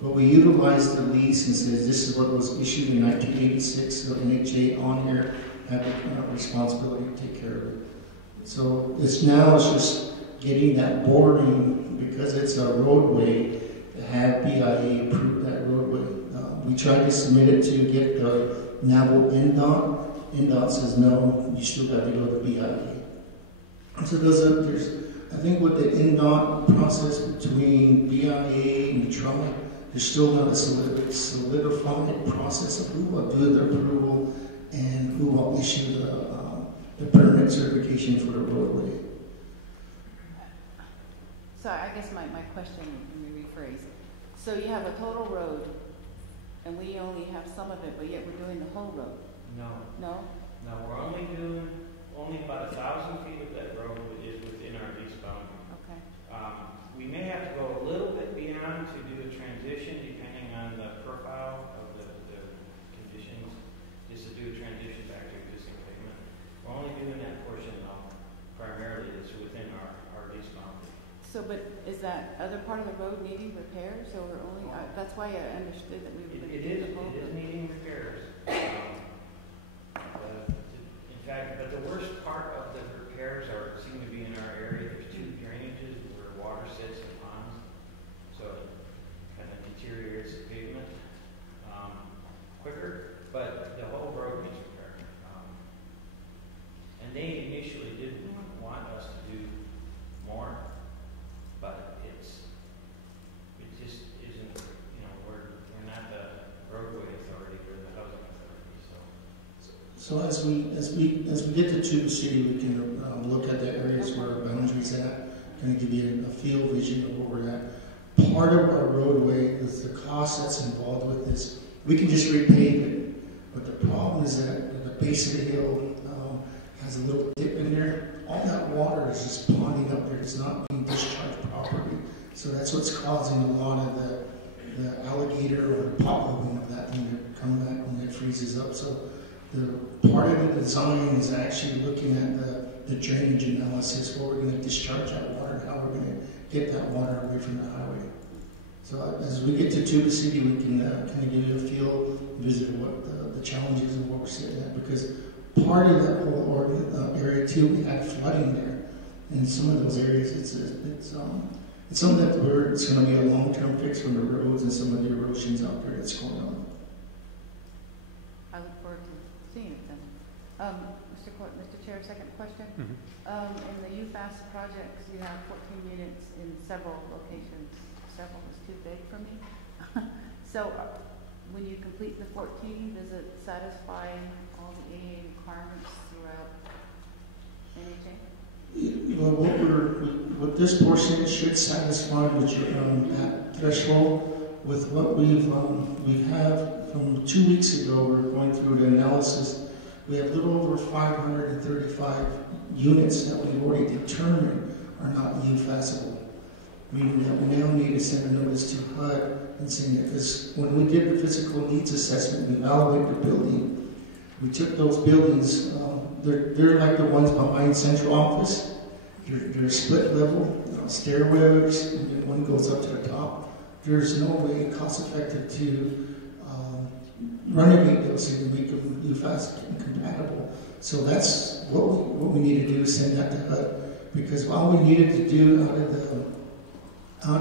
But we utilized the lease and says this is what was issued in 1986. So NHA on here had the responsibility to take care of it. So it's just getting that boarding because it's a roadway to have BIA approve that roadway. We tried to submit it to get the Navajo NDOT. NDOT says no, you still got to go to the BIA. So I think with the NDOT process between BIA and the tribe, there's still not a solidified process of who will do the approval and who will issue the permit certification for the roadway. So I guess my question, let me rephrase. So you have a total road, and we only have some of it, but yet we're doing the whole road? No. No? No, we're only doing about 1,000 feet of that road is within our lease boundary. Okay. We may have to go a little bit beyond to do a transition, depending on the profile of the conditions, just to do a transition back to existing pavement. We're only doing that portion though, primarily is within our lease boundary. So, but is that other part of the road needing repairs, or only? That's why I understood that we were going to do the whole road. It is needing repairs. In fact, but the worst part of the repairs seem So as we get to Tuba City, we can look at the areas where our boundaries at, kind of give you a field vision of where we're at. Part of our roadway is the cost that's involved with this. We can just repave it, but the problem is that at the base of the hill has a little dip in there. All that water is just ponding up there. It's not being discharged properly. So that's what's causing a lot of the alligator or the potholing of that thing to come back when it freezes up. So the part of the design is actually looking at the drainage analysis, where we're going to discharge that water, how we're going to get that water away from the highway. So as we get to Tuba City, we can kind of give you a feel, visit what the challenges and what we're sitting at, because part of that whole area too, we had flooding there. In some of those areas, it's something that it's going to be a long-term fix from the roads and some of the erosions out there that's going on. I look forward to seeing it then. Mr. Chair, second question. In the UFAS projects, you have 14 units in several locations. Several is too big for me. So when you complete the 14, does it satisfy all the AA requirements throughout NHA? Well, what this portion should satisfy with that threshold. With what we have from 2 weeks ago, we're going through the analysis. We have a little over 535 units that we've already determined are not UFASable. Meaning that we now need to send a notice to HUD and saying that, because when we did the physical needs assessment and evaluated the building, we took those buildings, they're like the ones behind central office. They're split level, stairways, and then one goes up to the top. There's no way cost effective to renovate those and make them UFAS compatible. So that's what we need to do, is send that to HUD, because all we needed to do out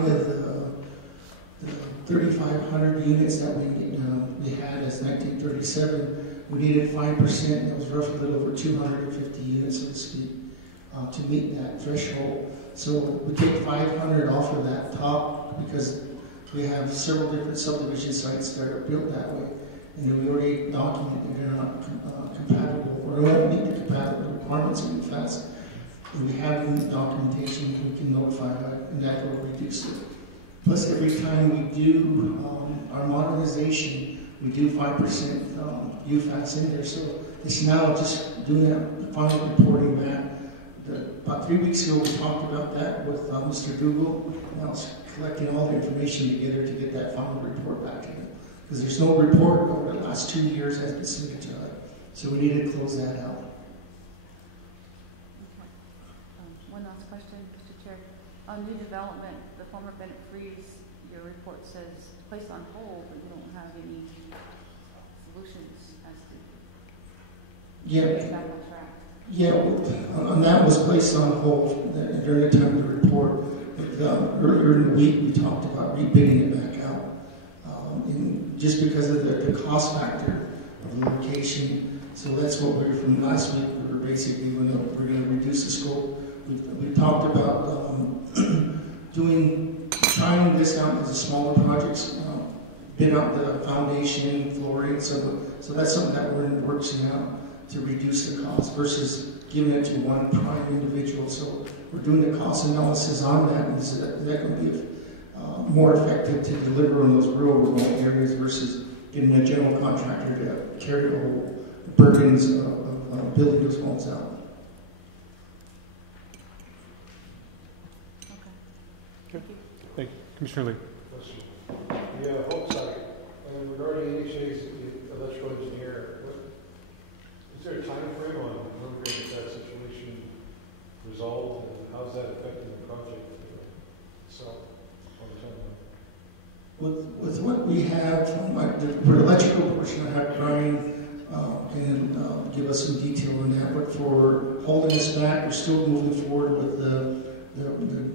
of the 3,500 units that we had as 1937, we needed 5%. That was roughly a little over 250 units, so to speak, to meet that threshold. So we take 500 off of that top, because we have several different subdivision sites that are built that way, and then we already document that they're not compatible, or don't meet the compatible requirements of UFAS. If we have in the documentation, we can notify that, and that will reduce it. Plus, every time we do our modernization, we do 5% UFAS in there. So it's now just doing that final reporting back. About 3 weeks ago, we talked about that with Mr. Dougal. Now it's collecting all the information together to get that final report back to him. Because there's no report over the last 2 years has been submitted to HUD. So we need to close that out. One last question, Mr. Chair. On new development, the former Bennett Freeze, your report says placed on hold, but you don't have any solutions as to getting back on track. Yeah, and that was placed on hold during the time of the report. But, earlier in the week, we talked about rebidding it back out. And just because of the cost factor of the location. So that's what we were from last week. We were basically we're going to reduce the scope. We talked about trying this out as a smaller projects, bid out the foundation, flooring. So that's something that we're in the works now to reduce the cost versus giving it to one prime individual. So we're doing the cost analysis on that, and so that can be more effective to deliver on those rural remote areas versus getting a general contractor to carry the whole burdens of building those homes out. Thank you. Commissioner Lee. Yeah, home site. Regarding NHA's electrical engineer, is there a time frame on when we're going to get that situation resolved, and how's that affecting the project itself? With what we have, for the electrical portion, I have Brian can give us some detail on that. But for holding us back, we're still moving forward with the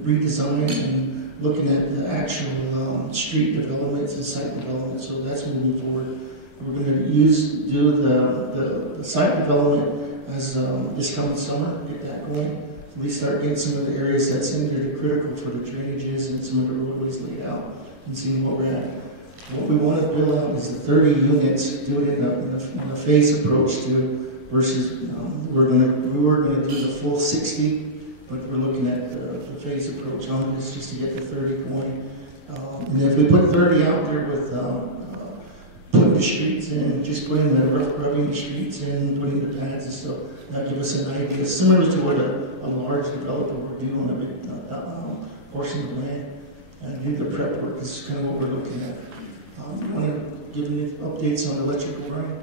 redesign and looking at the actual street developments and site development. So that's moving forward. We're going to do the site development as this coming summer, get that going. We start getting some of the areas that's in there critical for the drainages and some of the roadways laid out and seeing what we're at. What we want to build out is the 30 units, do it in a phased approach to versus, we were gonna do the full 60, but we're looking at the phase approach on this just to get the 30 going. And if we put 30 out there with putting the streets in, just putting the rubbing the streets in, putting the pads and stuff, that'll give us an idea, similar to what a large developer would do on a big portion of land. And I think the prep work is kind of what we're looking at. I want to give you updates on electrical, Brian?